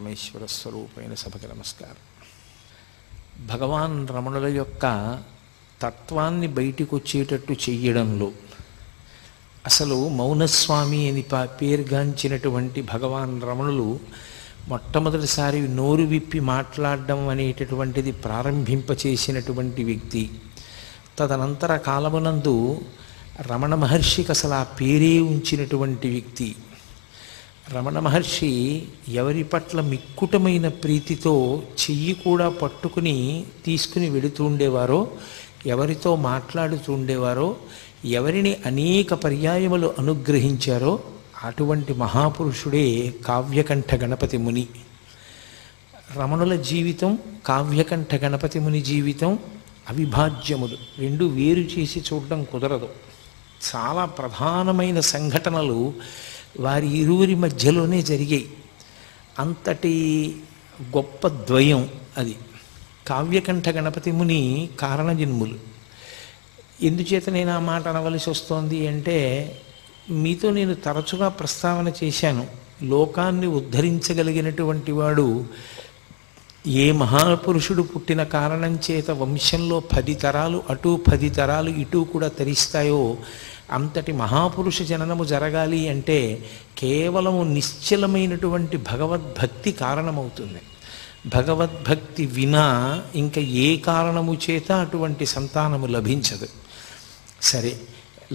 పరమేశ్వర స్వరూపైన సభకి నమస్కారం. భగవాన్ రమణుల యొక్క తత్వాన్ని బయటికి వచ్చేటట్టు చెయ్యడంలో అసలు మౌనస్వామి అని పేరుగాంచినటువంటి భగవాన్ రమణులు మొట్టమొదటిసారి నోరు విప్పి మాట్లాడడం అనేటటువంటిది ప్రారంభింపచేసినటువంటి వ్యక్తి. తదనంతర కాలమునందు రమణ మహర్షికి అసలు ఆ పేరే ఉంచినటువంటి వ్యక్తి. రమణ మహర్షి ఎవరి పట్ల మిక్కుటమైన ప్రీతితో చెయ్యి కూడా పట్టుకుని తీసుకుని వెళుతూ ఉండేవారో, ఎవరితో మాట్లాడుతూ ఉండేవారో, ఎవరిని అనేక పర్యాయములు అనుగ్రహించారో అటువంటి మహాపురుషుడే కావ్యకంఠ గణపతి ముని. రమణుల జీవితం, కావ్యకంఠ గణపతి ముని జీవితం అవిభాజ్యములు, రెండు వేరు చేసి చూడడం కుదరదు. చాలా ప్రధానమైన సంఘటనలు వారి ఇరువురి మధ్యలోనే జరిగాయి. అంతటి గొప్ప ద్వయం అది. కావ్యకంఠ గణపతి ముని కారణజన్ములు. ఎందుచేత నేను ఆ మాట అనవలసి వస్తోంది అంటే, మీతో నేను తరచుగా ప్రస్తావన చేశాను, లోకాన్ని ఉద్ధరించగలిగినటువంటి వాడు ఏ మహాపురుషుడు పుట్టిన కారణం చేత వంశంలో 10 తరాలు అటు 10 తరాలు ఇటు కూడా తరిస్తాయో అంతటి మహాపురుష జననము జరగాలి అంటే కేవలము నిశ్చలమైనటువంటి భగవద్భక్తి కారణమవుతుంది. భగవద్భక్తి వినా ఇంకా ఏ కారణము చేత అటువంటి సంతానము లభించదు. సరే,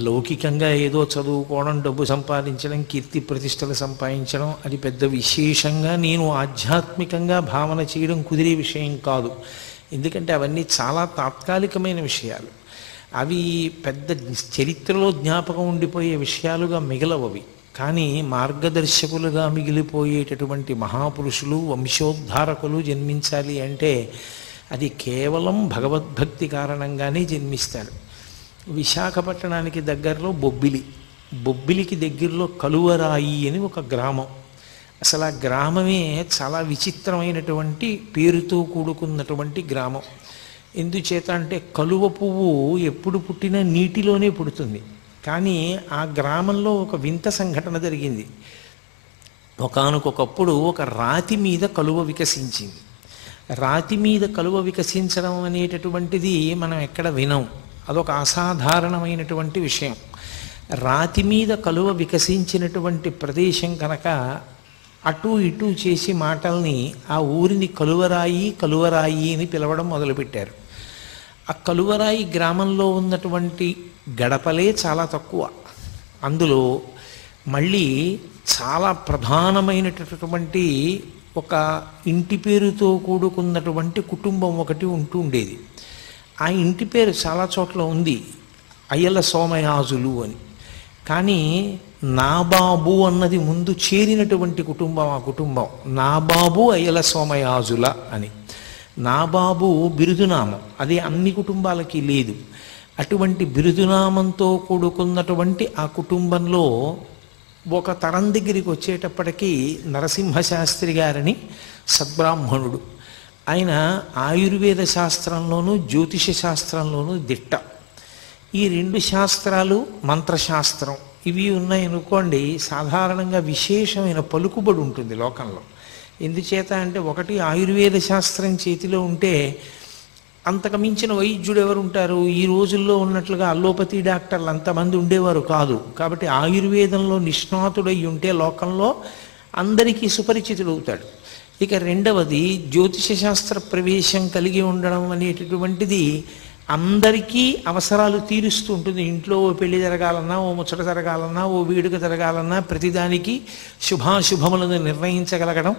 లౌకికంగా ఏదో చదువుకోవడం, డబ్బు సంపాదించడం, కీర్తి ప్రతిష్టలు సంపాదించడం అది పెద్ద విశేషంగా నేను ఆధ్యాత్మికంగా భావన చేయడం కుదిరే విషయం కాదు. ఎందుకంటే అవన్నీ చాలా తాత్కాలికమైన విషయాలు. అవి పెద్ద చరిత్రలో జ్ఞాపకం ఉండిపోయే విషయాలుగా మిగలవవి. కానీ మార్గదర్శకులుగా మిగిలిపోయేటటువంటి మహాపురుషులు, వంశోద్ధారకులు జన్మించాలి అంటే అది కేవలం భగవద్భక్తి కారణంగానే జన్మిస్తారు. విశాఖపట్టణానికి దగ్గరలో బొబ్బిలికి దగ్గరలో కలువరాయి అని ఒక గ్రామం. అసలు ఆ గ్రామమే చాలా విచిత్రమైనటువంటి పేరుతో కూడుకున్నటువంటి గ్రామం. ఎందుచేత అంటే కలువ పువ్వు ఎప్పుడు పుట్టినా నీటిలోనే పుడుతుంది. కానీ ఆ గ్రామంలో ఒక వింత సంఘటన జరిగింది. ఒకానొకప్పుడు ఒక రాతి మీద కలువ వికసించింది. రాతి మీద కలువ వికసించడం అనేటటువంటిది మనం ఎక్కడ వినం. అదొక అసాధారణమైనటువంటి విషయం. రాతి మీద కలువ వికసించినటువంటి ప్రదేశం కనుక అటు ఇటు చేసి మాటల్ని ఆ ఊరిని కలువరాయి కలువరాయి అని పిలవడం మొదలుపెట్టారు. ఆ కలువరాయి గ్రామంలో ఉన్నటువంటి గడపలే చాలా తక్కువ. అందులో మళ్ళీ చాలా ప్రధానమైనటువంటి ఒక ఇంటి పేరుతో కూడుకున్నటువంటి కుటుంబం ఒకటి ఉంటూ ఉండేది. ఆ ఇంటి పేరు చాలా చోట్ల ఉంది, అయ్యల సోమయాజులు అని. కానీ నాబాబు అన్నది ముందు చేరినటువంటి కుటుంబం ఆ కుటుంబం. నాబాబు అయ్యల సోమయాజుల అని. నాబాబు బిరుదునామం, అది అన్ని కుటుంబాలకి లేదు. అటువంటి బిరుదునామంతో కూడుకున్నటువంటి ఆ కుటుంబంలో ఒక తరం దగ్గరికి వచ్చేటప్పటికీ నరసింహశాస్త్రి గారని సద్బ్రాహ్మణుడు. ఆయన ఆయుర్వేద శాస్త్రంలోనూ జ్యోతిష శాస్త్రంలోనూ దిట్ట. ఈ 2 శాస్త్రాలు, మంత్రశాస్త్రం ఇవి ఉన్నాయనుకోండి, సాధారణంగా విశేషమైన పలుకుబడి ఉంటుంది లోకంలో. ఎందుచేత అంటే, ఒకటి ఆయుర్వేద శాస్త్రం చేతిలో ఉంటే అంతకు మించిన వైద్యుడు ఎవరు ఉంటారు? ఈ రోజుల్లో ఉన్నట్లుగా అల్లోపతి డాక్టర్లు అంతమంది ఉండేవారు కాదు. కాబట్టి ఆయుర్వేదంలో నిష్ణాతుడై ఉంటే లోకంలో అందరికీ సుపరిచితుడు అవుతాడు. ఇక రెండవది, జ్యోతిష శాస్త్ర ప్రవేశం కలిగి ఉండడం అనేటటువంటిది అందరికీ అవసరాలు తీరుస్తూ ఉంటుంది. ఇంట్లో ఓ పెళ్లి జరగాలన్నా, ఓ ముచ్చట జరగాలన్నా, ఓ వేడుక జరగాలన్నా ప్రతిదానికి శుభాశుభములను నిర్ణయించగలగడం,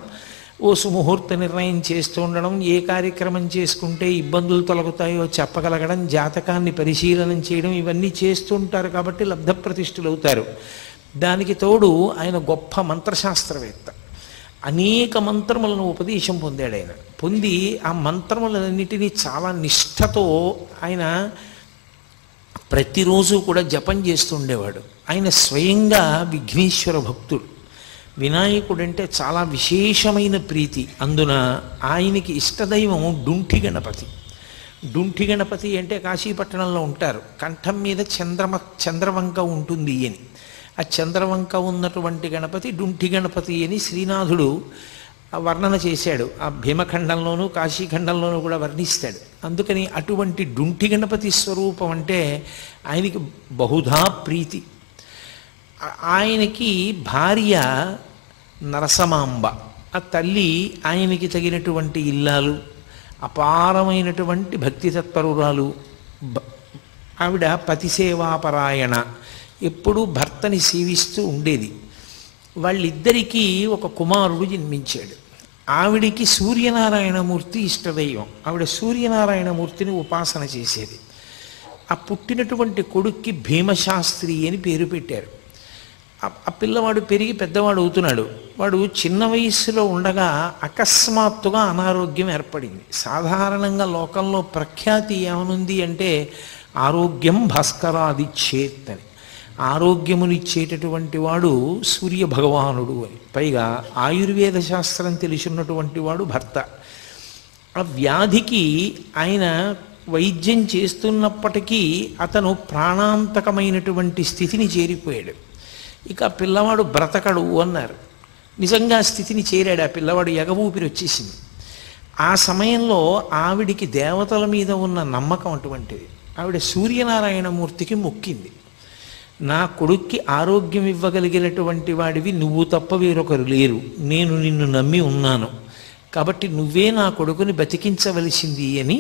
ఓ సుముహూర్త నిర్ణయం చేస్తూ ఉండడం, ఏ కార్యక్రమం చేసుకుంటే ఇబ్బందులు తొలగుతాయో చెప్పగలగడం, జాతకాన్ని పరిశీలనం చేయడం, ఇవన్నీ చేస్తూ ఉంటారు. కాబట్టి లబ్ధప్రతిష్ఠులు అవుతారు. దానికి తోడు ఆయన గొప్ప మంత్రశాస్త్రవేత్త. అనేక మంత్రములను ఉపదేశం పొందాడు ఆయన. పొంది ఆ మంత్రములన్నిటినీ చాలా నిష్ఠతో ఆయన ప్రతిరోజు కూడా జపం చేస్తూ ఉండేవాడు. ఆయన స్వయంగా విఘ్నేశ్వర భక్తుడు. వినాయకుడంటే చాలా విశేషమైన ప్రీతి. అందున ఆయనకి ఇష్టదైవం డుంఠి గణపతి. డుంఠి గణపతి అంటే కాశీపట్టణంలో ఉంటారు. కంఠం మీద చంద్రవంక ఉంటుంది అని. ఆ చంద్రవంక ఉన్నటువంటి గణపతి డుంఠి గణపతి అని శ్రీనాథుడు వర్ణన చేశాడు. ఆ భీమఖండంలోనూ కాశీఖండంలోనూ కూడా వర్ణిస్తాడు. అందుకని అటువంటి డుంటి గణపతి స్వరూపం అంటే ఆయనకి బహుధా ప్రీతి. ఆయనకి భార్య నరసమాంబ, ఆ తల్లి ఆయనకి తగినటువంటి ఇల్లాలు, అపారమైనటువంటి భక్తి తత్పరురాలు. ఆవిడ పతిసేవాపరాయణ, ఎప్పుడూ భర్తని సేవిస్తూ ఉండేది. వాళ్ళిద్దరికీ ఒక కుమారుడు జన్మించాడు. ఆవిడికి సూర్యనారాయణమూర్తి ఇష్టదైవం. ఆవిడ సూర్యనారాయణమూర్తిని ఉపాసన చేసేది. ఆ పుట్టినటువంటి కొడుక్కి భీమశాస్త్రి అని పేరు పెట్టారు. ఆ పిల్లవాడు పెరిగి పెద్దవాడు అవుతున్నాడు. వాడు చిన్న వయస్సులో ఉండగా అకస్మాత్తుగా అనారోగ్యం ఏర్పడింది. సాధారణంగా లోకంలో ప్రఖ్యాతి ఏమనుంది అంటే ఆరోగ్యం భాస్కరాదిచ్చేత్ అని. ఆరోగ్యమునిచ్చేటటువంటి వాడు సూర్య భగవానుడు అని. పైగా ఆయుర్వేద శాస్త్రం తెలిసినటువంటి వాడు భర్త. ఆ వ్యాధికి ఆయన వైద్యం చేస్తున్నప్పటికీ అతను ప్రాణాంతకమైనటువంటి స్థితిని చేరిపోయాడు. ఇక పిల్లవాడు బ్రతకడు అన్నారు. నిజంగా స్థితిని చేరాడు. ఆ పిల్లవాడు ఎగవూపిరి వచ్చేసింది. ఆ సమయంలో ఆవిడికి దేవతల మీద ఉన్న నమ్మకం అటువంటిది. ఆవిడ సూర్యనారాయణమూర్తికి మొక్కింది, నా కొడుక్కి ఆరోగ్యం ఇవ్వగలిగినటువంటి వాడివి నువ్వు తప్ప వేరొకరు లేరు, నేను నిన్ను నమ్మి ఉన్నాను, కాబట్టి నువ్వే నా కొడుకుని బతికించవలసింది అని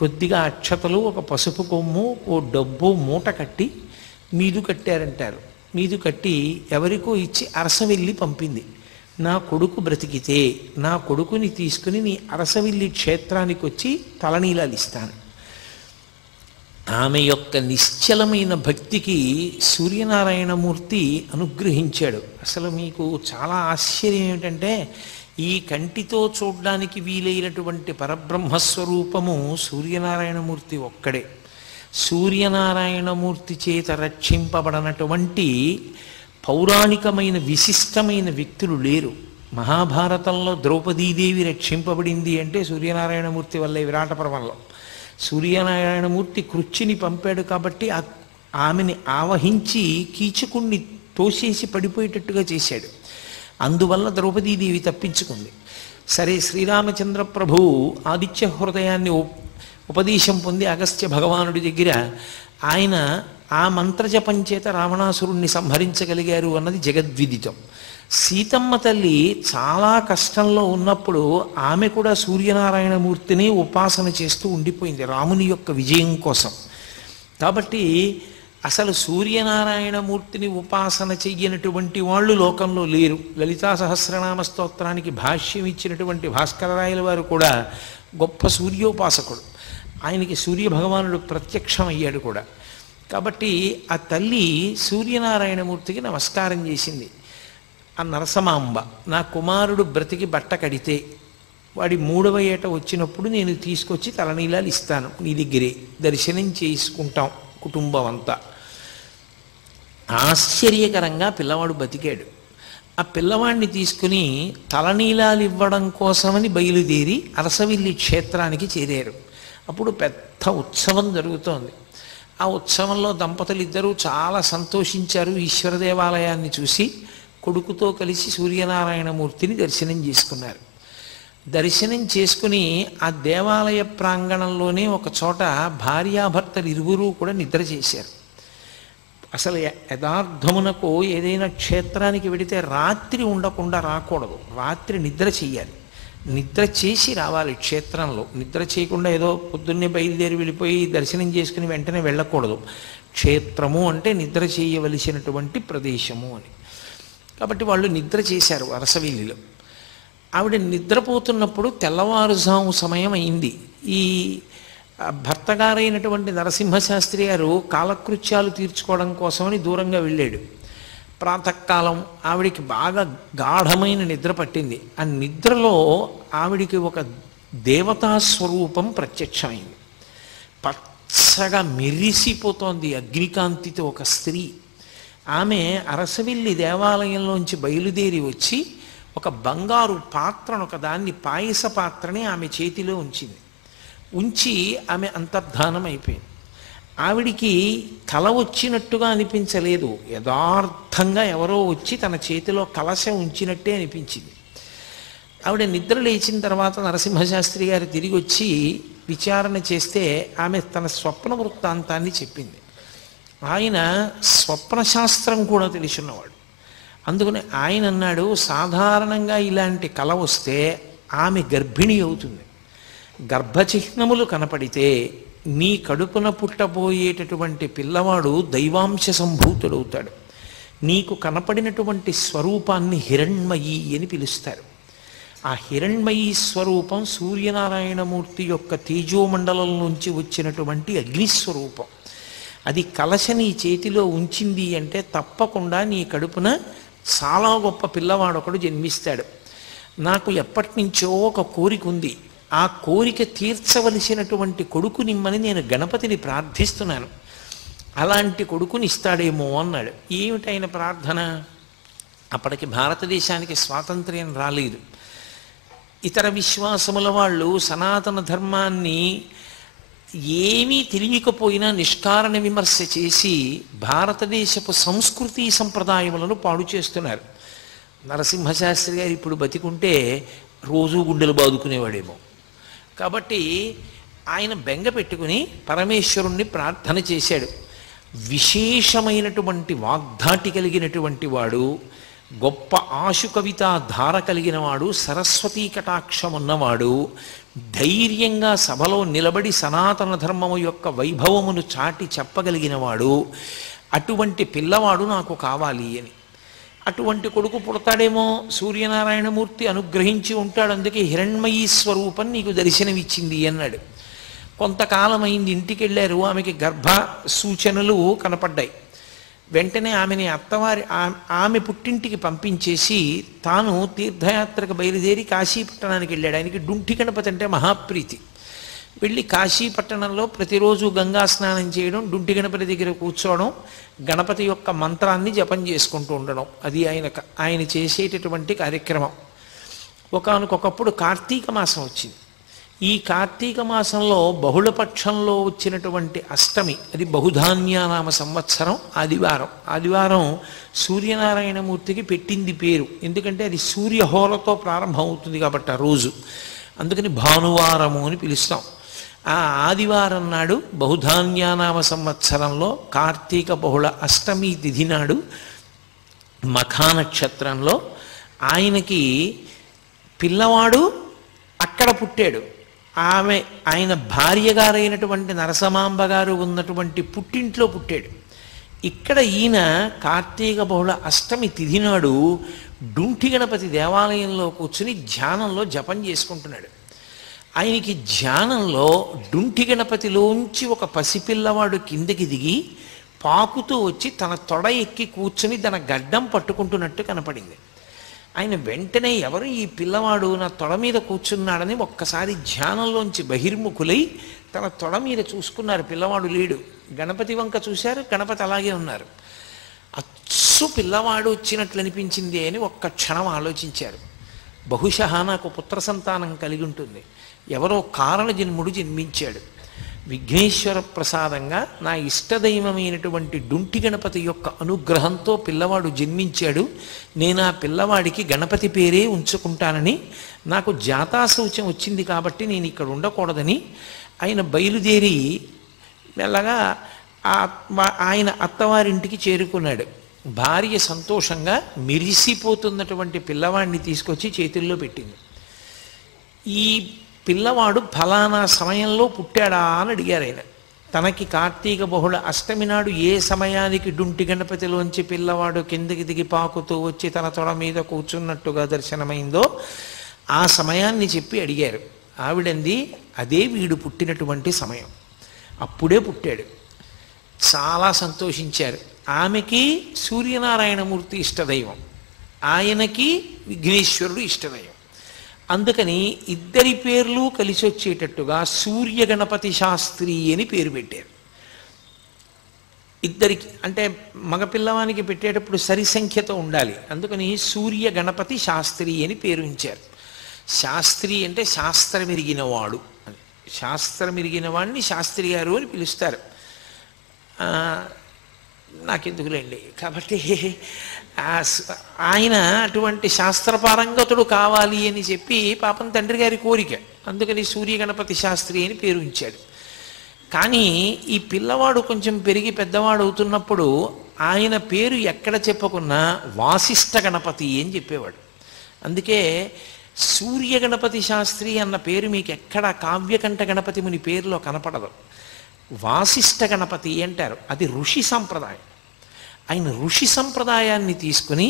కొద్దిగా అక్షతలు, ఒక పసుపు కొమ్ము, ఓ డబ్బు మూట కట్టి మీదు కట్టారంటారు. మీదు కట్టి ఎవరికో ఇచ్చి అరసవెల్లి పంపింది. నా కొడుకు బ్రతికితే నా కొడుకుని తీసుకుని నీ అరసవిల్లి క్షేత్రానికి వచ్చి తలనీలాలు ఇస్తాను. ఆమె యొక్క నిశ్చలమైన భక్తికి సూర్యనారాయణమూర్తి అనుగ్రహించాడు. అసలు మీకు చాలా ఆశ్చర్యం ఏమిటంటే ఈ కంటితో చూడడానికి వీలైనటువంటి పరబ్రహ్మస్వరూపము సూర్యనారాయణమూర్తి ఒక్కడే. సూర్యనారాయణమూర్తి చేత రక్షింపబడినటువంటి పౌరాణికమైన విశిష్టమైన వ్యక్తులు లేరు. మహాభారతంలో ద్రౌపదీదేవి రక్షింపబడింది అంటే సూర్యనారాయణమూర్తి వల్లే. విరాట పర్వంలో సూర్యనారాయణమూర్తి కృచ్చిని పంపాడు కాబట్టి ఆమెని ఆవహించి కీచకుణ్ణి తోసేసి పడిపోయేటట్టుగా చేశాడు. అందువల్ల ద్రౌపదీదేవి తప్పించుకుంది. సరే, శ్రీరామచంద్ర ప్రభువు ఆదిత్య హృదయాన్ని ఉపదేశం పొంది అగస్త్య భగవానుడి దగ్గర ఆయన ఆ మంత్రజపం చేత రావణాసురుణ్ణి సంహరించగలిగారు అన్నది జగద్విదితం. సీతమ్మ తల్లి చాలా కష్టంలో ఉన్నప్పుడు ఆమె కూడా సూర్యనారాయణమూర్తిని ఉపాసన చేస్తూ ఉండిపోయింది రాముని యొక్క విజయం కోసం. కాబట్టి అసలు సూర్యనారాయణమూర్తిని ఉపాసన చెయ్యనటువంటి వాళ్ళు లోకంలో లేరు. లలితా సహస్రనామ స్తోత్రానికి భాష్యం ఇచ్చినటువంటి భాస్కరరాయల వారు కూడా గొప్ప సూర్యోపాసకుడు. ఆయనకి సూర్యభగవానుడు ప్రత్యక్షమయ్యాడు కూడా. కాబట్టి ఆ తల్లి సూర్యనారాయణమూర్తికి నమస్కారం చేసింది. ఆ నరసమాంబ, నా కుమారుడు బ్రతికి బట్ట కడితే వాడి 3వ ఏట వచ్చినప్పుడు నేను తీసుకొచ్చి తలనీలాలు ఇస్తాను, నీ దగ్గరే దర్శనం చేసుకుంటాం కుటుంబం అంతా. ఆశ్చర్యకరంగా పిల్లవాడు బతికాడు. ఆ పిల్లవాడిని తీసుకుని తలనీలాలు ఇవ్వడం కోసమని బయలుదేరి అరసవిల్లి క్షేత్రానికి చేరారు. అప్పుడు పెద్ద ఉత్సవం జరుగుతోంది. ఆ ఉత్సవంలో దంపతులు ఇద్దరూ చాలా సంతోషించారు. ఈశ్వర దేవాలయాన్ని చూసి కొడుకుతో కలిసి సూర్యనారాయణమూర్తిని దర్శనం చేసుకున్నారు. దర్శనం చేసుకుని ఆ దేవాలయ ప్రాంగణంలోనే ఒక చోట భార్యాభర్తలు ఇరువురూ కూడా నిద్ర చేశారు. అసలు యథార్థమునకు ఏదైనా క్షేత్రానికి వెడితే రాత్రి ఉండకుండా రాకూడదు, రాత్రి నిద్ర చెయ్యాలి. నిద్ర చేసి రావాలి క్షేత్రంలో. నిద్ర చేయకుండా ఏదో పొద్దున్నే బయలుదేరి వెళ్ళిపోయి దర్శనం చేసుకుని వెంటనే వెళ్ళకూడదు. క్షేత్రము అంటే నిద్ర చేయవలసినటువంటి ప్రదేశము అని. కాబట్టి వాళ్ళు నిద్ర చేశారు అరసవిల్లిలో. ఆవిడ నిద్రపోతున్నప్పుడు తెల్లవారుజాము సమయం అయింది. ఈ భర్తగారైనటువంటి నరసింహశాస్త్రి గారు కాలకృత్యాలు తీర్చుకోవడం కోసమని దూరంగా వెళ్ళాడు. ప్రాతకాలం ఆవిడికి బాగా గాఢమైన నిద్ర పట్టింది. ఆ నిద్రలో ఆవిడికి ఒక దేవతా స్వరూపం ప్రత్యక్షమైంది. పచ్చగా మెరిసిపోతోంది అగ్నికాంతితో ఒక స్త్రీ. ఆమె అరసవిల్లి దేవాలయంలోంచి బయలుదేరి వచ్చి ఒక బంగారు పాత్రను, ఒక దాన్ని పాయస పాత్రని ఆమె చేతిలో ఉంచింది. ఉంచి ఆమె అంతర్ధానం అయిపోయింది. ఆవిడికి కల వచ్చినట్టుగా అనిపించలేదు, యథార్థంగా ఎవరో వచ్చి తన చేతిలో కలశ ఉంచినట్టే అనిపించింది. ఆవిడ నిద్ర లేచిన తర్వాత నరసింహశాస్త్రి గారు తిరిగి వచ్చి విచారణ చేస్తే ఆమె తన స్వప్న వృత్తాంతాన్ని చెప్పింది. ఆయన స్వప్నశాస్త్రం కూడా తెలిసిన్నవాడు. అందుకని ఆయన అన్నాడు, సాధారణంగా ఇలాంటి కల వస్తే ఆమె గర్భిణి అవుతుంది. గర్భచిహ్నములు కనపడితే నీ కడుపున పుట్టబోయేటటువంటి పిల్లవాడు దైవాంశ సంభూతుడవుతాడు. నీకు కనపడినటువంటి స్వరూపాన్ని హిరణ్మయి అని పిలుస్తారు. ఆ హిరణ్మయీ స్వరూపం సూర్యనారాయణమూర్తి యొక్క తేజోమండలం నుంచి వచ్చినటువంటి అగ్నిస్వరూపం. అది కలశ నీ చేతిలో ఉంచింది అంటే తప్పకుండా నీ కడుపున చాలా గొప్ప పిల్లవాడు ఒకడు జన్మిస్తాడు. నాకు ఎప్పటి నుంచో ఒక కోరిక ఉంది. ఆ కోరిక తీర్చవలసినటువంటి కొడుకు నిమ్మని నేను గణపతిని ప్రార్థిస్తున్నాను. అలాంటి కొడుకుని ఇస్తాడేమో అన్నాడు. ఏమిటైన ప్రార్థన? అప్పటికి భారతదేశానికి స్వాతంత్ర్యం రాలేదు. ఇతర విశ్వాసముల వాళ్ళు సనాతన ధర్మాన్ని ఏమీ తెలియకపోయినా నిష్కారణ విమర్శ చేసి భారతదేశపు సంస్కృతి సంప్రదాయములను పాడు చేస్తున్నారు. నరసింహశాస్త్రి గారు ఇప్పుడు బతికుంటే రోజూ గుండెలు బాదుకునేవాడేమో. కాబట్టి ఆయన బెంగ పెట్టుకుని పరమేశ్వరుణ్ణి ప్రార్థన చేశాడు. విశేషమైనటువంటి వాగ్ధాటి కలిగినటువంటి వాడు, గొప్ప ఆశు కవితా ధార కలిగిన వాడు, సరస్వతీ కటాక్షం ఉన్నవాడు, ధైర్యంగా సభలో నిలబడి సనాతన ధర్మము యొక్క వైభవమును చాటి చెప్పగలిగిన వాడు, అటువంటి పిల్లవాడు నాకు కావాలి అని. అటువంటి కొడుకు పుడతాడేమో, సూర్యనారాయణమూర్తి అనుగ్రహించి ఉంటాడు, అందుకే హిరణ్మయీ స్వరూపం నీకు దర్శనమిచ్చింది అన్నాడు. కొంతకాలం అయింది, ఇంటికి వెళ్ళారు. ఆమెకి గర్భ సూచనలు కనపడ్డాయి. వెంటనే ఆమెని ఆమె పుట్టింటికి పంపించేసి తాను తీర్థయాత్రకు బయలుదేరి కాశీపట్టణానికి వెళ్ళాడు. ఆయనకి డుంఠి గణపతి అంటే మహాప్రీతి. వెళ్ళి కాశీపట్టణంలో ప్రతిరోజు గంగా స్నానం చేయడం, డుంఠి గణపతి దగ్గర కూర్చోవడం, గణపతి యొక్క మంత్రాన్ని జపం చేసుకుంటూ ఉండడం, అది ఆయన చేసేటటువంటి కార్యక్రమం. ఒకానొకప్పుడు కార్తీక మాసం వచ్చింది. ఈ కార్తీక మాసంలో బహుళపక్షంలో వచ్చినటువంటి అష్టమి, అది బహుధాన్యానామ సంవత్సరం ఆదివారం సూర్యనారాయణమూర్తికి పెట్టింది పేరు. ఎందుకంటే అది సూర్యహోరతో ప్రారంభం అవుతుంది కాబట్టి ఆ రోజు, అందుకని భానువారము అని పిలుస్తాం. ఆ ఆదివారం నాడు బహుధాన్యానామ సంవత్సరంలో కార్తీక బహుళ అష్టమి తిథి నాడు మఖా నక్షత్రంలో ఆయనకి పిల్లవాడు అక్కడ పుట్టాడు. ఆయన భార్య గారైనటువంటి నరసమాంబ గారు ఉన్నటువంటి పుట్టింట్లో పుట్టాడు. ఇక్కడ ఈయన కార్తీక బహుళ అష్టమి తిథి నాడు డుంఠి గణపతి దేవాలయంలో కూర్చుని ధ్యానంలో జపం చేసుకుంటున్నాడు. ఆయనకి ధ్యానంలో డుంఠి గణపతిలోంచి ఒక పసిపిల్లవాడు కిందకి దిగి పాకుతూ వచ్చి తన తొడ ఎక్కి కూర్చుని తన గడ్డం పట్టుకుంటున్నట్టు కనపడింది. ఆయన వెంటనే ఎవరు ఈ పిల్లవాడు నా తొడ మీద కూర్చున్నాడని ఒక్కసారి ధ్యానంలోంచి బహిర్ముఖులై తన తొడ మీద చూసుకున్నారు. పిల్లవాడు లేడు. గణపతి వంక చూశారు, గణపతి అలాగే ఉన్నారు. అచ్చు పిల్లవాడు వచ్చినట్లు అనిపించింది అని ఒక్క క్షణం ఆలోచించారు. బహుశः నాకు పుత్ర సంతానం కలిగి ఉంటుంది, ఎవరో కారణ జన్ముడు జన్మించాడు, విఘ్నేశ్వర ప్రసాదంగా నా ఇష్టదైవమైనటువంటి డుంఠి గణపతి యొక్క అనుగ్రహంతో పిల్లవాడు జన్మించాడు, నేను ఆ పిల్లవాడికి గణపతి పేరే ఉంచుకుంటానని నాకు జాతాశౌచం వచ్చింది కాబట్టి నేను ఇక్కడ ఉండకూడదని ఆయన బయలుదేరి మెల్లగా ఆయన అత్తవారింటికి చేరుకున్నాడు. భార్య సంతోషంగా మెరిసిపోతున్నటువంటి పిల్లవాడిని తీసుకొచ్చి చేతుల్లో పెట్టింది. ఈ పిల్లవాడు ఫలానా సమయంలో పుట్టాడా అని అడిగారు ఆయన. తనకి కార్తీక బహుళ అష్టమి నాడు ఏ సమయానికి డుంటి గణపతిలోంచి పిల్లవాడు కిందకి దిగి పాకుతూ వచ్చి తన తొడ మీద కూర్చున్నట్టుగా దర్శనమైందో ఆ సమయాన్ని చెప్పి అడిగారు. ఆవిడంది, అదే వీడు పుట్టినటువంటి సమయం, అప్పుడే పుట్టాడు. చాలా సంతోషించారు. ఆమెకి సూర్యనారాయణమూర్తి ఇష్టదైవం, ఆయనకి విఘ్నేశ్వరుడు ఇష్టదైవం. అందుకని ఇద్దరి పేర్లు కలిసి వచ్చేటట్టుగా సూర్య గణపతి శాస్త్రి అని పేరు పెట్టారు. ఇద్దరికి అంటే మగపిల్లవానికి పెట్టేటప్పుడు సరి సంఖ్యతో ఉండాలి, అందుకని సూర్య గణపతి శాస్త్రి అని పేరు ఉంచారు. శాస్త్రి అంటే శాస్త్రం ఎరిగినవాడు అని, శాస్త్రం ఎరిగిన వాడిని శాస్త్రి గారు అని పిలుస్తారు. నాకెందుకులేండి. కాబట్టి ఆయన అటువంటి శాస్త్రపారంగతుడు కావాలి అని చెప్పి పాపం తండ్రి గారి కోరిక, అందుకని సూర్య గణపతి శాస్త్రి అని పేరు ఉంచాడు. కానీ ఈ పిల్లవాడు కొంచెం పెరిగి పెద్దవాడు అవుతున్నప్పుడు ఆయన పేరు ఎక్కడ చెప్పకున్నా వాసిష్ఠ గణపతి అని చెప్పేవాడు. అందుకే సూర్య గణపతి శాస్త్రి అన్న పేరు మీకు ఎక్కడ కావ్యకంఠ గణపతి ముని పేరులో కనపడదు. వాసిష్ఠ గణపతి అంటారు. అది ఋషి సంప్రదాయం. ఆయన ఋషి సంప్రదాయాన్ని తీసుకుని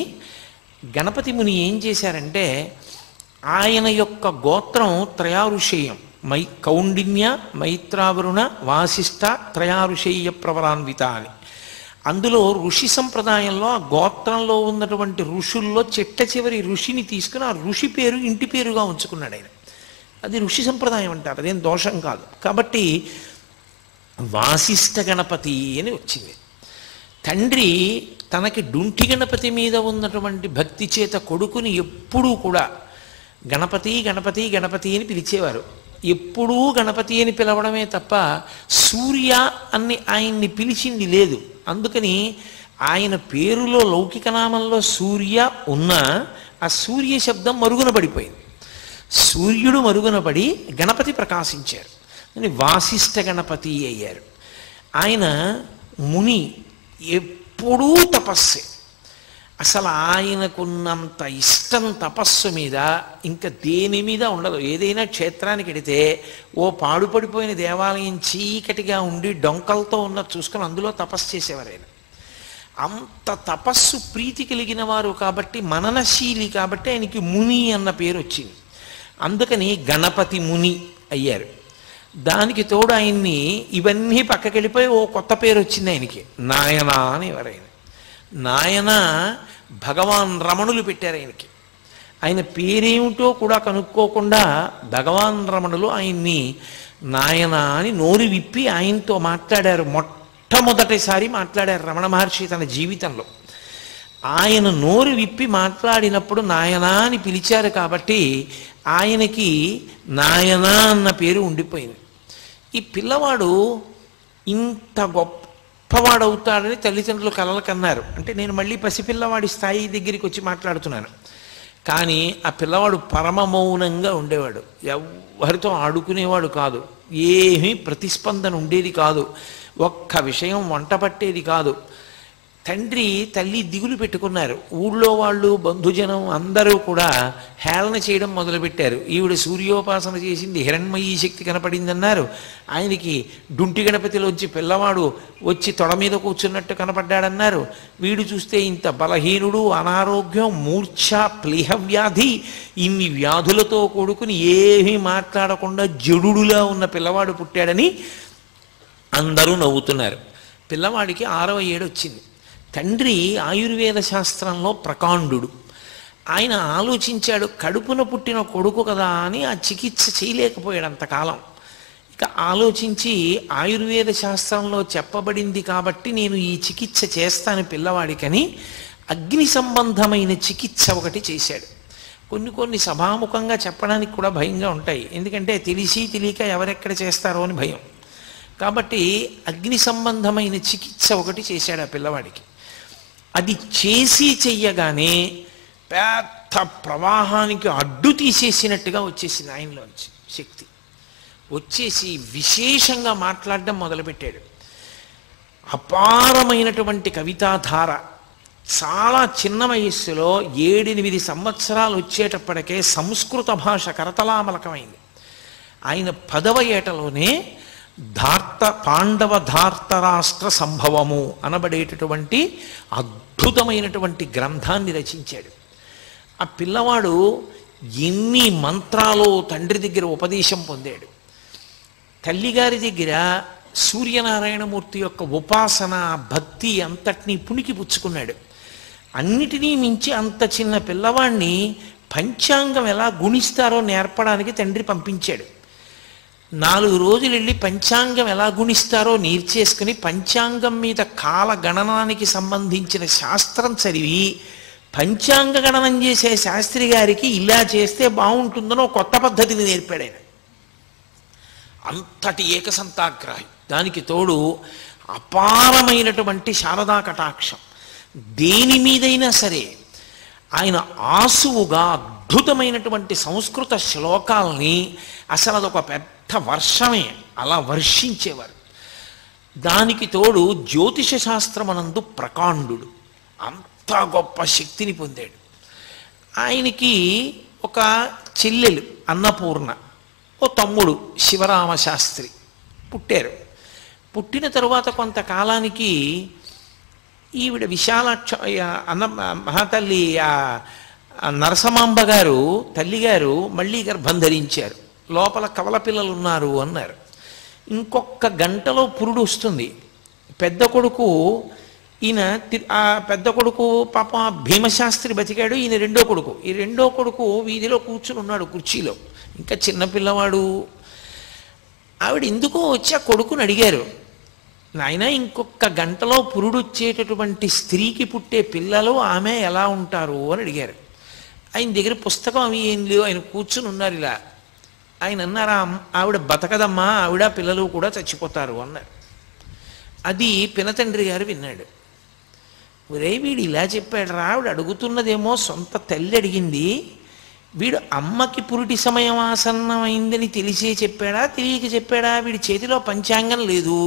గణపతి ముని ఏం చేశారంటే, ఆయన యొక్క గోత్రం త్రయారుషేయం, కౌండిన్య మైత్రావరుణ వాసిష్ఠ త్రయారుషేయ ప్రవరాన్విత అని. అందులో ఋషి సంప్రదాయంలో ఆ గోత్రంలో ఉన్నటువంటి ఋషుల్లో చిట్ట చివరి ఋషిని తీసుకుని ఆ ఋషి పేరు ఇంటి పేరుగా ఉంచుకున్నాడు ఆయన. అది ఋషి సంప్రదాయం అంటారు, అదేం దోషం కాదు. కాబట్టి వాసిష్ఠ గణపతి అని వచ్చింది. తండ్రి తనకి డుంటి గణపతి మీద ఉన్నటువంటి భక్తి చేత కొడుకుని ఎప్పుడూ కూడా గణపతి గణపతి గణపతి అని పిలిచేవారు. ఎప్పుడూ గణపతి అని పిలవడమే తప్ప సూర్య అని ఆయన్ని పిలిచింది లేదు. అందుకని ఆయన పేరులో లౌకిక నామంలో సూర్య ఉన్నా ఆ సూర్య శబ్దం మరుగున పడిపోయింది. సూర్యుడు మరుగున పడి గణపతి ప్రకాశించారు అని వాసిష్ఠ గణపతి అయ్యారు. ఆయన ముని, ఎప్పుడూ తపస్సే. అసలు ఆయనకున్నంత ఇష్టం తపస్సు మీద ఇంకా దేని మీద ఉండదు. ఏదైనా క్షేత్రానికి వెడితే ఓ పాడుపడిపోయిన దేవాలయం చీకటిగా ఉండి డొంకలతో ఉన్న చూసుకొని అందులో తపస్సు చేసేవారు ఆయన. అంత తపస్సు ప్రీతి కలిగిన వారు కాబట్టి, మననశీలి కాబట్టి ఆయనకి ముని అన్న పేరు వచ్చింది. అందుకని గణపతి ముని అయ్యారు. దానికి తోడు ఆయన్ని ఇవన్నీ పక్కకెళ్ళిపోయి ఓ కొత్త పేరు వచ్చింది ఆయనకి, నాయన అని ఎవరైనా. నాయన భగవాన్ రమణులు పెట్టారు ఆయనకి. ఆయన పేరేమిటో కూడా కనుక్కోకుండా భగవాన్ రమణులు ఆయన్ని నాయన అని నోరు విప్పి ఆయనతో మాట్లాడారు. మొట్టమొదటిసారి మాట్లాడారు రమణ మహర్షి తన జీవితంలో. ఆయన నోరు విప్పి మాట్లాడినప్పుడు నాయన అని పిలిచారు కాబట్టి ఆయనకి నాయన అన్న పేరు ఉండిపోయింది. ఈ పిల్లవాడు ఇంత గొప్పవాడవుతాడని తల్లిదండ్రులు కలలు కన్నారు. అంటే నేను మళ్ళీ పసిపిల్లవాడి స్థాయి దగ్గరికి వచ్చి మాట్లాడుతున్నాను. కానీ ఆ పిల్లవాడు పరమ మౌనంగా ఉండేవాడు, ఎవరితో ఆడుకునేవాడు కాదు, ఏమీ ప్రతిస్పందన ఉండేది కాదు, ఒక్క విషయం వంట పట్టేది కాదు. తండ్రి తల్లి దిగులు పెట్టుకున్నారు. ఊళ్ళో వాళ్ళు బంధుజనం అందరూ కూడా హేళన చేయడం మొదలుపెట్టారు. ఈవిడ సూర్యోపాసన చేసింది, హిరణ్మయీ శక్తి కనపడిందన్నారు. ఆయనకి డుంటి గణపతిలోంచి పిల్లవాడు వచ్చి తొడ మీద కూర్చున్నట్టు కనపడ్డాడన్నారు. వీడు చూస్తే ఇంత బలహీనుడు, అనారోగ్యం, మూర్ఛ, ప్లీహ వ్యాధి, ఇన్ని వ్యాధులతో కూడుకుని ఏమీ మాట్లాడకుండా జడుడులా ఉన్న పిల్లవాడు పుట్టాడని అందరూ నవ్వుతున్నారు. పిల్లవాడికి 6వ ఏడు వచ్చింది. తండ్రి ఆయుర్వేద శాస్త్రంలో ప్రకాండుడు. ఆయన ఆలోచించాడు, కడుపున పుట్టిన కొడుకు కదా అని ఆ చికిత్స చేయలేకపోయాడు అంతకాలం. ఇక ఆలోచించి ఆయుర్వేద శాస్త్రంలో చెప్పబడింది కాబట్టి నేను ఈ చికిత్స చేస్తాను పిల్లవాడికని అగ్ని సంబంధమైన చికిత్స ఒకటి చేశాడు. కొన్ని సభాముఖంగా చెప్పడానికి కూడా భయంగా ఉంటాయి, ఎందుకంటే తెలిసి తెలియక ఎవరెక్కడ చేస్తారో అని భయం. కాబట్టి అగ్ని సంబంధమైన చికిత్స ఒకటి చేశాడు ఆ పిల్లవాడికి. అది చేసి చెయ్యగానే పెద్ద ప్రవాహానికి అడ్డు తీసేసినట్టుగా వచ్చేసింది ఆయనలోంచి శక్తి. వచ్చేసి విశేషంగా మాట్లాడడం మొదలుపెట్టాడు. అపారమైనటువంటి కవితాధార. చాలా చిన్న వయస్సులో 7-8 సంవత్సరాలు వచ్చేటప్పటికే సంస్కృత భాష కరతలామలకమైంది. ఆయన 10వ ఏటలోనే పాండవ ధార్తరాష్ట్ర సంభవము అనబడేటటువంటి అద్భుతమైనటువంటి గ్రంథాన్ని రచించాడు. ఆ పిల్లవాడు ఎన్ని మంత్రాలు తండ్రి దగ్గర ఉపదేశం పొందాడు. తల్లిగారి దగ్గర సూర్యనారాయణమూర్తి యొక్క ఉపాసన, భక్తి అంతటినీ పుణికి పుచ్చుకున్నాడు. అన్నిటినీ మించి అంత చిన్న పిల్లవాడిని పంచాంగం ఎలా గుణిస్తారో నేర్పడానికి తండ్రి పంపించాడు. 4 రోజులు వెళ్ళి పంచాంగం ఎలా గుణిస్తారో నేర్చేసుకుని పంచాంగం మీద కాల గణనానికి సంబంధించిన శాస్త్రం చదివి పంచాంగ గణనం చేసే శాస్త్రి గారికి ఇలా చేస్తే బాగుంటుందనో కొత్త పద్ధతిని నేర్పాడు ఆయన. అంతటి ఏకసంతాగ్రాహి. దానికి తోడు అపారమైనటువంటి శారదా కటాక్షం. దేని మీదైనా సరే ఆయన ఆసువుగా అద్భుతమైనటువంటి సంస్కృత శ్లోకాల్ని అసలు అదొక పెద్ద వర్షమే అలా వర్షించేవారు. దానికి తోడు జ్యోతిష శాస్త్రమనందు ప్రకాండు, అంత గొప్ప శక్తిని పొందాడు. ఆయనకి ఒక చెల్లెలు అన్నపూర్ణ, ఓ తమ్ముడు శివరామశాస్త్రి పుట్టారు. పుట్టిన తరువాత కొంతకాలానికి ఈవిడ విశాలాక్ష మహాతల్లి నరసమాంబ గారు తల్లిగారు మళ్ళీ గర్భం ధరించారు. లోపల కవల పిల్లలు ఉన్నారు అన్నారు. ఇంకొక గంటలో పురుడు వస్తుంది. పెద్ద కొడుకు ఈయన ఆ పెద్ద కొడుకు పాప భీమశాస్త్రి బతికాడు. ఈయన రెండో కొడుకు, ఈ రెండో కొడుకు వీధిలో కూర్చుని ఉన్నాడు కుర్చీలో, ఇంకా చిన్నపిల్లవాడు. ఆవిడ ఎందుకో వచ్చి ఆ కొడుకుని అడిగారు, నాయన ఇంకొక గంటలో పురుడు వచ్చేటటువంటి స్త్రీకి పుట్టే పిల్లలు ఆమె ఎలా ఉంటారు అని అడిగారు. ఆయన దగ్గర పుస్తకం అవి ఏం లేవు, ఆయన కూర్చుని ఉన్నారు ఇలా. ఆయన అన్నారా, ఆవిడ బతకదమ్మా, ఆవిడ పిల్లలు కూడా చచ్చిపోతారు అన్నారు. అది పినతండ్రి గారు విన్నాడు. ఒరే వీడు ఇలా చెప్పాడు రా, ఆవిడ అడుగుతున్నదేమో సొంత తల్లి అడిగింది, వీడు అమ్మకి పురిటి సమయం ఆసన్నమైందని తెలిసే చెప్పాడా తెలియక చెప్పాడా? వీడి చేతిలో పంచాంగం లేదు,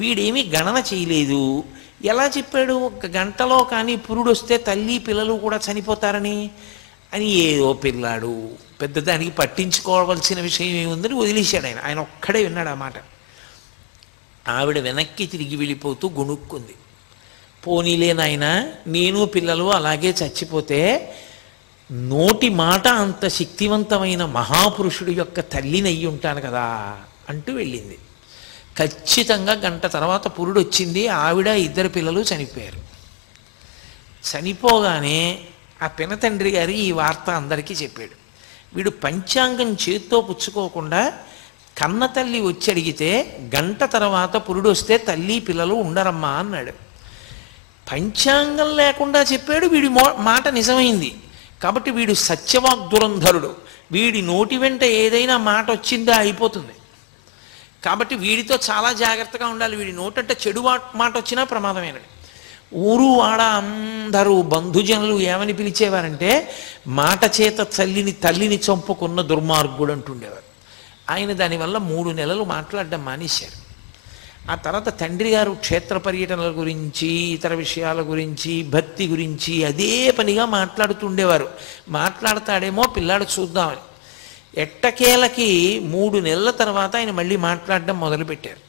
వీడేమీ గణన చేయలేదు, ఎలా చెప్పాడు ఒక గంటలో కానీ పురుడు వస్తే తల్లి పిల్లలు కూడా చనిపోతారని? అని ఏదో పిల్లాడు, పెద్దదానికి పట్టించుకోవాల్సిన విషయం ఏముందని వదిలేశాడు. ఆయన ఒక్కడే విన్నాడు ఆ మాట. ఆవిడ వెనక్కి తిరిగి వెళ్ళిపోతూ గొణుక్కుంది. పోనీలే నాయనా, నేను పిల్లలు అలాగే చచ్చిపోతే నోటి మాట అంత శక్తివంతమైన మహాపురుషుడి యొక్క తల్లిని అయ్యి ఉంటాను కదా అంటూ వెళ్ళింది. ఖచ్చితంగా గంట తర్వాత పురుడు వచ్చింది. ఆవిడ ఇద్దరు పిల్లలు చనిపోయారు. చనిపోగానే ఆ పినతండ్రి గారు ఈ వార్త అందరికీ చెప్పాడు. వీడు పంచాంగం చేత్తో పుచ్చుకోకుండా కన్న తల్లి వచ్చి అడిగితే గంట తర్వాత పురుడు వస్తే తల్లి పిల్లలు ఉండరమ్మా అన్నాడు. పంచాంగం లేకుండా చెప్పాడు, వీడి మాట నిజమైంది. కాబట్టి వీడు సత్యవాగ్దురంధరుడు. వీడి నోటి వెంట ఏదైనా మాట వచ్చిందా అయిపోతుంది. కాబట్టి వీడితో చాలా జాగ్రత్తగా ఉండాలి. వీడి నోటంటే చెడు మాట వచ్చినా ప్రమాదమైనది. ఊరు వాడ అందరూ బంధుజనులు ఏమని పిలిచేవారంటే మాట చేత తల్లిని చంపుకున్న దుర్మార్గుడు అంటుండేవారు. ఆయన దానివల్ల 3 నెలలు మాట్లాడడం మానేశారు. ఆ తర్వాత తండ్రి గారు క్షేత్ర పర్యటనల గురించి, ఇతర విషయాల గురించి, భక్తి గురించి అదే పనిగా మాట్లాడుతుండేవారు. మాట్లాడతాడేమో పిల్లాడు చూద్దామని. ఎట్టకేలకి 3 నెలల తర్వాత ఆయన మళ్ళీ మాట్లాడడం మొదలుపెట్టారు.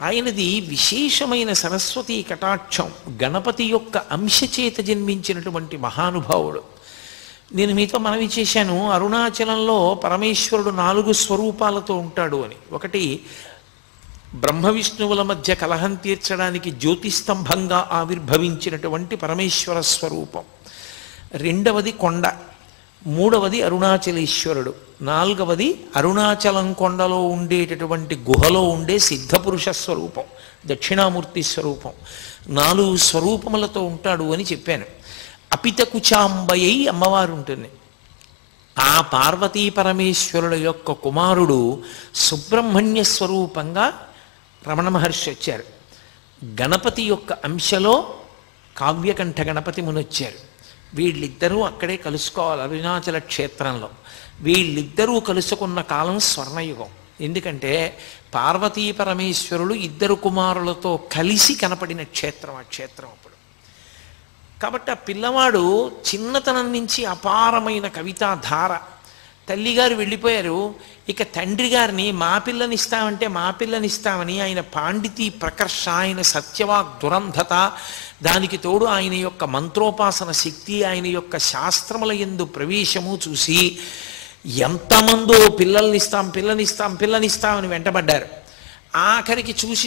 ఆయనది విశేషమైన సరస్వతీ కటాక్షం, గణపతి యొక్క అంశచేత జన్మించినటువంటి మహానుభావుడు. నేను మీతో మనవి చేశాను, అరుణాచలంలో పరమేశ్వరుడు 4 స్వరూపాలతో ఉంటాడు అని. ఒకటి బ్రహ్మ విష్ణువుల మధ్య కలహం తీర్చడానికి జ్యోతిస్తంభంగా ఆవిర్భవించినటువంటి పరమేశ్వర స్వరూపం, రెండవది కొండ, మూడవది అరుణాచలేశ్వరుడు, నాలుగవది అరుణాచలం కొండలో ఉండేటటువంటి గుహలో ఉండే సిద్ధపురుష స్వరూపం, దక్షిణామూర్తి స్వరూపం. 4 స్వరూపములతో ఉంటాడు అని చెప్పాను. అపితకుచాంబయ్యి అమ్మవారు ఉంటుంది. ఆ పార్వతీ పరమేశ్వరుల యొక్క కుమారుడు సుబ్రహ్మణ్య స్వరూపంగా రమణ మహర్షి వచ్చారు. గణపతి యొక్క అంశలో కావ్యకంఠ గణపతి మునొచ్చారు. వీళ్ళిద్దరూ అక్కడే కలుసుకోవాలి అరుణాచల క్షేత్రంలో. వీళ్ళిద్దరూ కలుసుకున్న కాలం స్వర్ణయుగం. ఎందుకంటే పార్వతీ పరమేశ్వరులు 2 కుమారులతో కలిసి కనపడిన క్షేత్రం ఆ క్షేత్రం అప్పుడు. కాబట్టి ఆ పిల్లవాడు చిన్నతనం నుంచి అపారమైన కవితా ధార. తల్లిగారు వెళ్ళిపోయారు. ఇక తండ్రి గారిని మా పిల్లనిస్తామని ఆయన పాండితీ ప్రకర్ష, ఆయన సత్యవాగ్ దురంధత, దానికి తోడు ఆయన యొక్క మంత్రోపాసన శక్తి, ఆయన యొక్క శాస్త్రముల యందు ప్రవేశము చూసి ఎంతమందో పిల్లనిస్తామని వెంటబడ్డారు. ఆఖరికి చూసి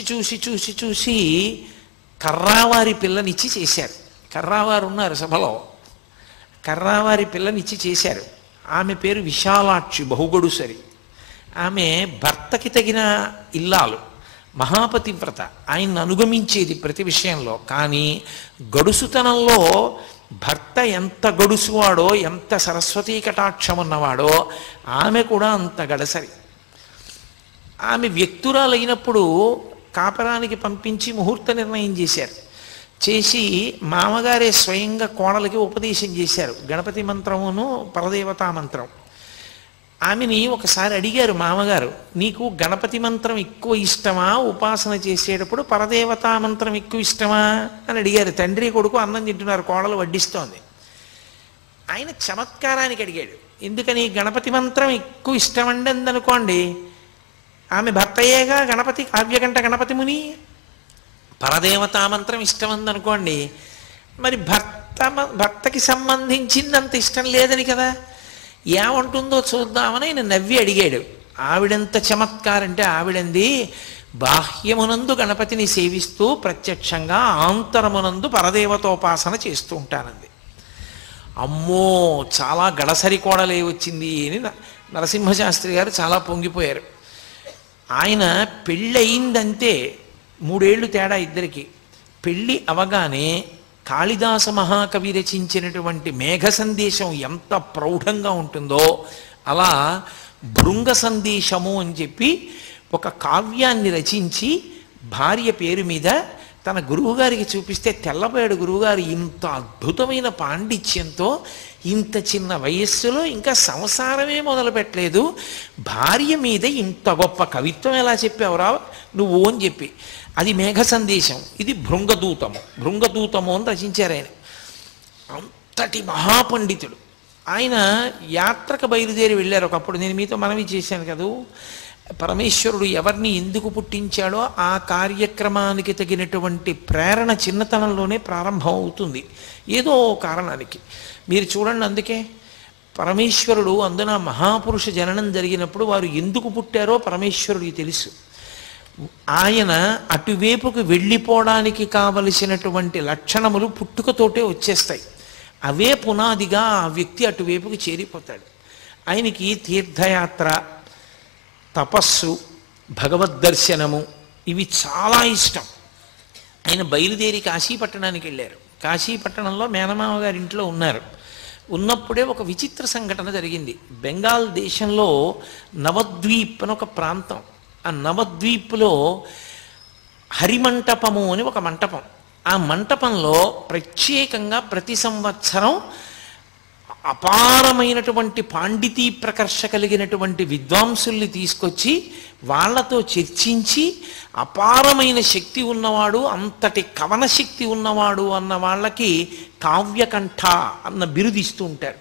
కర్రావారి పిల్లనిచ్చి చేశారు. కర్రావారు ఉన్నారు సభలో, కర్రావారి పిల్లనిచ్చి చేశారు. ఆమె పేరు విశాలాక్షి, బహుగొడుసరి. ఆమె భర్తకి తగిన ఇల్లాలు, మహాపతివ్రత, ఆయన్ని అనుగమించేది ప్రతి విషయంలో. కానీ గడుసుతనంలో భర్త ఎంత గడుసువాడో, ఎంత సరస్వతీ కటాక్షం ఉన్నవాడో ఆమె కూడా అంత గడసరి. ఆమె వ్యక్తురాలైనప్పుడు కాపరానికి పంపించి ముహూర్త నిర్ణయం చేశారు. చేసి మామగారే స్వయంగా కోడలికి ఉపదేశం చేశారు గణపతి మంత్రమును పరదేవతా మంత్రం. ఆమెని ఒకసారి అడిగారు మామగారు, నీకు గణపతి మంత్రం ఎక్కువ ఇష్టమా, ఉపాసన చేసేటప్పుడు పరదేవతా మంత్రం ఎక్కువ ఇష్టమా అని అడిగారు. తండ్రి కొడుకు అన్నం తింటున్నారు, కోడలు వడ్డిస్తోంది. ఆయన చమత్కారానికి అడిగాడు, ఎందుకని గణపతి మంత్రం ఎక్కువ ఇష్టమండి అందనుకోండి, ఆమె భర్తయ్యేగా గణపతి, కావ్యకంఠ గణపతి ముని. పరదేవతా మంత్రం ఇష్టమందనుకోండి, మరి భర్తకి సంబంధించిందంత ఇష్టం లేదని కదా, ఏమంటుందో చూద్దామని ఆయన నవ్వి అడిగాడు. ఆవిడంత చమత్కారంటే ఆవిడంది, బాహ్యమునందు గణపతిని సేవిస్తూ ప్రత్యక్షంగా ఆంతరమునందు పరదేవతోపాసన చేస్తూ ఉంటానంది. అమ్మో చాలా గడసరి కోడలే వచ్చింది అని నరసింహశాస్త్రి గారు చాలా పొంగిపోయారు. ఆయన పెళ్ళయిందంతే, 3 ఏళ్ళు తేడా ఇద్దరికి. పెళ్ళి అవగానే కాళిదాస మహాకవి రచించినటువంటి మేఘ సందేశం ఎంత ప్రౌఢంగా ఉంటుందో అలా భృంగ సందేశము అని చెప్పి ఒక కావ్యాన్ని రచించి భార్య పేరు మీద తన గురువుగారికి చూపిస్తే తెల్లబోయాడు గురువుగారు. ఇంత అద్భుతమైన పాండిత్యంతో ఇంత చిన్న వయస్సులో ఇంకా సంసారమే మొదలు పెట్టలేదు, భార్య మీద ఇంత గొప్ప కవిత్వం ఎలా చెప్పావురా నువ్వు అని చెప్పి. అది మేఘ సందేశం, ఇది భృంగదూతము. భృంగదూతము అని రచించారు ఆయన. అంతటి మహాపండితుడు ఆయన. యాత్రకు బయలుదేరి వెళ్ళారు. ఒకప్పుడు నేను మీతో మనవి చేశాను కదూ, పరమేశ్వరుడు ఎవరిని ఎందుకు పుట్టించాడో ఆ కార్యక్రమానికి తగినటువంటి ప్రేరణ చిన్నతనంలోనే ప్రారంభం అవుతుంది, ఏదో కారణానికి. మీరు చూడండి, అందుకే పరమేశ్వరుడు అందున మహాపురుష జననం జరిగినప్పుడు వారు ఎందుకు పుట్టారో పరమేశ్వరుడికి తెలుసు. ఆయన అటువైపుకు వెళ్ళిపోవడానికి కావలసినటువంటి లక్షణములు పుట్టుకతోటే వచ్చేస్తాయి. అవే పునాదిగా ఆ వ్యక్తి అటువైపుకు చేరిపోతాడు. ఆయనకి తీర్థయాత్ర, తపస్సు, భగవద్దర్శనము ఇవి చాలా ఇష్టం. ఆయన బయలుదేరి కాశీపట్టణానికి వెళ్ళారు. కాశీపట్టణంలో మేనమామ గారి ఇంట్లో ఉన్నారు. ఉన్నప్పుడే ఒక విచిత్ర సంఘటన జరిగింది. బెంగాల్ దేశంలో నవద్వీప్ అని ఒక ప్రాంతం. ఆ నవద్వీప్లో హరిమంటపము అని ఒక మంటపం. ఆ మంటపంలో ప్రత్యేకంగా ప్రతి సంవత్సరం అపారమైనటువంటి పాండితీ ప్రకర్ష కలిగినటువంటి విద్వాంసుల్ని తీసుకొచ్చి వాళ్లతో చర్చించి అపారమైన శక్తి ఉన్నవాడు, అంతటి కవన శక్తి ఉన్నవాడు అన్న వాళ్ళకి కావ్యకంఠ అన్న బిరుదిస్తూ ఉంటారు.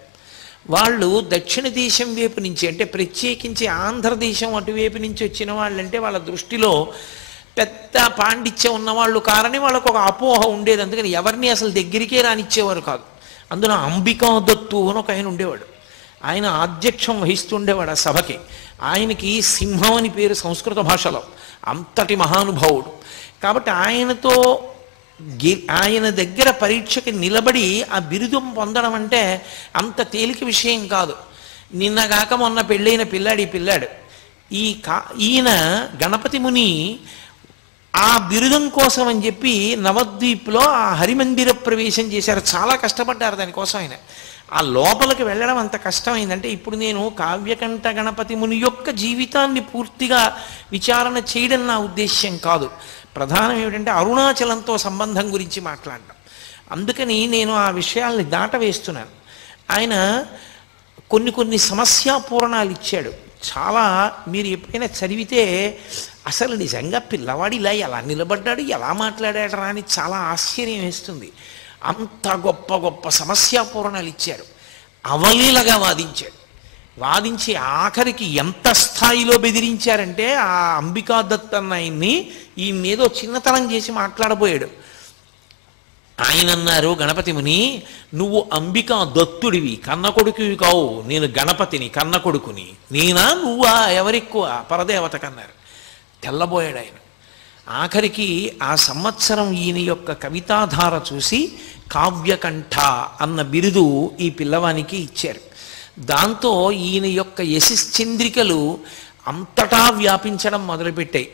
వాళ్ళు దక్షిణ దేశం వైపు నుంచి, అంటే ప్రత్యేకించి ఆంధ్రదేశం అటువైపు నుంచి వచ్చిన వాళ్ళంటే వాళ్ళ దృష్టిలో పెద్ద పాండిత్యం ఉన్నవాళ్ళు కారని వాళ్ళకు ఒక అపోహ ఉండేది. అందుకని ఎవరిని అసలు దగ్గరికే రానిచ్చేవారు కాదు. అందులో అంబికా దత్తు అని ఒక ఆయన ఉండేవాడు. ఆయన ఆధ్యక్షం వహిస్తుండేవాడు ఆ సభకి. ఆయనకి సింహం అని పేరు సంస్కృత భాషలో. అంతటి మహానుభావుడు. కాబట్టి ఆయన దగ్గర పరీక్షకి నిలబడి ఆ బిరుదం పొందడం అంటే అంత తేలిక విషయం కాదు. నిన్నగాక మొన్న పెళ్ళైన పిల్లాడు ఈయన గణపతి ముని ఆ బిరుదం కోసం అని చెప్పి నవద్వీప్లో ఆ హరిమందిర ప్రవేశం చేశారు. చాలా కష్టపడ్డారు దానికోసం ఆయన. ఆ లోపలికి వెళ్ళడం అంత కష్టమైందంటే, ఇప్పుడు నేను కావ్యకంఠ గణపతి ముని యొక్క జీవితాన్ని పూర్తిగా విచారణ చేయడం నా ఉద్దేశ్యం కాదు. ప్రధానం ఏమిటంటే అరుణాచలంతో సంబంధం గురించి మాట్లాడడం. అందుకని నేను ఆ విషయాల్ని దాటవేస్తున్నాను. ఆయన కొన్ని సమస్యాపూరణాలు ఇచ్చాడు. చాలా మీరు ఎప్పుడైనా చదివితే అసలు నిజంగా పిల్లవాడు ఇలా ఎలా నిలబడ్డాడు, ఎలా మాట్లాడాడరా అని చాలా ఆశ్చర్యం వేస్తుంది. అంత గొప్ప సమస్యాపూరణాలు ఇచ్చారు. అవలీలగా వాదించి ఆఖరికి ఎంత స్థాయిలో బెదిరించారంటే ఆ అంబికా దత్ అన్న ఈయన్నేదో చిన్నతనం చేసి మాట్లాడబోయాడు. ఆయన అన్నారు, గణపతి ముని నువ్వు అంబికా దత్తుడివి, కన్న కొడుకువి కావు, నేను గణపతిని, కన్న కొడుకుని. నేనా నువ్వా, ఎవరెక్కువ, పరదేవత కన్నారు. తెల్లబోయాడు ఆయన. ఆఖరికి ఆ సంవత్సరం ఈయన యొక్క కవితాధార చూసి కావ్యకంఠ అన్న బిరుదు ఈ పిల్లవానికి ఇచ్చారు. దాంతో ఈయన యొక్క యశశ్చంద్రికలు అంతటా వ్యాపించడం మొదలుపెట్టాయి.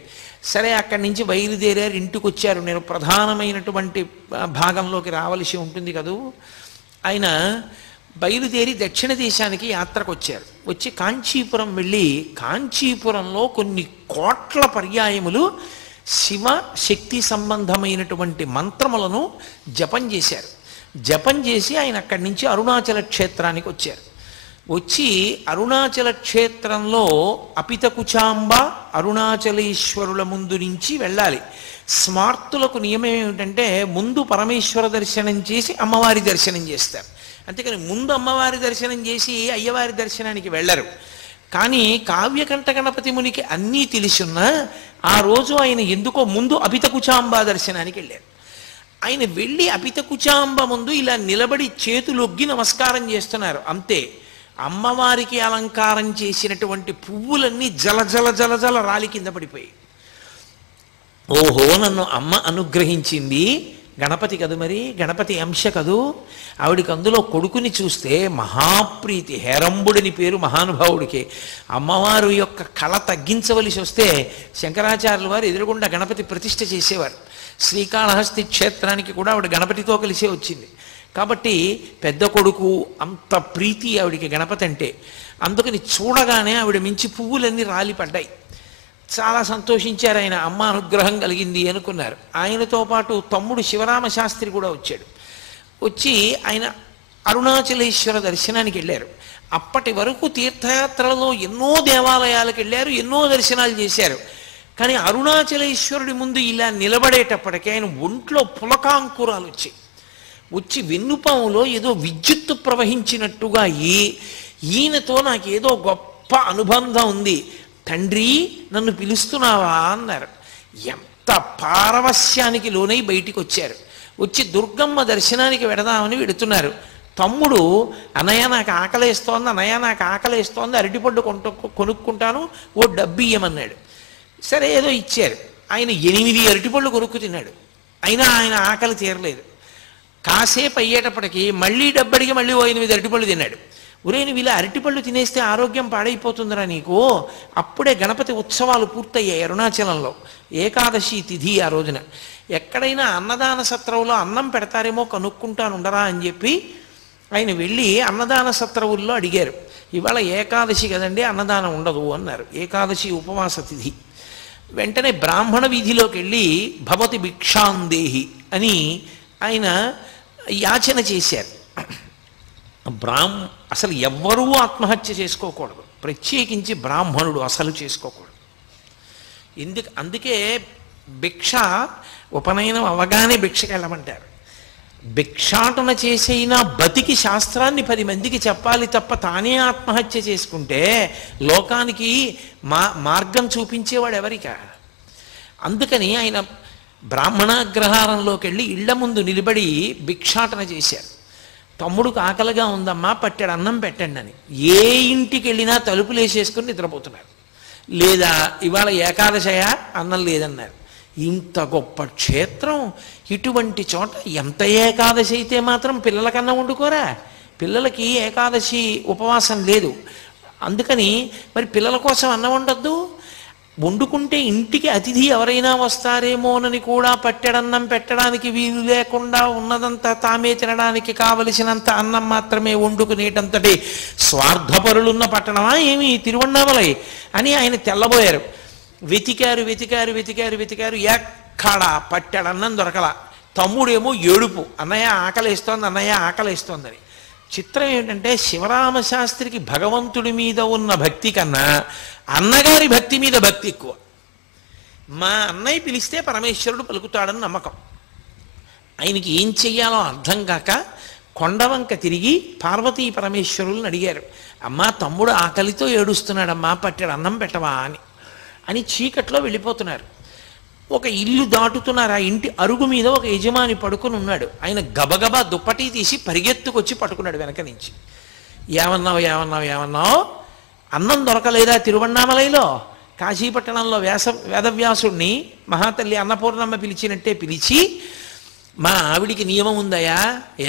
సరే, అక్కడి నుంచి బయలుదేరారు, ఇంటికి వచ్చారు. నేను ప్రధానమైనటువంటి భాగంలోకి రావలసి ఉంటుంది కదూ. ఆయన బయలుదేరి దక్షిణ దేశానికి యాత్రకు వచ్చారు. వచ్చి కాంచీపురం వెళ్ళి కాంచీపురంలో కొన్ని కోట్ల పర్యాయములు శివ శక్తి సంబంధమైనటువంటి మంత్రములను జపం చేశారు. జపం చేసి ఆయన అక్కడి నుంచి అరుణాచల క్షేత్రానికి వచ్చారు. వచ్చి అరుణాచల క్షేత్రంలో అపితకుచాంబ అరుణాచలేశ్వరుల ముందు నుంచి వెళ్ళాలి. స్మార్తులకు నియమం ఏమిటంటే ముందు పరమేశ్వర దర్శనం చేసి అమ్మవారి దర్శనం చేస్తారు. అంతేకాని ముందు అమ్మవారి దర్శనం చేసి అయ్యవారి దర్శనానికి వెళ్ళరు. కానీ కావ్యకంఠ గణపతి మునికి అన్నీ తెలిసున్నా ఆ రోజు ఆయన ఎందుకో ముందు అపితకుచాంబ దర్శనానికి వెళ్ళారు. ఆయన వెళ్ళి అపితకుచాంబ ముందు ఇలా నిలబడి చేతులొగ్గి నమస్కారం చేస్తున్నారు. అంతే, అమ్మవారికి అలంకారం చేసినటువంటి పువ్వులన్నీ జల జల జల జల రాలి కింద పడిపోయాయి. ఓహో, నన్ను అమ్మ అనుగ్రహించింది, గణపతి కదు, మరి గణపతి అంశ కదూ. ఆవిడికి అందులో కొడుకుని చూస్తే మహాప్రీతి, హేరంబుడిని పేరు మహానుభావుడికి. అమ్మవారు యొక్క కళ తగ్గించవలసి వస్తే శంకరాచార్యుల వారు ఎదురుగుండా గణపతి ప్రతిష్ఠ చేసేవారు. శ్రీకాళహస్తి క్షేత్రానికి కూడా ఆవిడ గణపతితో కలిసే వచ్చింది. కాబట్టి పెద్ద కొడుకు అంత ప్రీతి ఆవిడికి గణపతి అంటే. అందుకని చూడగానే ఆవిడ మించి పువ్వులన్నీ రాలిపడ్డాయి. చాలా సంతోషించారు ఆయన, అమ్మ అనుగ్రహం కలిగింది అనుకున్నారు. ఆయనతో పాటు తమ్ముడు శివరామశాస్త్రి కూడా వచ్చాడు. వచ్చి ఆయన అరుణాచలేశ్వర దర్శనానికి వెళ్ళారు. అప్పటి వరకు తీర్థయాత్రలలో ఎన్నో దేవాలయాలకు వెళ్ళారు, ఎన్నో దర్శనాలు చేశారు. కానీ అరుణాచలేశ్వరుడి ముందు ఇలా నిలబడేటప్పటికీ ఆయన ఒంట్లో పులకాంకురాలు వచ్చి వెన్నుపాములో ఏదో విద్యుత్తు ప్రవహించినట్టుగా ఈయనతో నాకు ఏదో గొప్ప అనుబంధం ఉంది, తండ్రి నన్ను పిలుస్తున్నావా అన్నారు. ఎంత పారవస్యానికి లోనై బయటికి వచ్చారు. వచ్చి దుర్గమ్మ దర్శనానికి వెడదామని వెడుతున్నారు. తమ్ముడు, అన్నయ్య నాకు ఆకలేస్తోంది, అన్నయ్య నాకు ఆకలేస్తోంది, అరటిపండు కొనుక్కుంటాను, ఓ డబ్బు ఇయ్యమన్నాడు. సరే ఏదో ఇచ్చారు. ఆయన 8 అరటిపళ్ళు కొనుక్కు తిన్నాడు. అయినా ఆయన ఆకలి తీరలేదు. కాసేపు అయ్యేటప్పటికి మళ్ళీ డబ్బడికి మళ్ళీ ఓ 8 అరటిపళ్ళు తిన్నాడు. ఒరే, నువ్వు ఇలా అరటిపళ్ళు తినేస్తే ఆరోగ్యం పాడైపోతుందిరా నీకు. అప్పుడే గణపతి ఉత్సవాలు పూర్తయ్యాయి అరుణాచలంలో. ఏకాదశి తిథి ఆ రోజున. ఎక్కడైనా అన్నదాన సత్రంలో అన్నం పెడతారేమో కనుక్కుంటాను ఉండరా అని చెప్పి ఆయన వెళ్ళి అన్నదాన సత్రవుల్లో అడిగారు. ఇవాళ ఏకాదశి కదండి, అన్నదానం ఉండదు అన్నారు. ఏకాదశి ఉపవాస తిథి. వెంటనే బ్రాహ్మణ వీధిలోకి వెళ్ళి భవతి భిక్షాందేహి అని ఆయన యాచన చేశారు. అసలు ఎవ్వరూ ఆత్మహత్య చేసుకోకూడదు, ప్రత్యేకించి బ్రాహ్మణుడు అసలు చేసుకోకూడదు. అందుకే భిక్ష ఉపనయనం అవగానే భిక్షకి వెళ్ళమంటారు. భిక్షాటన చేసైనా బతికి శాస్త్రాన్ని 10 మందికి చెప్పాలి తప్ప తానే ఆత్మహత్య చేసుకుంటే లోకానికి మార్గం చూపించేవాడు ఎవరికా. అందుకని ఆయన బ్రాహ్మణాగ్రహారంలోకి వెళ్ళి ఇళ్ల ముందు నిలబడి భిక్షాటన చేశారు. తమ్ముడికి ఆకలిగా ఉందమ్మా, పట్టెడు అన్నం పెట్టండి అని. ఏ ఇంటికి వెళ్ళినా తలుపులు వేసేసుకుని నిద్రపోతున్నారు. లేదా ఇవాళ ఏకాదశయ, అన్నం లేదన్నారు. ఇంత గొప్ప క్షేత్రం, ఇటువంటి చోట ఎంత ఏకాదశి అయితే మాత్రం పిల్లలకన్నా వండుకోరా? పిల్లలకి ఏకాదశి ఉపవాసం లేదు. అందుకని మరి పిల్లల కోసం అన్నం వండొద్దు. వండుకుంటే ఇంటికి అతిథి ఎవరైనా వస్తారేమోనని కూడా పట్టెడన్నం పెట్టడానికి వీలు లేకుండా ఉన్నదంతా తామే తినడానికి కావలసినంత అన్నం మాత్రమే వండుకునేటంతటి స్వార్థపరులున్న పట్టణమా ఏమి తిరువన్నామలై అని ఆయన తెల్లబోయారు. వెతికారు వెతికారు వెతికారు వెతికారు, ఎక్కడా పట్టెడన్నం దొరకల. తమ్ముడేమో ఏడుపు, అన్నయ్య ఆకలేస్తోంది, అన్నయ్య ఆకలేస్తోందని. చిత్రం ఏంటంటే శివరామశాస్త్రికి భగవంతుడి మీద ఉన్న భక్తి కన్నా అన్నగారి భక్తి మీద భక్తి ఎక్కువ. మా అన్నయ్య పిలిస్తే పరమేశ్వరుడు పలుకుతాడని నమ్మకం. ఆయనకి ఏం చెయ్యాలో అర్థం కాక కొండవంక తిరిగి పార్వతీ పరమేశ్వరులను అడిగారు. అమ్మా, తమ్ముడు ఆకలితో ఏడుస్తున్నాడమ్మా, పట్టెడు అన్నం పెట్టవా అని చీకట్లో వెళ్ళిపోతున్నారు. ఒక ఇల్లు దాటుతున్నారు. ఆ ఇంటి అరుగు మీద ఒక యజమాని పడుకుని ఉన్నాడు. ఆయన గబగబా దుప్పటి తీసి పరిగెత్తుకొచ్చి పట్టుకున్నాడు వెనక నుంచి. ఏమన్నావు ఏమన్నావు ఏమన్నావు? అన్నం దొరకలేదా తిరువన్నామలైలో? కాశీపట్టణంలో వేదవ్యాసుడిని మహాతల్లి అన్నపూర్ణమ్మ పిలిచినట్టే పిలిచి, మా ఆవిడికి నియమం ఉందయా,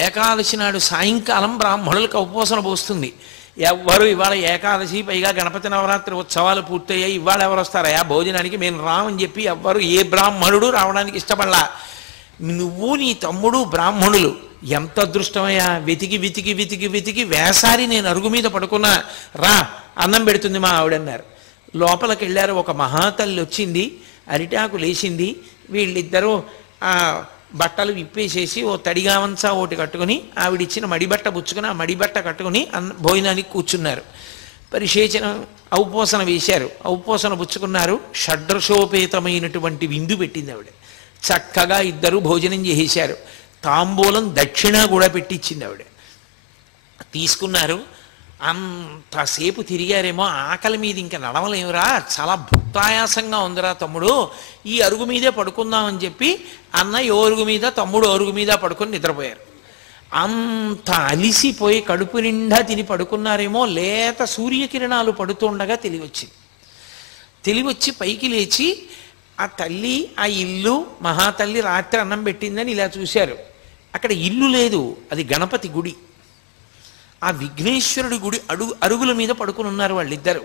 ఏకాదశి నాడు సాయంకాలం బ్రాహ్మణులకు ఉపవాసన పోస్తుంది. ఎవ్వరు ఇవాళ ఏకాదశి, పైగా గణపతి నవరాత్రి ఉత్సవాలు పూర్తయ్యాయి, ఇవాళ ఎవరు వస్తారయా భోజనానికి, మేము రామని చెప్పి ఎవ్వరు ఏ బ్రాహ్మణుడు రావడానికి ఇష్టపడలా. నువ్వు నీ తమ్ముడు బ్రాహ్మణులు, ఎంత అదృష్టమయ్యా. వెతికి వెతికి వెతికి వెతికి వేసారి నేను అరుగు మీద పడుకున్నా, రా అన్నం పెడుతుంది మా ఆవిడన్నారు. లోపలికి వెళ్ళారు. ఒక మహాతల్లి వచ్చింది. అరిటాకు లేచింది. వీళ్ళిద్దరూ ఆ బట్టలు విప్పేసేసి ఓ తడిగావంచా ఒకటి కట్టుకుని ఆవిడిచ్చిన మడిబట్ట పుచ్చుకొని ఆ మడిబట్ట కట్టుకుని భోజనానికి కూర్చున్నారు. పరిశేచనం ఔపోసన వేశారు, ఔపోసన పుచ్చుకున్నారు. షడ్రశోపేతమైనటువంటి విందు పెట్టింది ఆవిడ. చక్కగా ఇద్దరు భోజనం చేసేశారు. తాంబూలం దక్షిణ కూడా పెట్టించింది ఆవిడ. తీసుకున్నారు. అంతసేపు తిరిగారేమో, ఆకలి మీద ఇంకా నడవలేమురా, చాలా భుక్తాయాసంగా ఉందిరా తమ్ముడు, ఈ అరుగు మీదే పడుకుందామని చెప్పి అన్న ఓ అరుగు మీద తమ్ముడు అరుగు మీద పడుకొని నిద్రపోయారు. అంత అలిసిపోయి కడుపు నిండా తిని పడుకున్నారేమో, లేత సూర్యకిరణాలు పడుతుండగా తెలివచ్చి పైకి లేచి ఆ తల్లి ఆ ఇల్లు, మహాతల్లి రాత్రి అన్నం పెట్టిందని ఇలా చూశారు. అక్కడ ఇల్లు లేదు, అది గణపతి గుడి. ఆ విఘ్నేశ్వరుడి గుడి అరుగుల మీద పడుకుని ఉన్నారు వాళ్ళిద్దరు.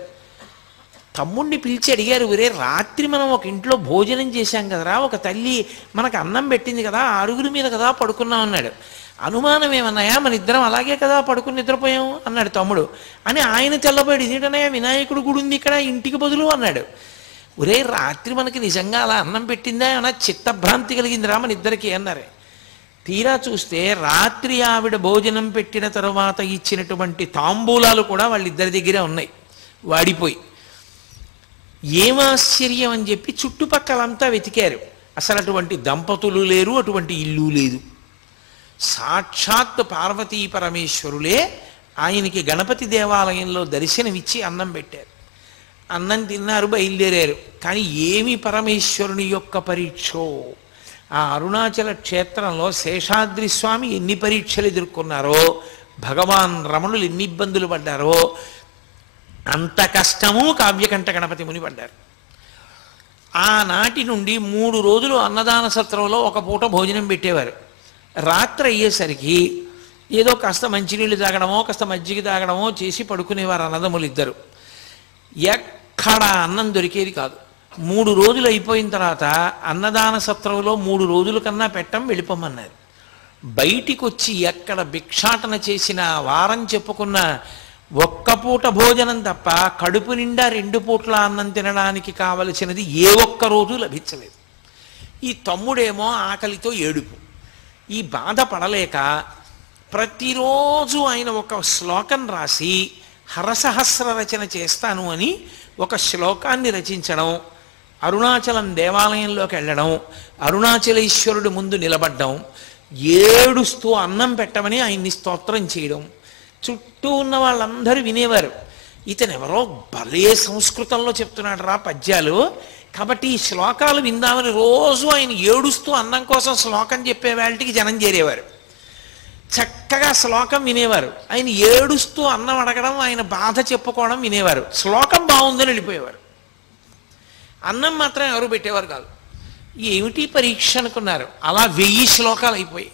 తమ్ముడిని పిలిచి అడిగారు, ఒరే రాత్రి మనం ఒక ఇంట్లో భోజనం చేశాం కదరా, ఒక తల్లి మనకు అన్నం పెట్టింది కదా, ఆ అరుగుల మీద కదా పడుకున్నాం అన్నాడు. అనుమానం ఏమన్నాయా, మన ఇద్దరం అలాగే కదా పడుకుని నిద్రపోయాం అన్నాడు తమ్ముడు. అని ఆయన తెల్లబడి, ఇదేంటన్నాయా వినాయకుడు గుడి ఉంది ఇక్కడ ఇంటికి బదులు అన్నాడు. ఒరే రాత్రి మనకి నిజంగా అలా అన్నం పెట్టిందా, ఏమన్నా చిత్తభ్రాంతి కలిగిందిరా మన ఇద్దరికి అన్నారు. తీరా చూస్తే రాత్రి ఆవిడ భోజనం పెట్టిన తర్వాత ఇచ్చినటువంటి తాంబూలాలు కూడా వాళ్ళిద్దరి దగ్గరే ఉన్నాయి, వాడిపోయి. ఏమాశ్చర్యం అని చెప్పి చుట్టుపక్కలంతా వెతికారు. అసలు అటువంటి దంపతులు లేరు, అటువంటి ఇల్లు లేదు. సాక్షాత్ పార్వతీ పరమేశ్వరులే ఆయనకి గణపతి దేవాలయంలో దర్శనమిచ్చి అన్నం పెట్టారు. అన్నం తిన్నారు, బయలుదేరారు. కానీ ఏమి పరమేశ్వరుని యొక్క పరీక్షో! ఆ అరుణాచల క్షేత్రంలో శేషాద్రి స్వామి ఎన్ని పరీక్షలు ఎదుర్కొన్నారో, భగవాన్ రమణులు ఎన్ని ఇబ్బందులు పడ్డారో, అంత కష్టము కావ్యకంఠ గణపతి ముని పడ్డారు. ఆనాటి నుండి 3 రోజులు అన్నదాన సత్రంలో ఒక పూట భోజనం పెట్టేవారు. రాత్రి అయ్యేసరికి ఏదో కాస్త మంచినీళ్ళు తాగడమో కాస్త మజ్జిగ తాగడమో చేసి పడుకునేవారు అన్నదమ్ములు ఇద్దరు. ఎక్కడ అన్నం దొరికేది కాదు. 3 రోజులు అయిపోయిన తర్వాత అన్నదాన సత్రంలో 3 రోజుల కన్నా పెట్టం, వెళ్ళిపోమన్నారు. బయటికి వచ్చి ఎక్కడ భిక్షాటన చేసిన వారం చెప్పుకున్న ఒక్క పూట భోజనం తప్ప కడుపు నిండా 2 పూట్ల అన్నం తినడానికి కావలసినది ఏ ఒక్క రోజు లభించలేదు. ఈ తమ్ముడేమో ఆకలితో ఏడుపు. ఈ బాధ పడలేక ప్రతిరోజు ఆయన ఒక శ్లోకం రాసి హరసహస్ర రచన చేస్తాను అని ఒక శ్లోకాన్ని రచించడం, అరుణాచలం దేవాలయంలోకి వెళ్ళడం, అరుణాచలేశ్వరుడు ముందు నిలబడ్డం, ఏడుస్తూ అన్నం పెట్టమని ఆయన్ని స్తోత్రం చేయడం. చుట్టూ ఉన్న వాళ్ళందరూ వినేవారు. ఇతనెవరో భలే సంస్కృతంలో చెప్తున్నాడు రా పద్యాలు, కాబట్టి ఈ శ్లోకాలు విందామని రోజు ఆయన ఏడుస్తూ అన్నం కోసం శ్లోకం చెప్పే వాళ్ళకి జనం చేరేవారు. చక్కగా శ్లోకం వినేవారు. ఆయన ఏడుస్తూ అన్నం అడగడం, ఆయన బాధ చెప్పుకోవడం వినేవారు. శ్లోకం బాగుందని వెళ్ళిపోయేవారు. అన్నం మాత్రం ఎవరు పెట్టేవారు కాదు. ఏమిటి పరీక్ష అనుకున్నారు. అలా 1000 శ్లోకాలు అయిపోయాయి.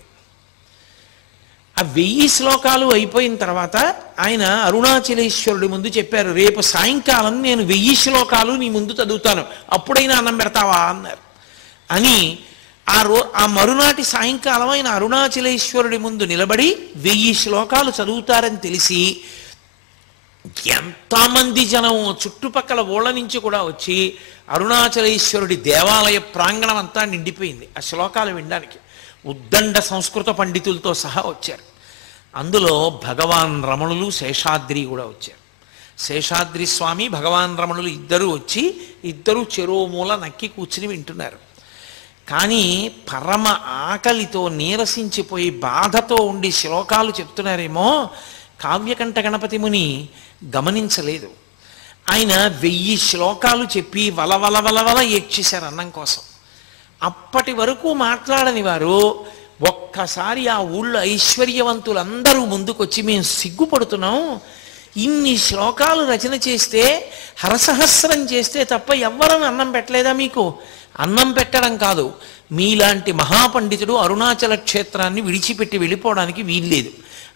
ఆ 1000 శ్లోకాలు అయిపోయిన తర్వాత ఆయన అరుణాచలేశ్వరుడి ముందు చెప్పారు, రేపు సాయంకాలం నేను 1000 శ్లోకాలు నీ ముందు చదువుతాను, అప్పుడైనా అన్నం పెడతావా అన్నారు. అని ఆ మరునాటి సాయంకాలం ఆయన అరుణాచలేశ్వరుడి ముందు నిలబడి 1000 శ్లోకాలు చదువుతారని తెలిసి ఎంతమంది జనం చుట్టుపక్కల ఊళ్ళ నుంచి కూడా వచ్చి అరుణాచలేశ్వరుడి దేవాలయ ప్రాంగణం అంతా నిండిపోయింది ఆ శ్లోకాలు వినడానికి. ఉద్దండ సంస్కృత పండితులతో సహా వచ్చారు. అందులో భగవాన్ రమణులు, శేషాద్రి కూడా వచ్చారు. శేషాద్రి స్వామి, భగవాన్ రమణులు ఇద్దరూ వచ్చి ఇద్దరూ చెరో మూల నక్కి కూర్చుని వింటున్నారు. కానీ పరమ ఆకలితో నీరసించిపోయి బాధతో ఉండి శ్లోకాలు చెప్తున్నారేమో కావ్యకంఠ గణపతి ముని గమనించలేదు. ఆయన 1000 శ్లోకాలు చెప్పి వలవల ఏడ్చేశారు అన్నం కోసం. అప్పటి వరకు మాట్లాడని వారు ఒక్కసారి ఆ ఊళ్ళో ఐశ్వర్యవంతులందరూ ముందుకొచ్చి, మేము సిగ్గుపడుతున్నాం, ఇన్ని శ్లోకాలు రచన చేస్తే, హరసహస్రం చేస్తే తప్ప ఎవ్వరూ అన్నం పెట్టలేదా మీకు? అన్నం పెట్టడం కాదు, మీలాంటి మహాపండితుడు అరుణాచల క్షేత్రాన్ని విడిచిపెట్టి వెళ్ళిపోవడానికి వీల్లేదు,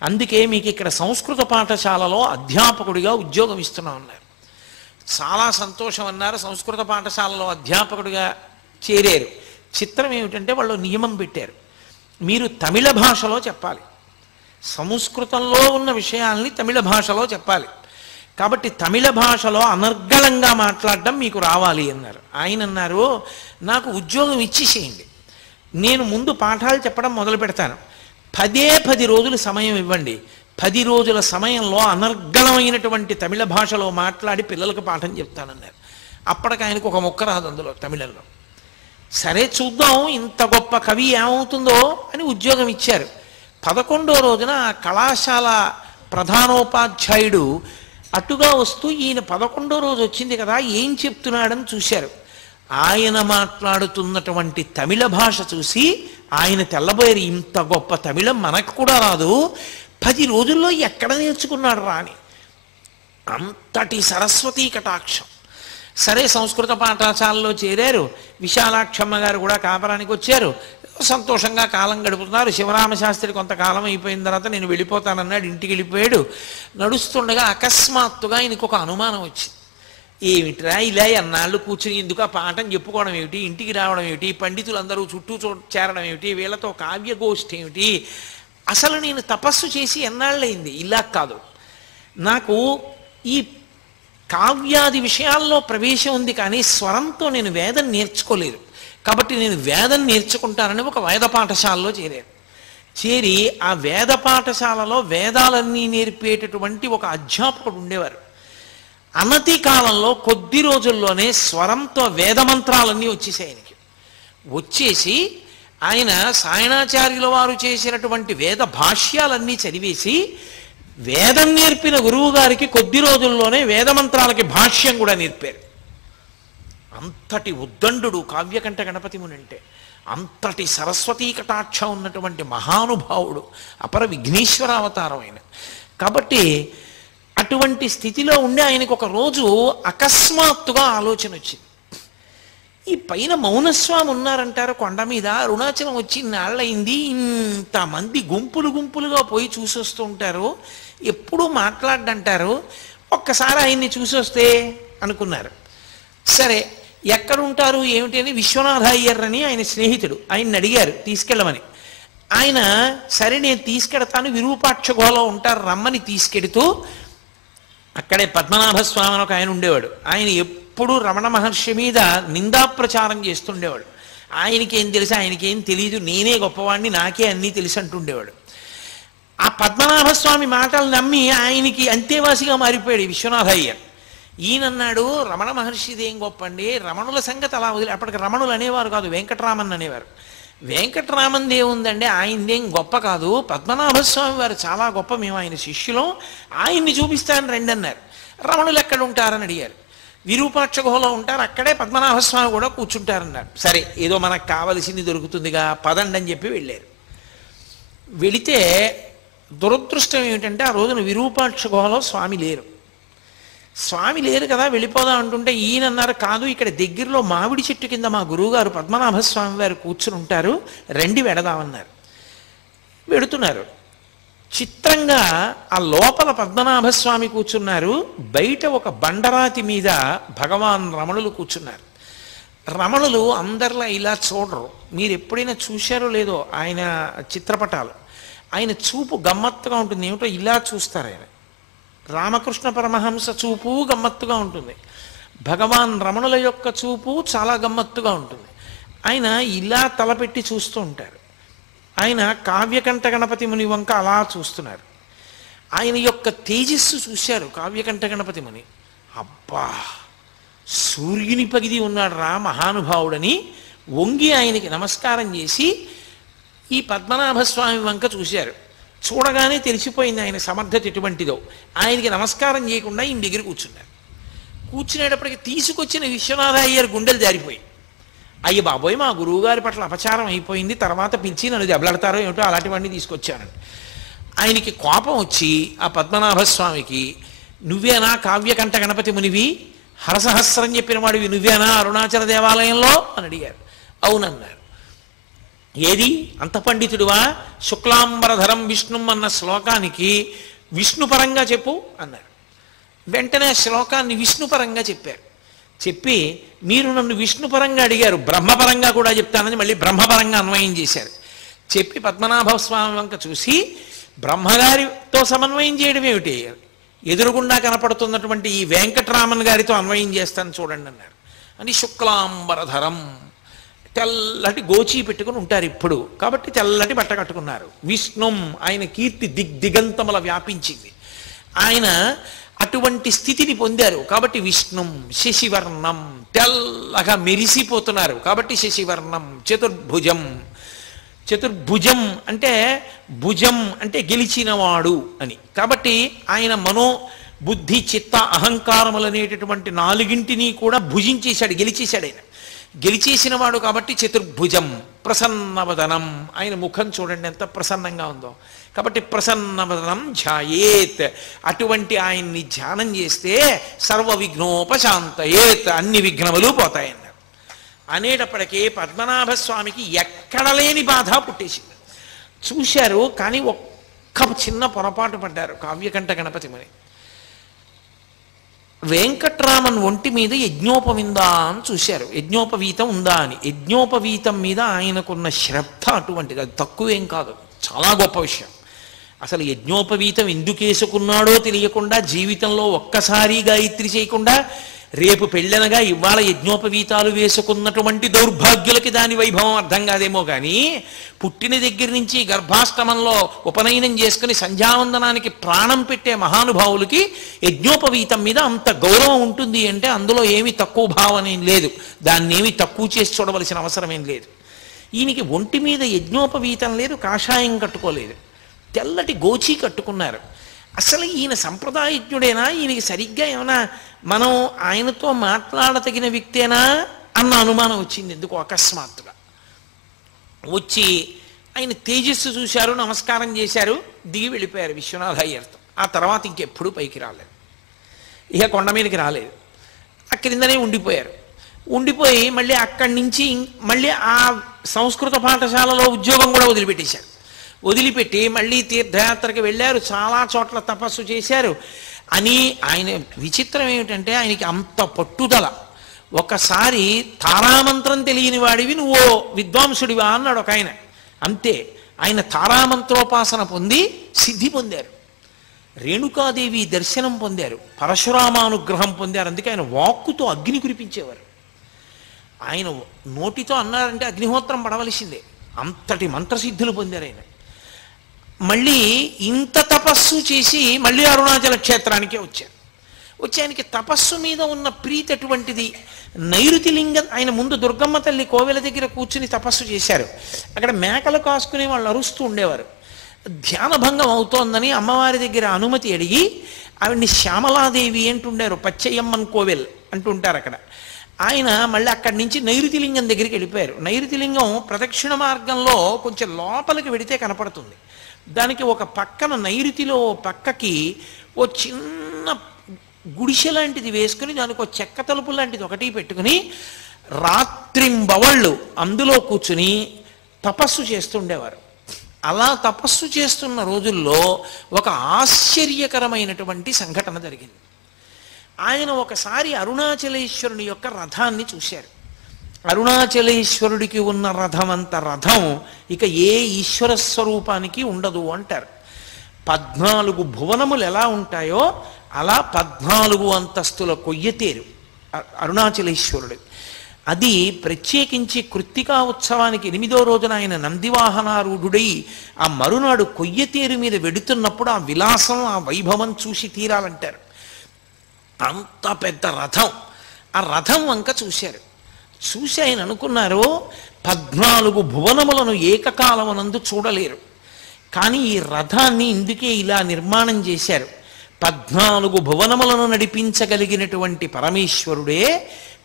అందుకే మీకు ఇక్కడ సంస్కృత పాఠశాలలో అధ్యాపకుడిగా ఉద్యోగం ఇస్తున్నాం అన్నారు. చాలా సంతోషం అన్నారు. సంస్కృత పాఠశాలలో అధ్యాపకుడిగా చేరారు. చిత్రం ఏమిటంటే వాళ్ళు నియమం పెట్టారు, మీరు తమిళ భాషలో చెప్పాలి, సంస్కృతంలో ఉన్న విషయాల్ని తమిళ భాషలో చెప్పాలి. కాబట్టి తమిళ భాషలో అనర్గళంగా మాట్లాడడం మీకు రావాలి అన్నారు. ఆయన అన్నారు, నాకు ఉద్యోగం ఇచ్చేసేయండి, నేను ముందు పాఠాలు చెప్పడం మొదలు పెడతాను, 10 రోజులు సమయం ఇవ్వండి, 10 రోజుల సమయంలో అనర్గళమైనటువంటి తమిళ భాషలో మాట్లాడి పిల్లలకు పాఠం చెప్తానన్నారు. అప్పటికి ఆయనకు ఒక ముక్క రాదు అందులో తమిళంలో. సరే చూద్దాం ఇంత గొప్ప కవి ఏమవుతుందో అని ఉద్యోగం ఇచ్చారు. 11వ రోజున ఆ కళాశాల ప్రధానోపాధ్యాయుడు అటుగా వస్తూ ఈయన 11వ రోజు వచ్చింది కదా ఏం చెప్తున్నాడని చూశారు. ఆయన మాట్లాడుతున్నటువంటి తమిళ భాష చూసి ఆయన తెల్లబోయారు, ఇంత గొప్ప తమిళం మనకు కూడా రాదు, 10 రోజుల్లో ఎక్కడ నేర్చుకున్నాడు రాని. అంతటి సరస్వతీ కటాక్షం. సరే సంస్కృత పాఠశాలలో చేరారు. విశాలాక్షమ్మ గారు కూడా కాపరానికి వచ్చారు. సంతోషంగా కాలం గడుపుతున్నారు. శివరామశాస్త్రి కొంతకాలం అయిపోయిన తర్వాత నేను వెళ్ళిపోతానన్నాడు, ఇంటికి వెళ్ళిపోయాడు. నడుస్తుండగా అకస్మాత్తుగా ఆయనకు ఒక అనుమానం వచ్చింది. ఏమిట్రా ఇలా ఎన్నాళ్ళు కూర్చుని ఎందుకు ఆ పాఠం చెప్పుకోవడం ఏమిటి, ఇంటికి రావడం ఏమిటి, పండితులందరూ చుట్టూ చేరడం ఏమిటి, వీళ్ళతో కావ్యగోష్ఠి ఏమిటి, అసలు నేను తపస్సు చేసి ఎన్నాళ్ళయింది, ఇలా కాదు, నాకు ఈ కావ్యాది విషయాల్లో ప్రవేశం ఉంది కానీ స్వరంతో నేను వేదం నేర్చుకోలేదు, కాబట్టి నేను వేదం నేర్చుకుంటానని ఒక వేద పాఠశాలలో చేరాను. చేరి ఆ వేద పాఠశాలలో వేదాలన్నీ నేర్పేటటువంటి ఒక అధ్యాపకుడు ఉండేవారు. అనతి కాలంలో కొద్ది రోజుల్లోనే స్వరంతో వేదమంత్రాలన్నీ వచ్చేసాయి ఆయనకి. వచ్చేసి ఆయన సాయణాచార్యుల వారు చేసినటువంటి వేద భాష్యాలన్నీ చదివేసి వేదం నేర్పిన గురువు గారికి కొద్ది రోజుల్లోనే వేదమంత్రాలకి భాష్యం కూడా నేర్పారు. అంతటి ఉద్దండు కావ్యకంఠ గణపతి ముని అంటే, అంతటి సరస్వతీ కటాక్షం ఉన్నటువంటి మహానుభావుడు, అపర విఘ్నేశ్వర అవతారం ఆయన. కాబట్టి అటువంటి స్థితిలో ఉండి ఆయనకు ఒక రోజు అకస్మాత్తుగా ఆలోచన వచ్చింది. ఈ పైన మౌనస్వామి ఉన్నారంటారు కొండ మీద, అరుణాచలం వచ్చి నాళ్ళయింది, ఇంతమంది గుంపులు గుంపులుగా పోయి చూసొస్తూ ఉంటారు, ఎప్పుడూ మాట్లాడంటారు, ఒక్కసారి ఆయన్ని చూసొస్తే అనుకున్నారు. సరే ఎక్కడుంటారు ఏమిటి అని విశ్వనాథ అయ్యర్ అని ఆయన స్నేహితుడు, ఆయన్ని అడిగారు తీసుకెళ్ళమని. ఆయన సరే నేను తీసుకెడతాను, విరూపాక్ష గుహలో ఉంటారు రమ్మని తీసుకెడుతూ, అక్కడే పద్మనాభస్వామి అని ఒక ఆయన ఉండేవాడు. ఆయన ఎప్పుడు రమణ మహర్షి మీద నిందా ప్రచారం చేస్తుండేవాడు. ఆయనకేం తెలుసు, ఆయనకేం తెలియదు, నేనే గొప్పవాడిని, నాకే అన్నీ తెలుసు అంటుండేవాడు. ఆ పద్మనాభస్వామి మాటలు నమ్మి ఆయనకి అంతేవాసిగా మారిపోయాడు విశ్వనాథ అయ్యర్. ఈయనన్నాడు, రమణ మహర్షిది ఏం గొప్ప అండి, రమణుల సంగతి అలా వదిలి, అప్పటికి రమణులు అనేవారు కాదు, వెంకటరామన్ అనేవారు. వెంకటరామన్ దేవుందండి, ఆయనదేం గొప్ప కాదు, పద్మనాభస్వామి వారు చాలా గొప్ప, మేము ఆయన శిష్యులం, ఆయన్ని చూపిస్తాను రండి అన్నారు. రమణులు ఎక్కడ ఉంటారని అడిగారు. విరూపాక్ష గుహలో ఉంటారు, అక్కడే పద్మనాభస్వామి కూడా కూర్చుంటారన్నారు. సరే ఏదో మనకు కావలసింది దొరుకుతుందిగా పదండి అని చెప్పి వెళ్ళారు. వెళితే దురదృష్టం ఏమిటంటే ఆ రోజున విరూపాక్ష గుహలో స్వామి లేరు. స్వామి లేరు కదా వెళ్ళిపోదాం అంటుంటే ఈయన అన్నారు, కాదు ఇక్కడ దగ్గరలో మామిడి చెట్టు కింద మా గురువుగారు పద్మనాభస్వామి వారు కూర్చుని ఉంటారు, రండి వెడదామన్నారు. వెడుతున్నారు. చిత్రంగా ఆ లోపల పద్మనాభస్వామి కూర్చున్నారు, బయట ఒక బండరాతి మీద భగవాన్ రమణులు కూర్చున్నారు. రమణులు అందరిలా ఇలా చూడరు, మీరు ఎప్పుడైనా చూశారో లేదో ఆయన చిత్రపటాలు, ఆయన చూపు గమ్మత్తుగా ఉంటుంది, ఏమిటో ఇలా చూస్తారు ఆయన. రామకృష్ణ పరమహంస చూపు గమ్మత్తుగా ఉంటుంది, భగవాన్ రమణుల యొక్క చూపు చాలా గమ్మత్తుగా ఉంటుంది. ఆయన ఇలా తలపెట్టి చూస్తూ ఉంటారు. ఆయన కావ్యకంఠ గణపతి ముని వంక అలా చూస్తున్నారు. ఆయన యొక్క తేజస్సు చూశారు కావ్యకంఠ గణపతి ముని. అబ్బా సూర్యుని పగిది ఉన్నాడు రా మహానుభావుడని వంగి ఆయనకి నమస్కారం చేసి ఈ పద్మనాభస్వామి వంక చూశారు. చూడగానే తెలిసిపోయింది ఆయన సమర్థత ఎటువంటిదో. ఆయనకి నమస్కారం చేయకుండా ఈయన దగ్గర కూర్చున్నారు. కూర్చునేటప్పటికి తీసుకొచ్చిన విశ్వనాథ అయ్యర్ గుండెలు జారిపోయి, అయ్య బాబోయ్ మా గురువుగారి పట్ల అపచారం అయిపోయింది, తర్వాత పిలిచి నన్ను దెబ్బలాడతారో ఏమిటో అలాంటివన్నీ తీసుకొచ్చానండి. ఆయనకి కోపం వచ్చి ఆ పద్మనాభస్వామికి, నువ్వేనా కావ్యకంఠ గణపతి మునివి, హరసహస్రం చెప్పిన వాడివి నువ్వేనా అరుణాచల దేవాలయంలో అని అడిగారు. అవునన్నారు. ఏది అంత పండితుడువా, శుక్లాంబరధరం విష్ణుం అన్న శ్లోకానికి విష్ణుపరంగా చెప్పు అన్నారు. వెంటనే శ్లోకాన్ని విష్ణుపరంగా చెప్పారు. చెప్పి మీరు నన్ను విష్ణుపరంగా అడిగారు, బ్రహ్మపరంగా కూడా చెప్తానని మళ్ళీ బ్రహ్మపరంగా అన్వయం చేశారు. చెప్పి పద్మనాభస్వామి వంక చూసి, బ్రహ్మగారితో సమన్వయం చేయడం ఏమిటి, ఎదురుగుండా కనపడుతున్నటువంటి ఈ వెంకటరామన్ గారితో అన్వయం చేస్తాను చూడండి అన్నారు. అని శుక్లాంబరధరం, తెల్లటి గోచీ పెట్టుకుని ఉంటారు ఇప్పుడు, కాబట్టి తెల్లటి బట్ట కట్టుకున్నారు. విష్ణుం, ఆయన కీర్తి దిగంతముల వ్యాపించింది, ఆయన అటువంటి స్థితిని పొందారు కాబట్టి విష్ణుం. శశివర్ణం, తెల్లగా మెరిసిపోతున్నారు కాబట్టి శశివర్ణం. చతుర్భుజం, చతుర్భుజం అంటే భుజం అంటే గెలిచినవాడు అని, కాబట్టి ఆయన మనో బుద్ధి చిత్త అహంకారములు అనేటటువంటి నాలుగింటిని కూడా భుజించేశాడు, గెలిచేశాడు. ఆయన గెలిచేసిన వాడు కాబట్టి చతుర్భుజం. ప్రసన్నవదనం, ఆయన ముఖం చూడండి ఎంత ప్రసన్నంగా ఉందో, కాబట్టి ప్రసన్నవదనం ధ్యాయేత్, అటువంటి ఆయన్ని ధ్యానం చేస్తే సర్వ విఘ్నోపశాంతయేత్, అన్ని విఘ్నములు పోతాయన్నారు. అనేటప్పటికీ పద్మనాభ స్వామికి ఎక్కడ లేని బాధ పుట్టేసింది. చూశారు కానీ ఒక్క చిన్న పొరపాటు పడ్డారు. కావ్యకంఠ గణపతి మరి వెంకట్రామన్ ఒంటి మీద యజ్ఞోపవిందా అని చూశారు, యజ్ఞోపవీతం ఉందా అని. యజ్ఞోపవీతం మీద ఆయనకున్న శ్రద్ధ అటువంటిది, అది తక్కువేం కాదు, చాలా గొప్ప విషయం. అసలు యజ్ఞోపవీతం ఎందుకు వేసుకున్నాడో తెలియకుండా జీవితంలో ఒక్కసారి గాయత్రి చేయకుండా రేపు పెళ్ళనగా ఇవాళ యజ్ఞోపవీతాలు వేసుకున్నటువంటి దౌర్భాగ్యులకి దాని వైభవం అర్థం కాదేమో కానీ, పుట్టిన దగ్గర నుంచి గర్భాష్టమంలో ఉపనయనం చేసుకుని సంధ్యావందనానికి ప్రాణం పెట్టే మహానుభావులకి యజ్ఞోపవీతం మీద అంత గౌరవం ఉంటుంది అంటే అందులో ఏమీ తక్కువ భావన ఏం లేదు, దాన్ని ఏమీ తక్కువ చేసి చూడవలసిన అవసరం ఏం లేదు. ఈయనకి ఒంటి మీద యజ్ఞోపవీతం లేదు, కాషాయం కట్టుకోలేదు, తెల్లటి గోచీ కట్టుకున్నారు. అసలు ఈయన సంప్రదాయజ్ఞుడేనా, ఈయనకి సరిగ్గా ఏమైనా మనం ఆయనతో మాట్లాడతగిన వ్యక్తేనా అన్న అనుమానం వచ్చింది ఎందుకు అకస్మాత్తుగా. వచ్చి ఆయన తేజస్సు చూశారు, నమస్కారం చేశారు, దిగి వెళ్ళిపోయారు విశ్వనాథ అయ్యర్తో. ఆ తర్వాత ఇంకెప్పుడు పైకి రాలేదు, ఇక కొండ మీదకి రాలేదు, ఆ క్రిందనే ఉండిపోయారు. ఉండిపోయి మళ్ళీ అక్కడి నుంచి మళ్ళీ ఆ సంస్కృత పాఠశాలలో ఉద్యోగం కూడా వదిలిపెట్టేశారు. వదిలిపెట్టి మళ్ళీ తీర్థయాత్రకి వెళ్ళారు, చాలా చోట్ల తపస్సు చేశారు. అని ఆయన విచిత్రం ఏమిటంటే ఆయనకి అంత పట్టుదల. ఒకసారి తారామంత్రం తెలియని వాడివి నువ్వు విద్వాంసుడివా అన్నాడు ఒక ఆయన. అంతే, ఆయన తారామంత్రోపాసన పొంది సిద్ధి పొందారు, రేణుకాదేవి దర్శనం పొందారు, పరశురామానుగ్రహం పొందారు. అందుకే ఆయన వాక్కుతో అగ్ని కురిపించేవారు. ఆయన నోటితో అన్నారంటే అగ్నిహోత్రం పడవలసిందే, అంతటి మంత్రసిద్ధులు పొందారు ఆయన. మళ్ళీ ఇంత తపస్సు చేసి మళ్ళీ అరుణాచల క్షేత్రానికే వచ్చారు. వచ్చి ఆయనకి తపస్సు మీద ఉన్న ప్రీతి అటువంటిది. నైరుతి లింగం, ఆయన ముందు దుర్గమ్మ తల్లి కోవెల దగ్గర కూర్చుని తపస్సు చేశారు. అక్కడ మేకలు కాసుకునే వాళ్ళు అరుస్తూ ఉండేవారు. ధ్యానభంగం అవుతోందని అమ్మవారి దగ్గర అనుమతి అడిగి ఆవిడ్ని శ్యామలాదేవి అంటుండారు, పచ్చయ్యమ్మన్ కోవెల్ అంటుంటారు అక్కడ. ఆయన మళ్ళీ అక్కడి నుంచి నైరుతి లింగం దగ్గరికి వెళ్ళిపోయారు. నైరుతి లింగం ప్రదక్షిణ మార్గంలో కొంచెం లోపలికి వెడితే కనపడుతుంది. దానికి ఒక పక్కన నైరుతిలో పక్కకి ఓ చిన్న గుడిసె లాంటిది వేసుకుని దానికి ఒక చెక్క తలుపు లాంటిది ఒకటి పెట్టుకుని రాత్రింబవళ్ళు అందులో కూర్చుని తపస్సు చేస్తుండేవారు. అలా తపస్సు చేస్తున్న రోజుల్లో ఒక ఆశ్చర్యకరమైనటువంటి సంఘటన జరిగింది. ఆయన ఒకసారి అరుణాచలేశ్వరుని యొక్క రథాన్ని చూశారు. అరుణాచలేశ్వరుడికి ఉన్న రథం అంత రథం ఇక ఏ ఈశ్వర స్వరూపానికి ఉండదు అంటారు. 14 భువనములు ఎలా ఉంటాయో అలా 14 అంతస్తుల కొయ్యతేరు అరుణాచలేశ్వరుడు. అది ప్రత్యేకించి కృత్తికా ఉత్సవానికి 8వ రోజున ఆయన నందివాహనారూఢుడై ఆ మరునాడు కొయ్యతేరు మీద వెడుతున్నప్పుడు ఆ విలాసం ఆ వైభవం చూసి తీరాలంటారు. అంత పెద్ద రథం, ఆ రథం వంక చూశారు. చూసి ఆయన అనుకున్నారు 14 భువనములను ఏకకాలమునందు చూడలేరు, కానీ ఈ రథాన్ని ఇందుకే ఇలా నిర్మాణం చేశారు. 14 భువనములను నడిపించగలిగినటువంటి పరమేశ్వరుడే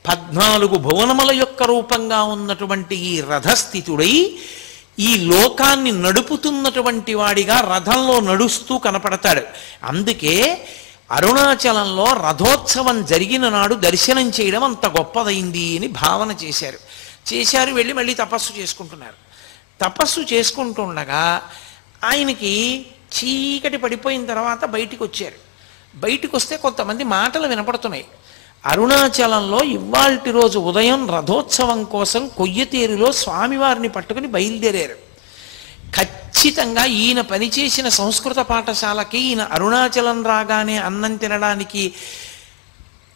14 భువనముల యొక్క రూపంగా ఉన్నటువంటి ఈ రథస్థితుడై ఈ లోకాన్ని నడుపుతున్నటువంటి వాడిగా రథంలో నడుస్తూ కనపడతాడు. అందుకే అరుణాచలంలో రథోత్సవం జరిగిన నాడు దర్శనం చేయడం అంత గొప్పదైంది అని భావన చేశారు. వెళ్ళి మళ్ళీ తపస్సు చేసుకుంటున్నారు. తపస్సు చేసుకుంటుండగా ఆయనకి చీకటి పడిపోయిన తర్వాత బయటికి వచ్చారు. బయటికి వస్తే కొంతమంది మాటలు వినపడుతున్నాయి. అరుణాచలంలో ఇవాల్టి రోజు ఉదయం రథోత్సవం కోసం కొయ్యతేరులో స్వామివారిని పట్టుకుని బయలుదేరారు. ఖచ్చితంగా ఈయన పనిచేసిన సంస్కృత పాఠశాలకి ఈయన అరుణాచలం రాగానే అన్నం తినడానికి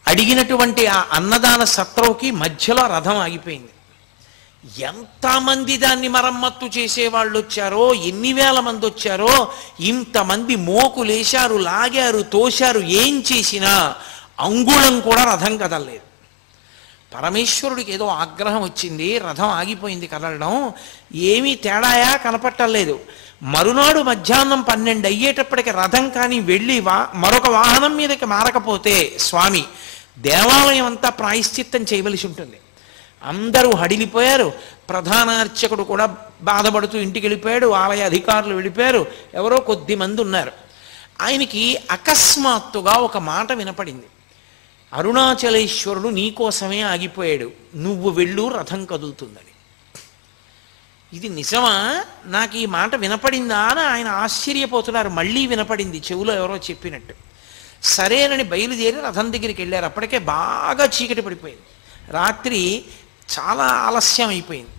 అడిగినటువంటి ఆ అన్నదాన సత్రంకి మధ్యలో రథం ఆగిపోయింది. ఎంతమంది దాన్ని మరమ్మత్తు చేసేవాళ్ళు వచ్చారో, ఎన్ని వేల మంది వచ్చారో, ఇంతమంది మోకులేశారు, లాగారు, తోశారు, ఏం చేసినా అంగుళం కూడా రథం కదలలేదు. పరమేశ్వరుడికి ఏదో ఆగ్రహం వచ్చింది, రథం ఆగిపోయింది కదలడం, ఏమీ తేడాయా కనపట్టలేదు. మరునాడు మధ్యాహ్నం 12 అయ్యేటప్పటికి రథం కానీ వెళ్ళి మరొక వాహనం మీదకి మారకపోతే స్వామి దేవాలయం అంతా ప్రాయశ్చిత్తం చేయవలసి ఉంటుంది. అందరూ హడిలిపోయారు. ప్రధాన అర్చకుడు కూడా బాధపడుతూ ఇంటికి వెళ్ళిపోయాడు, ఆలయ అధికారులు వెళ్ళిపోయారు, ఎవరో కొద్ది మంది ఉన్నారు. ఆయనకి అకస్మాత్తుగా ఒక మాట వినపడింది, అరుణాచలేశ్వరుడు నీకోసమే ఆగిపోయాడు, నువ్వు వెళ్ళు, రథం కదులుతుందని. ఇది నిజమా? నాకు ఈ మాట వినపడిందా అని ఆయన ఆశ్చర్యపోతున్నారు. మళ్ళీ వినపడింది, చెవులో ఎవరో చెప్పినట్టు. సరేనని బయలుదేరి రథం దగ్గరికి వెళ్ళారు. అప్పటికే బాగా చీకటి పడిపోయింది, రాత్రి చాలా ఆలస్యం అయిపోయింది.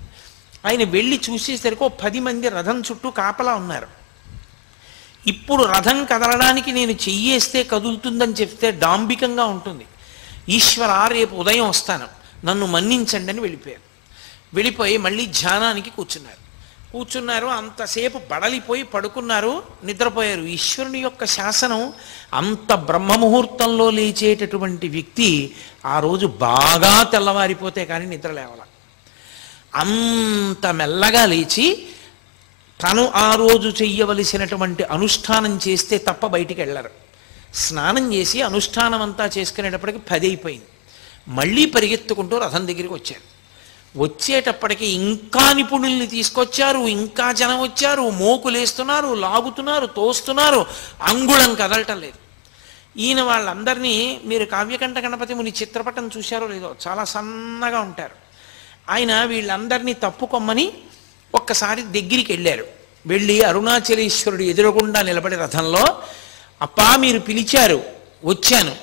ఆయన వెళ్ళి చూసేసరికి 10 మంది రథం చుట్టూ కాపలా ఉన్నారు. ఇప్పుడు రథం కదలడానికి నేను చెయ్యేస్తే కదులుతుందని చెప్తే డాంబికంగా ఉంటుంది. ఈశ్వర రేపు ఉదయం వస్తాను, నన్ను మన్నించండి అని వెళ్ళిపోయారు. వెళ్ళిపోయి మళ్ళీ ధ్యానానికి కూర్చున్నారు. అంతసేపు బడలిపోయి పడుకున్నారు, నిద్రపోయారు. ఈశ్వరుని యొక్క శాసనం, అంత బ్రహ్మముహూర్తంలో లేచేటటువంటి వ్యక్తి ఆ రోజు బాగా తెల్లవారిపోతే కానీ నిద్ర లేవాల. అంత మెల్లగా లేచి తను ఆ రోజు చెయ్యవలసినటువంటి అనుష్ఠానం చేస్తే తప్ప బయటికి వెళ్ళరు. స్నానం చేసి అనుష్ఠానం అంతా చేసుకునేటప్పటికి 10 అయిపోయింది. మళ్ళీ పరిగెత్తుకుంటూ రథం దగ్గరికి వచ్చారు. వచ్చేటప్పటికి ఇంకా నిపుణుల్ని తీసుకొచ్చారు, ఇంకా జనం వచ్చారు, మోకులేస్తున్నారు, లాగుతున్నారు, తోస్తున్నారు, అంగుళం కదలటం లేదు. ఈయన వాళ్ళందరినీ, మీరు కావ్యకంఠ గణపతి ముని చిత్రపటం చూశారో లేదో, చాలా సన్నగా ఉంటారు ఆయన. వీళ్ళందరినీ తప్పుకొమ్మని ఒక్కసారి దగ్గరికి వెళ్ళారు. వెళ్ళి అరుణాచలేశ్వరుడు ఎదురుగుండా నిలబడి రథంలో, అప్పా మీరు పిలిచారు, వచ్చాను,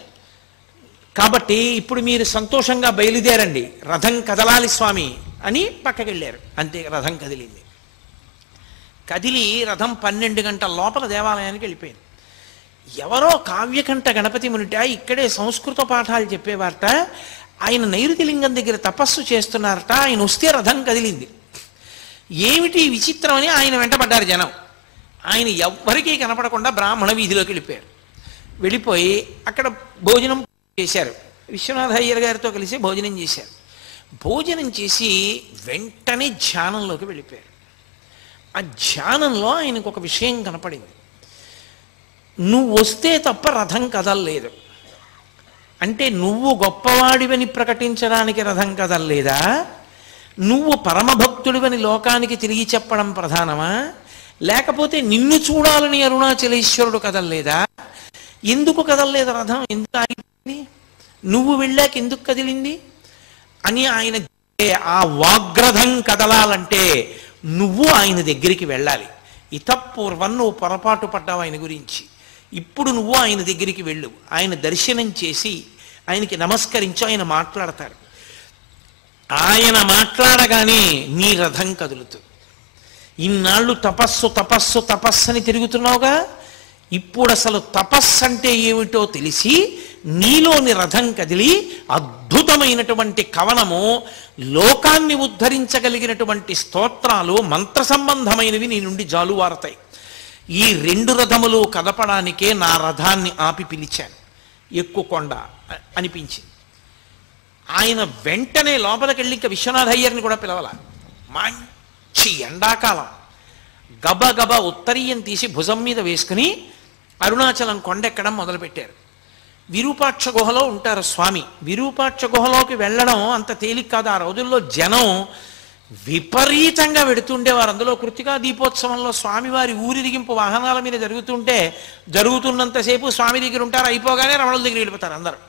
కాబట్టి ఇప్పుడు మీరు సంతోషంగా బయలుదేరండి, రథం కదలాలి స్వామి అని పక్కకి వెళ్ళారు. అంతే, రథం కదిలింది. కదిలి రథం 12 గంటల లోపల దేవాలయానికి వెళ్ళిపోయింది. ఎవరో కావ్యకంఠ గణపతి మునిట ఇక్కడే సంస్కృత పాఠాలు చెప్పేవారట, ఆయన నైరుతిలింగం దగ్గర తపస్సు చేస్తున్నారట. ఆయన వస్తే రథం కదిలింది. ఏమిటి విచిత్రం అని ఆయన వెంటబడ్డారు జనం. ఆయన ఎవ్వరికీ కనపడకుండా బ్రాహ్మణ వీధిలోకి వెళ్ళిపోయారు. వెళ్ళిపోయి అక్కడ భోజనం చేశారు. విశ్వనాథ అయ్యర్ గారితో కలిసి భోజనం చేశారు. భోజనం చేసి వెంటనే ధ్యానంలోకి వెళ్ళిపోయారు. ఆ ధ్యానంలో ఆయనకు ఒక విషయం కనపడింది. నువ్వు వస్తే తప్ప రథం కదలలేదు అంటే నువ్వు గొప్పవాడివని ప్రకటించడానికి రథం కదలలేదా? నువ్వు పరమభక్తుడివని లోకానికి తిరిగి చెప్పడం ప్రధానమా? లేకపోతే నిన్ను చూడాలని అరుణాచలేశ్వరుడు కదలలేదా? ఎందుకు కదలలేదు రథం? ఎందుకు ఆగిపోయింది? నువ్వు వెళ్ళాక ఎందుకు కదిలింది అని ఆయన. ఆ వాగ్రథం కదలాలంటే నువ్వు ఆయన దగ్గరికి వెళ్ళాలి. ఇతపూర్వం నువ్వు పొరపాటు పడ్డావు ఆయన గురించి. ఇప్పుడు నువ్వు ఆయన దగ్గరికి వెళ్ళు, ఆయన దర్శనం చేసి ఆయనకి నమస్కరించు, ఆయన మాట్లాడతారు. ఆయన మాట్లాడగానే నీ రథం కదులుతుంది. ఇన్నాళ్ళు తపస్సు తపస్సు తపస్సని తిరుగుతున్నావుగా, ఇప్పుడు అసలు తపస్సు అంటే ఏమిటో తెలిసి నీలోని రథం కదిలి అద్భుతమైనటువంటి కవనము, లోకాన్ని ఉద్ధరించగలిగినటువంటి స్తోత్రాలు, మంత్ర సంబంధమైనవి నీ నుండి జాలువారతాయి. ఈ 2 రథములు కదపడానికే నా రథాన్ని ఆపి పిలిచాను, ఎక్కుకొండ అనిపించింది. ఆయన వెంటనే లోపలికెళ్ళి ఇంకా విశ్వనాథ అయ్యర్ని కూడా పిలవాల. మంచి ఎండాకాలం, గబగబ ఉత్తరీయం తీసి భుజం మీద వేసుకుని అరుణాచలం కొండెక్కడం మొదలుపెట్టారు. విరూపాక్ష గుహలో ఉంటారు స్వామి. విరూపాక్ష గుహలోకి వెళ్ళడం అంత తేలిక కాదు. ఆ రోజుల్లో జనం విపరీతంగా వెడుతుండేవారు. అందులో కృత్తికా దీపోత్సవంలో స్వామివారి ఊరిరిగింపు వాహనాల మీద జరుగుతున్నంతసేపు స్వామి దగ్గర ఉంటారు, అయిపోగానే రమణుల దగ్గర వెళ్ళిపోతారు అందరూ.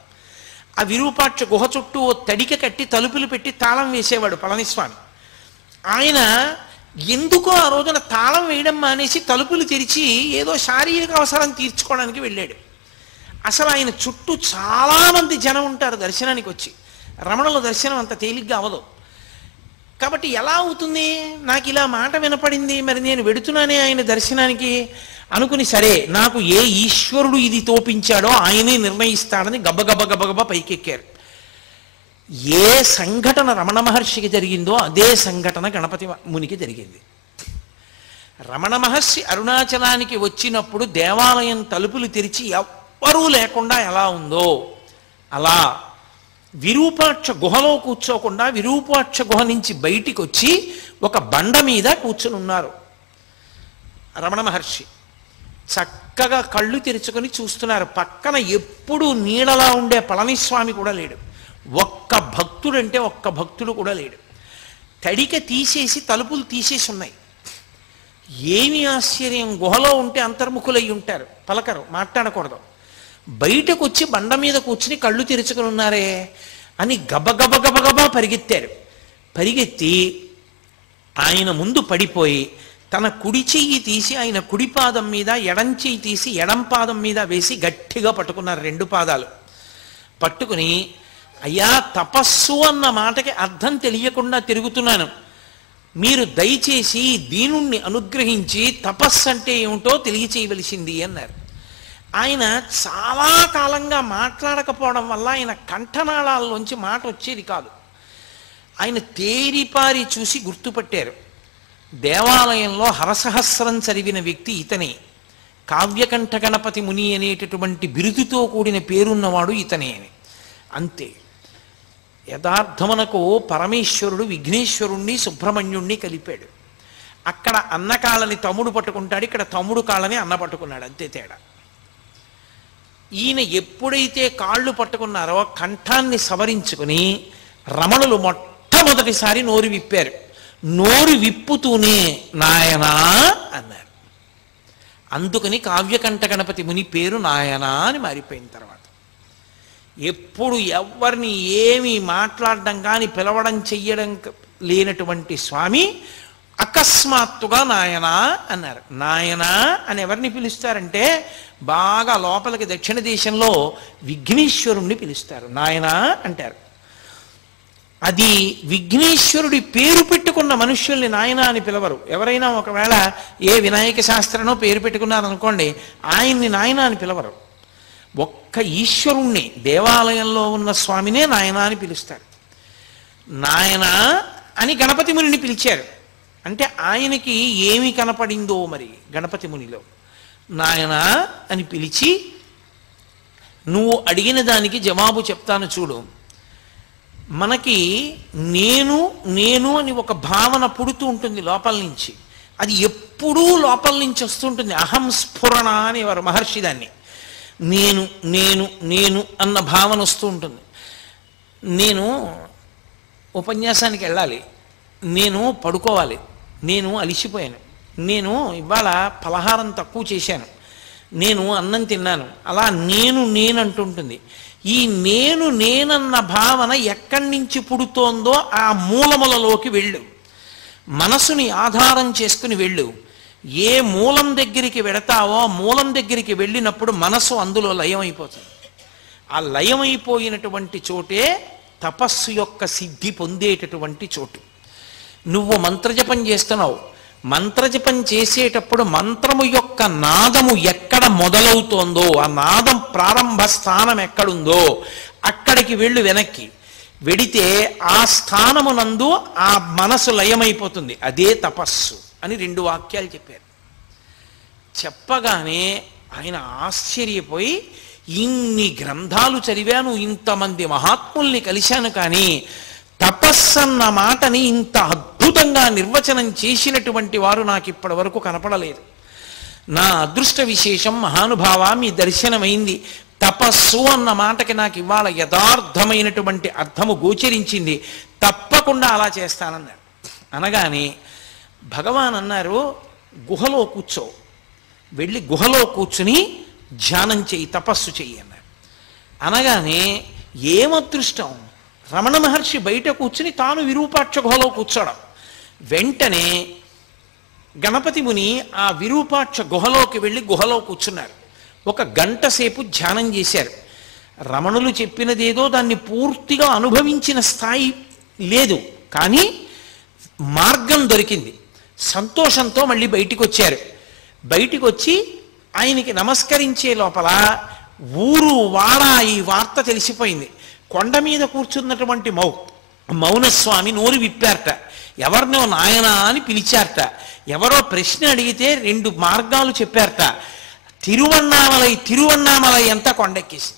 ఆ విరూపాక్ష గుహ చుట్టూ ఓ తడిక కట్టి తలుపులు పెట్టి తాళం వేసేవాడు పళనిస్వామి. ఆయన ఎందుకో ఆ రోజున తాళం వేయడం మానేసి తలుపులు తెరిచి ఏదో శారీరక అవసరం తీర్చుకోవడానికి వెళ్ళాడు. అసలు ఆయన చుట్టూ చాలామంది జనం ఉంటారు దర్శనానికి వచ్చి. రమణుల దర్శనం అంత తేలిగ్గా అవదు. కాబట్టి ఎలా అవుతుంది? నాకు ఇలా మాట వినపడింది, మరి నేను వెడుతున్నానే ఆయన దర్శనానికి అనుకుని, సరే నాకు ఏ ఈశ్వరుడు ఇది తోపించాడో ఆయనే నిర్ణయిస్తాడని గబగబ గబగబ పైకెక్కారు. ఏ సంఘటన రమణ మహర్షికి జరిగిందో అదే సంఘటన గణపతి మునికి జరిగింది. రమణ మహర్షి అరుణాచలానికి వచ్చినప్పుడు దేవాలయం తలుపులు తెరిచి ఎవ్వరూ లేకుండా ఎలా ఉందో అలా విరూపాక్ష గుహలో కూర్చోకుండా విరూపాక్ష గుహ నుంచి బయటికి వచ్చి ఒక బండ మీద కూర్చుని ఉన్నారు రమణ మహర్షి. చక్కగా కళ్ళు తెరుచుకొని చూస్తున్నారు. పక్కన ఎప్పుడూ నీడలా ఉండే పళనిస్వామి కూడా లేడు. ఒక్క భక్తుడంటే ఒక్క భక్తుడు కూడా లేడు. తడిక తీసేసి తలుపులు తీసేసి ఉన్నాయి. ఏమి ఆశ్చర్యం! గుహలో ఉంటే అంతర్ముఖులై ఉంటారు, పలకరు, మాట్లాడకూడదు. బయటకు వచ్చి బండ మీద కూర్చుని కళ్ళు తెరుచుకుని ఉన్నారే అని గబగబ గబగబా పరిగెత్తారు. పరిగెత్తి ఆయన ముందు పడిపోయి తన కుడి చెయ్యి తీసి ఆయన కుడి పాదం మీద, ఎడం చెయ్యి తీసి ఎడం పాదం మీద వేసి గట్టిగా పట్టుకున్నారు. రెండు పాదాలు పట్టుకుని, అయ్యా తపస్సు అన్న మాటకి అర్థం తెలియకుండా తిరుగుతున్నాను, మీరు దయచేసి దీనుణ్ణి అనుగ్రహించి తపస్సు అంటే ఏమిటో తెలియచేయవలసింది అన్నారు. ఆయన చాలా కాలంగా మాట్లాడకపోవడం వల్ల ఆయన కంఠనాళాల్లోంచి మాట వచ్చేది కాదు. ఆయన తేరిపారి చూసి గుర్తుపట్టారు. దేవాలయంలో హరసహస్రం చదివిన వ్యక్తి ఇతనే. కావ్యకంఠ గణపతి ముని అనేటటువంటి బిరుదుతో కూడిన పేరున్నవాడు ఇతనే అని. అంతే. యథార్థమునకు పరమేశ్వరుడు విఘ్నేశ్వరుణ్ణి సుబ్రహ్మణ్యుణ్ణి కలిపాడు. అక్కడ అన్న కాళ్ళని తమ్ముడు పట్టుకుంటాడు, ఇక్కడ తమ్ముడు కాళ్ళని అన్న పట్టుకున్నాడు, అంతే తేడా. ఈయన ఎప్పుడైతే కాళ్ళు పట్టుకున్నారో కంఠాన్ని సవరించుకుని రమణులు మొట్టమొదటిసారి నోరు విప్పారు. నోరు విప్పుతూనే నాయనా అన్నారు. అందుకని కావ్యకంఠ గణపతి ముని పేరు నాయనా అని మారిపోయిన తర్వాత ఎప్పుడు ఎవరిని ఏమీ మాట్లాడడం కానీ పిలవడం చెయ్యడం లేనటువంటి స్వామి అకస్మాత్తుగా నాయనా అన్నారు. నాయనా అని ఎవరిని పిలుస్తారంటే బాగా లోపలికి దక్షిణ దేశంలో విఘ్నేశ్వరుణ్ణి పిలుస్తారు, నాయనా అంటారు. అది విఘ్నేశ్వరుడి పేరు పెట్టుకున్న మనుష్యుల్ని నాయన అని పిలవరు. ఎవరైనా ఒకవేళ ఏ వినాయక శాస్త్రనో పేరు పెట్టుకున్నారనుకోండి, ఆయన్ని నాయన అని పిలవరు. ఒక్క ఈశ్వరుణ్ణి, దేవాలయంలో ఉన్న స్వామినే నాయన అని పిలుస్తారు. నాయన అని గణపతి మునిని పిలిచారు. అంటే ఆయనకి ఏమి కనపడిందో మరి గణపతి మునిలో. నాయన అని పిలిచి, నువ్వు అడిగిన దానికి జవాబు చెప్తాను చూడు. మనకి నేను నేను అని ఒక భావన పుడుతూ ఉంటుంది లోపల నుంచి. అది ఎప్పుడూ లోపల నుంచి వస్తుంటుంది. అహం స్ఫురణ అనేవారు మహర్షి దాన్ని. నేను నేను నేను అన్న భావన వస్తూ ఉంటుంది. నేను ఉపన్యాసానికి వెళ్ళాలి, నేను పడుకోవాలి, నేను అలిసిపోయాను, నేను ఇవాళ పలహారం తక్కువ చేశాను, నేను అన్నం తిన్నాను, అలా నేను నేనంటుంటుంది. ఈ నేను నేనన్న భావన ఎక్కడి నుంచి పుడుతోందో ఆ మూలములలోకి వెళ్ళు, మనసుని ఆధారం చేసుకుని వెళ్ళు. ఏ మూలం దగ్గరికి వెడతావో మూలం దగ్గరికి వెళ్ళినప్పుడు మనసు అందులో లయమైపోతుంది. ఆ లయమైపోయినటువంటి చోటే తపస్సు యొక్క సిద్ధి పొందేటటువంటి చోటు. నువ్వు మంత్రజపం చేస్తున్నావు, మంత్రజపం చేసేటప్పుడు మంత్రము యొక్క నాదము ఎక్కడ మొదలవుతోందో, ఆ నాదం ప్రారంభ స్థానం ఎక్కడుందో అక్కడికి వెళ్ళు. వెనక్కి వెడితే ఆ స్థానమునందు ఆ మనసు లయమైపోతుంది. అదే తపస్సు అని 2 వాక్యాలు చెప్పారు. చెప్పగానే ఆయన ఆశ్చర్యపోయి, ఇన్ని గ్రంథాలు చదివాను, ఇంతమంది మహాత్ముల్ని కలిశాను, కానీ తపస్సన్న మాటని ఇంత అద్భుతంగా నిర్వచనం చేసినటువంటి వారు నాకు ఇప్పటి వరకు కనపడలేదు. నా అదృష్ట విశేషం మహానుభావ, మీ దర్శనమైంది. తపస్సు అన్న మాటకి నాకు ఇవాళ యథార్థమైనటువంటి అర్థము గోచరించింది, తప్పకుండా అలా చేస్తానన్నారు. అనగానే భగవాన్ అన్నారు, గుహలో కూర్చో, వెళ్ళి గుహలో కూర్చుని ధ్యానం చెయ్యి, తపస్సు చెయ్యి అన్నారు. అనగానే ఏమదృష్టం! రమణ మహర్షి బయట కూర్చుని తాను విరూపాక్ష గుహలో కూర్చోడం. వెంటనే గణపతి ముని ఆ విరూపాక్ష గుహలోకి వెళ్ళి గుహలో కూర్చున్నారు. 1 గంట సేపు ధ్యానం చేశారు. రమణులు చెప్పినదేదో దాన్ని పూర్తిగా అనుభవించిన స్థాయి లేదు, కానీ మార్గం దొరికింది. సంతోషంతో మళ్ళీ బయటికి వచ్చారు. బయటికి వచ్చి ఆయనకి నమస్కరించే లోపల ఊరు వాడ ఈ వార్త తెలిసిపోయింది. కొండ మీద కూర్చున్నటువంటి మౌనస్వామి నోరు విప్పారట. ఎవరినో నాయనా అని పిలిచారట. ఎవరో ప్రశ్న అడిగితే 2 మార్గాలు చెప్పారట. తిరువన్నామలై అంతా కొండెక్కేసి.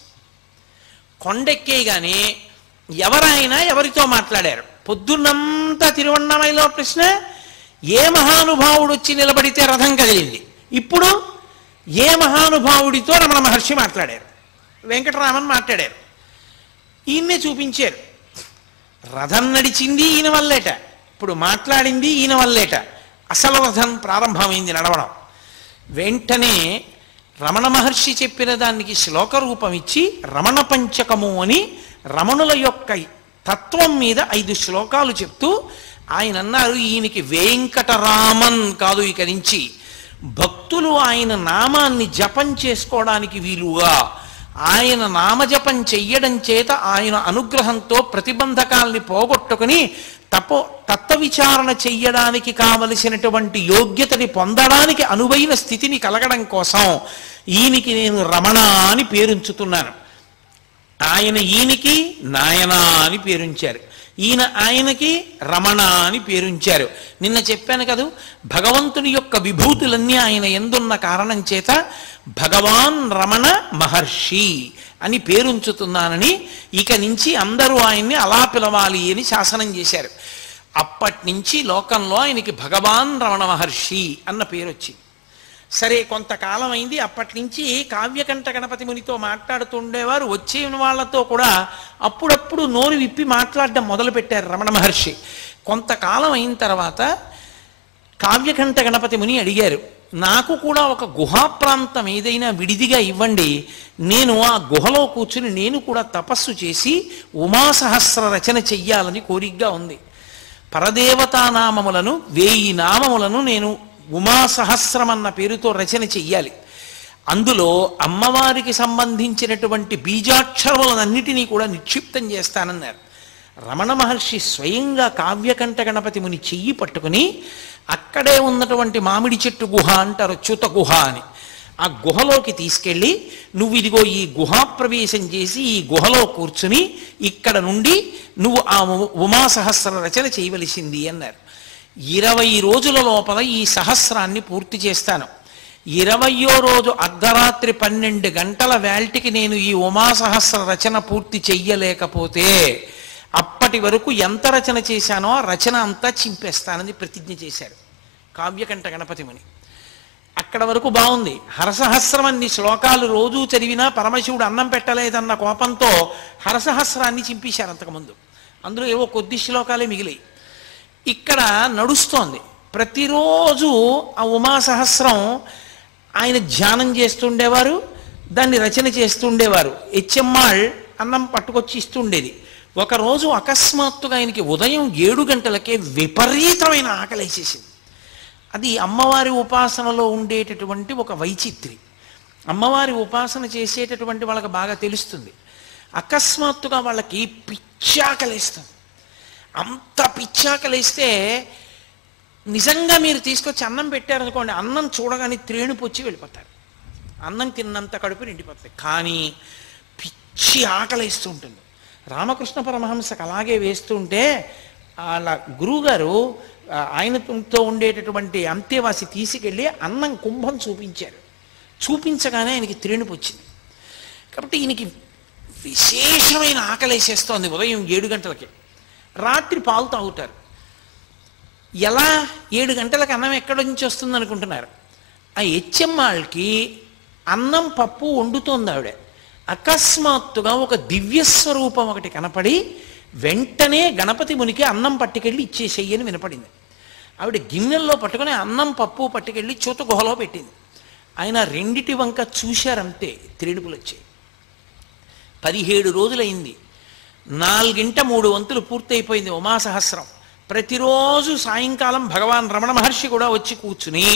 కొండెక్కేయగానే ఎవరైనా ఎవరితో మాట్లాడారు. పొద్దున్నంతా తిరువన్నామలలో ప్రశ్న, ఏ మహానుభావుడు వచ్చి నిలబడితే రథం కదిలింది. ఇప్పుడు ఏ మహానుభావుడితో రమణ మహర్షి మాట్లాడారు, వెంకటరామన్ మాట్లాడారు. ఈయన్నే చూపించారు. రథం నడిచింది ఈయన వల్లేట, ఇప్పుడు మాట్లాడింది ఈయన వల్లేట. అసలు రథం ప్రారంభమైంది నడవడం. వెంటనే రమణ మహర్షి చెప్పిన దానికి శ్లోక రూపం ఇచ్చి రమణ పంచకము అని రమణుల యొక్క తత్వం మీద 5 శ్లోకాలు చెప్తూ ఆయన అన్నారు, ఈయనకి వెంకటరామన్ కాదు, ఇక నుంచి భక్తులు ఆయన నామాన్ని జపం చేసుకోవడానికి వీలుగా ఆయన నామజపం చెయ్యడం చేత ఆయన అనుగ్రహంతో ప్రతిబంధకాల్ని పోగొట్టుకుని తత్వ విచారణ చెయ్యడానికి కావలసినటువంటి యోగ్యతని పొందడానికి అనువైన స్థితిని కలగడం కోసం ఈయనకి నేను రమణ అని పేరుంచుతున్నాను. ఆయన ఈయనకి నాయన అని పేరుంచారు, ఈయన ఆయనకి రమణ అని పేరుంచారు. నిన్న చెప్పాను కదూ, భగవంతుని యొక్క విభూతులన్నీ ఆయన ఎందున్న కారణం చేత భగవాన్ రమణ మహర్షి అని పేరుంచుతున్నానని, ఇక నుంచి అందరూ ఆయన్ని అలా పిలవాలి అని శాసనం చేశారు. అప్పటి నుంచి లోకంలో ఆయనకి భగవాన్ రమణ మహర్షి అన్న పేరు వచ్చింది. సరే, కొంతకాలం అయింది. అప్పటి నుంచి కావ్యకంఠ గణపతి మునితో మాట్లాడుతుండేవారు. వచ్చే వాళ్ళతో కూడా అప్పుడప్పుడు నోరు విప్పి మాట్లాడడం మొదలుపెట్టారు రమణ మహర్షి. కొంతకాలం అయిన తర్వాత కావ్యకంఠ గణపతి ముని అడిగారు, నాకు కూడా ఒక గుహా ప్రాంతం ఏదైనా విడిదిగా ఇవ్వండి, నేను ఆ గుహలో కూర్చుని నేను కూడా తపస్సు చేసి ఉమాసహస్ర రచన చెయ్యాలని కోరికగా ఉంది. పరదేవతానామములను 1000 నామములను నేను ఉమాసహస్రం అన్న పేరుతో రచన చెయ్యాలి. అందులో అమ్మవారికి సంబంధించినటువంటి బీజాక్షరములన్నిటినీ కూడా నిక్షిప్తం చేస్తానన్నారు. రమణ మహర్షి స్వయంగా కావ్యకంఠ గణపతి ముని చెయ్యి పట్టుకుని అక్కడే ఉన్నటువంటి మామిడి చెట్టు గుహ అంటారు, చ్యుత గుహ అని, ఆ గుహలోకి తీసుకెళ్ళి నువ్వు ఇదిగో ఈ గుహా ప్రవేశం చేసి ఈ గుహలో కూర్చుని ఇక్కడ నుండి నువ్వు ఆ ఉమాసహస్ర రచన చేయవలసింది అన్నారు. 20 రోజుల లోపల ఈ సహస్రాన్ని పూర్తి చేస్తాను. 20వ రోజు అర్ధరాత్రి 12 గంటల వేల్టికి నేను ఈ ఉమాసహస్ర రచన పూర్తి చెయ్యలేకపోతే అప్పటి వరకు ఎంత రచన చేశానో ఆ రచన అంతా చింపేస్తానని ప్రతిజ్ఞ చేశారు కావ్యకంఠ గణపతి ముని. అక్కడ వరకు బాగుంది. హరసహస్రం అన్ని శ్లోకాలు రోజూ చదివినా పరమశివుడు అన్నం పెట్టలేదన్న కోపంతో హరసహస్రాన్ని చింపేశారు అంతకుముందు. అందులో ఏవో కొద్ది శ్లోకాలే మిగిలాయి. ఇక్కడ నడుస్తోంది. ప్రతిరోజు ఆ ఉమాసహస్రం ఆయన ధ్యానం చేస్తుండేవారు, దాన్ని రచన చేస్తుండేవారు. హెచ్ఎమ్మాళ్ అన్నం పట్టుకొచ్చి ఇస్తుండేది. ఒకరోజు అకస్మాత్తుగా ఆయనకి ఉదయం 7 గంటలకే విపరీతమైన ఆకలి వేసేసింది. అది అమ్మవారి ఉపాసనలో ఉండేటటువంటి ఒక వైచిత్రి. అమ్మవారి ఉపాసన చేసేటటువంటి వాళ్ళకి బాగా తెలుస్తుంది. అకస్మాత్తుగా వాళ్ళకి పిచ్చాకలేస్తుంది. అంత పిచ్చాకలేస్తే నిజంగా మీరు తీసుకొచ్చి అన్నం పెట్టారనుకోండి, అన్నం చూడగానే త్రేణుపు వచ్చి వెళ్ళిపోతారు. అన్నం తిన్నంత కడుపు నిండిపోతుంది. కానీ పిచ్చి ఆకలిస్తూ ఉంటుంది. రామకృష్ణ పరమహంసకు అలాగే వేస్తుంటే వాళ్ళ గురువుగారు ఆయనతో ఉండేటటువంటి అంతేవాసి తీసుకెళ్ళి అన్నం కుంభం చూపించారు. చూపించగానే ఆయనకి త్రేణుపు వచ్చింది. కాబట్టి ఈయనకి విశేషమైన ఆకలేసేస్తోంది ఉదయం 7 గంటలకి. రాత్రి పాలు తాగుతారు. ఎలా 7 గంటలకు అన్నం ఎక్కడి నుంచి వస్తుంది అనుకుంటున్నారు? ఆ హెచ్ఎమ్మాళ్ళకి అన్నం పప్పు వండుతోంది ఆవిడ. అకస్మాత్తుగా ఒక దివ్యస్వరూపం ఒకటి కనపడి వెంటనే గణపతి మునికి అన్నం పట్టుకెళ్ళి ఇచ్చేసేయని వినపడింది. ఆవిడ గిన్నెల్లో పట్టుకుని అన్నం పప్పు పట్టుకెళ్ళి చ్యుత గుహలో పెట్టింది. ఆయన రెండిటి వంక చూశారంతే, త్రేడుపులు వచ్చాయి. 17 రోజులైంది. 4 వంతులు పూర్తయిపోయింది ఉమాసహస్రం. ప్రతిరోజు సాయంకాలం భగవాన్ రమణ మహర్షి కూడా వచ్చి కూర్చుని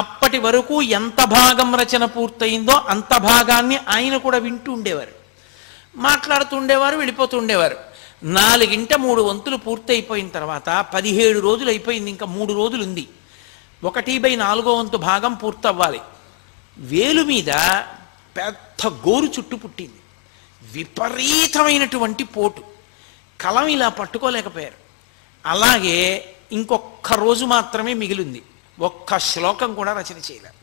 అప్పటి వరకు ఎంత భాగం రచన పూర్తయిందో అంత భాగాన్ని ఆయన కూడా వింటూ ఉండేవారు, మాట్లాడుతూ ఉండేవారు, వెళ్ళిపోతూ ఉండేవారు. 4గింట 3 వంతులు పూర్తయిపోయిన తర్వాత 17 రోజులు అయిపోయింది, ఇంకా 3 రోజులు ఉంది. 1/4 వంతు భాగం పూర్తవ్వాలి. వేలు మీద పెద్ద గోరు చుట్టు పుట్టింది, విపరీతమైనటువంటి పోటు, కలం ఇలా పట్టుకోలేకపోయారు. అలాగే ఇంకొక్క రోజు మాత్రమే మిగిలింది, ఒక్క శ్లోకం కూడా రచన చేయలేరు.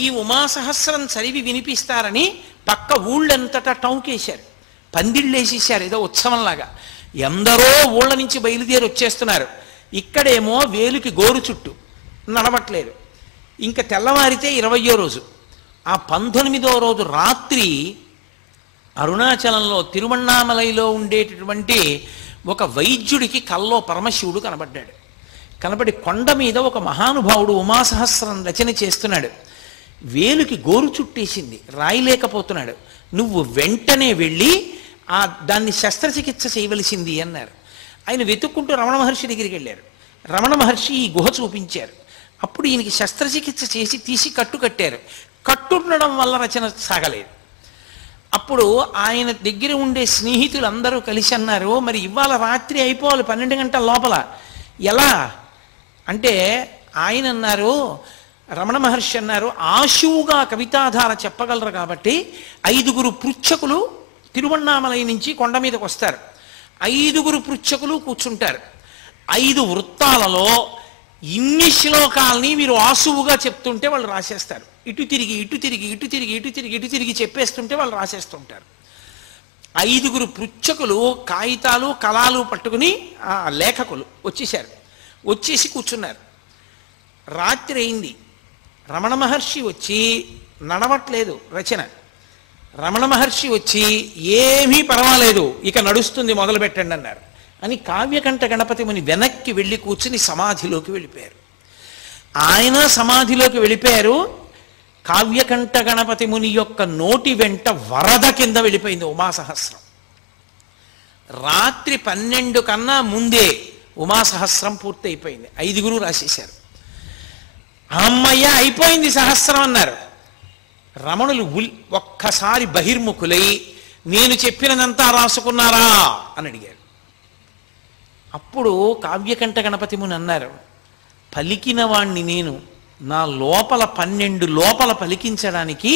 ఈ ఉమాసహస్రం చదివి వినిపిస్తారని పక్క ఊళ్ళంతటా టౌకేశారు, పందిళ్ళేసేసారు, ఏదో ఉత్సవంలాగా. ఎందరో ఊళ్ళ నుంచి బయలుదేరి వచ్చేస్తున్నారు. ఇక్కడేమో వేలుకి గోరు చుట్టు, నడవట్లేదు. ఇంకా తెల్లవారితే 20వ రోజు. ఆ 19వ రోజు రాత్రి అరుణాచలంలో తిరువణ్ణామలైలో ఉండేటటువంటి ఒక వైద్యుడికి కల్లో పరమశివుడు కనబడ్డాడు. కనబడి కొండ మీద ఒక మహానుభావుడు ఉమాసహస్రం రచన చేస్తున్నాడు. వేలుకి గోరు చుట్టేసింది, రాయలేకపోతున్నాడు. నువ్వు వెంటనే వెళ్ళి దాన్ని శస్త్రచికిత్స చేయవలసింది అన్నారు. ఆయన వెతుక్కుంటూ రమణ మహర్షి దగ్గరికి వెళ్ళారు. రమణ మహర్షి ఈ గుహ చూపించారు. అప్పుడు ఈయనకి శస్త్రచికిత్స చేసి తీసి కట్టు కట్టారు. కట్టుండడం వల్ల రచన సాగలేదు. అప్పుడు ఆయన దగ్గర ఉండే స్నేహితులందరూ కలిసి అన్నారు, మరి ఇవాళ రాత్రి అయిపోవాలి 12 గంటల లోపల, ఎలా అంటే ఆయన అన్నారు, రమణ మహర్షి అన్నారు, ఆశువుగా కవితాధార చెప్పగలరు కాబట్టి 5గురు పృచ్ఛకులు తిరువణ్ణామలై నుంచి కొండ మీదకి వస్తారు. 5గురు పృచ్ఛకులు కూర్చుంటారు. 5 వృత్తాలలో ఇన్ని శ్లోకాలని మీరు ఆశువుగా చెప్తుంటే వాళ్ళు రాసేస్తారు. ఇటు తిరిగి ఇటు తిరిగి ఇటు తిరిగి ఇటు తిరిగి ఇటు తిరిగి చెప్పేస్తుంటే వాళ్ళు రాసేస్తుంటారు. 5గురు పృచ్ఛకులు కాగితాలు కలాలు పట్టుకుని లేఖకులు వచ్చేసారు. వచ్చేసి కూర్చున్నారు. రాత్రి అయింది. రమణ మహర్షి వచ్చి నడవట్లేదు రచన. రమణ మహర్షి వచ్చి ఏమీ పర్వాలేదు, ఇక నడుస్తుంది, మొదలు పెట్టండి అన్నారు. అని కావ్యకంఠ గణపతి ముని వెనక్కి వెళ్ళి కూర్చుని సమాధిలోకి వెళ్ళిపోయారు. ఆయన సమాధిలోకి వెళ్ళిపోయారు. కావ్యకంఠ గణపతి ముని యొక్క నోటి వెంట వరద కింద వెళ్ళిపోయింది ఉమాసహస్రం. రాత్రి 12 కన్నా ముందే ఉమాసహస్రం పూర్తయిపోయింది. 5గురు రాసేశారు. అమ్మయ్య అయిపోయింది సహస్రం అన్నారు. రమణులు ఒక్కసారి బహిర్ముఖులై, నేను చెప్పినదంతా రాసుకున్నారా అని అడిగారు. అప్పుడు కావ్యకంఠ గణపతి ముని అన్నారు, పలికిన వాణ్ణి నేను, నా లోపల 12 లోపల పలికించడానికి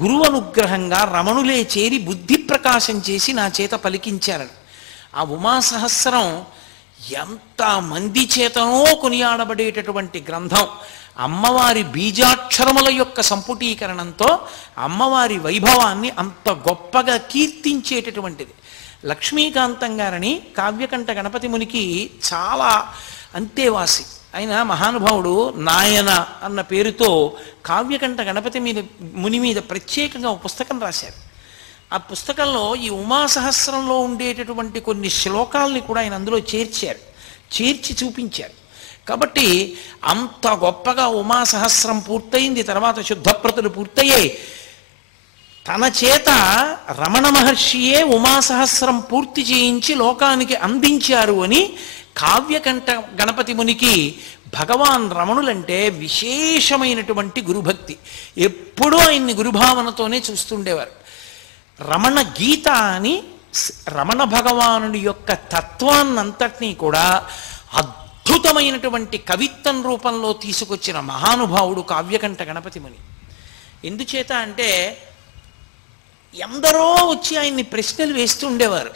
గురువు అనుగ్రహంగా రమణులే చేరి బుద్ధి ప్రకాశం చేసి నా చేత పలికించారని. ఆ ఉమాసహస్రం ఎంత మంది చేతనో కొనియాడబడేటటువంటి గ్రంథం. అమ్మవారి బీజాక్షరముల యొక్క సంపుటీకరణంతో అమ్మవారి వైభవాన్ని అంత గొప్పగా కీర్తించేటటువంటిది. లక్ష్మీకాంతం గారని కావ్యకంఠ గణపతి మునికి చాలా అంతేవాసి. ఆయన మహానుభావుడు నాయన అన్న పేరుతో కావ్యకంఠ గణపతి ముని మీద ప్రత్యేకంగా ఒక పుస్తకం రాశారు. ఆ పుస్తకంలో ఈ ఉమాసహస్రంలో ఉండేటటువంటి కొన్ని శ్లోకాలని కూడా ఆయన అందులో చేర్చి చూపించారు. కాబట్టి అంత గొప్పగా ఉమాసహస్రం పూర్తయింది. తర్వాత శుద్ధప్రతులు పూర్తయ్యాయి. తన చేత రమణ మహర్షియే ఉమాసహస్రం పూర్తి చేయించి లోకానికి అందించారు అని కావ్యకంఠ గణపతి మునికి భగవాన్ రమణులంటే విశేషమైనటువంటి గురుభక్తి. ఎప్పుడూ ఆయన్ని గురుభావనతోనే చూస్తుండేవారు. రమణ గీత అని రమణ భగవానుడి యొక్క తత్వాన్నంతటినీ కూడా అద్భుతమైనటువంటి కవిత్వం రూపంలో తీసుకొచ్చిన మహానుభావుడు కావ్యకంఠ గణపతి ముని. ఎందుచేత అంటే ఎందరో వచ్చి ఆయన్ని ప్రశ్నలు వేస్తూ ఉండేవారు.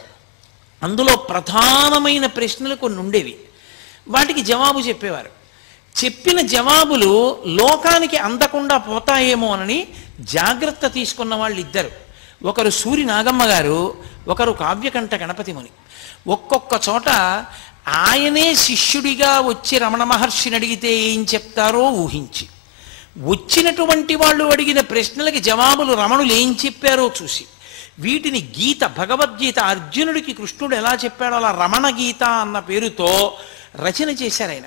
అందులో ప్రధానమైన ప్రశ్నలు కొన్ని ఉండేవి. వాటికి జవాబు చెప్పేవారు. చెప్పిన జవాబులు లోకానికి అందకుండా పోతాయేమో అని జాగ్రత్త తీసుకున్న వాళ్ళు ఇద్దరు. ఒకరు సూరి నాగమ్మ గారు, ఒకరు కావ్యకంఠ గణపతి ముని. ఒక్కొక్క చోట ఆయనే శిష్యుడిగా వచ్చి రమణ మహర్షిని అడిగితే ఏం చెప్తారో ఊహించి, వచ్చినటువంటి వాళ్ళు అడిగిన ప్రశ్నలకి జవాబులు రమణులు ఏం చెప్పారో చూసి, వీటిని గీత, భగవద్గీత అర్జునుడికి కృష్ణుడు ఎలా చెప్పాడో అలా రమణ గీత అన్న పేరుతో రచన చేశారు ఆయన.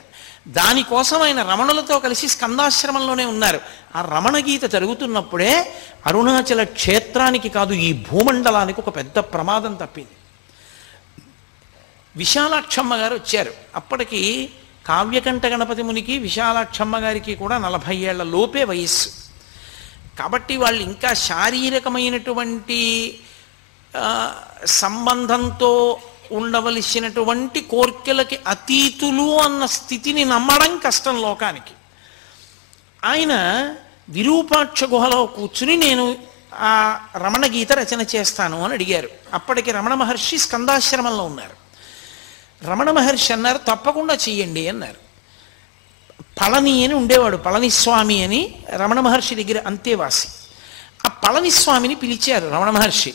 దానికోసం ఆయన రమణులతో కలిసి స్కందాశ్రమంలోనే ఉన్నారు. ఆ రమణ గీత జరుగుతున్నప్పుడే అరుణాచల క్షేత్రానికి కాదు, ఈ భూమండలానికి ఒక పెద్ద ప్రమాదం తప్పింది. విశాలాక్షమ్మ గారు వచ్చారు. అప్పటికి కావ్యకంఠ గణపతి మునికి విశాలాక్షమ్మ గారికి కూడా 40 ఏళ్ల లోపే వయస్సు. కాబట్టి వాళ్ళు ఇంకా శారీరకమైనటువంటి సంబంధంతో ఉండవలసినటువంటి కోర్కెలకి అతీతులు అన్న స్థితిని నమ్మడం కష్టం లోకానికి. ఆయన విరూపాక్ష గుహలో కూర్చుని నేను ఆ రమణ గీత రచన చేస్తాను అని అడిగారు. అప్పటికి రమణ మహర్షి స్కందాశ్రమంలో ఉన్నారు. రమణ మహర్షి అన్నారు, తప్పకుండా చెయ్యండి అన్నారు. పళని అని ఉండేవాడు, పళనిస్వామి అని రమణ మహర్షి దగ్గర అంతేవాసి. ఆ పళనిస్వామిని పిలిచారు రమణ మహర్షి.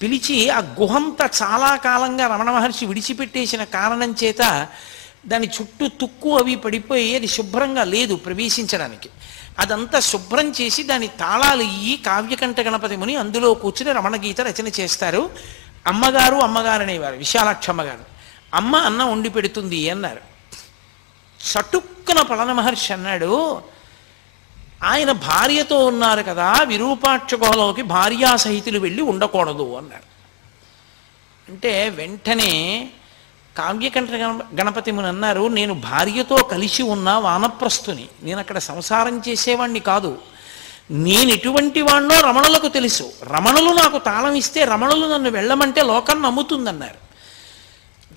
పిలిచి ఆ గుహంతా చాలా కాలంగా రమణ మహర్షి విడిచిపెట్టేసిన కారణం చేత దాని చుట్టూ తుక్కు అవి పడిపోయి అది శుభ్రంగా లేదు ప్రవేశించడానికి. అదంతా శుభ్రం చేసి దాని తాళాలు ఇయ్యి కావ్యకంఠ గణపతి ముని అందులో కూర్చుని రమణ గీత రచన చేస్తారు. అమ్మగారు అనేవారు, విశాలాక్ష అమ్మగారు. అమ్మ అన్నం వండి పెడుతుంది అన్నారు. చటుక్కున పళన మహర్షి అన్నాడు, ఆయన భార్యతో ఉన్నారు కదా, విరూపాక్ష గుహలోకి భార్యాసహితులు వెళ్ళి ఉండకూడదు అన్నారు. అంటే వెంటనే కావ్యకంఠ గణపతి ముని అన్నారు, నేను భార్యతో కలిసి ఉన్న వానప్రస్థుని, నేను అక్కడ సంసారం చేసేవాణ్ణి కాదు. నేను ఎటువంటి వాణ్ణో రమణులకు తెలుసు. రమణులు నాకు తాళం ఇస్తే రమణులు నన్ను వెళ్ళమంటే లోకం నమ్ముతుందన్నారు.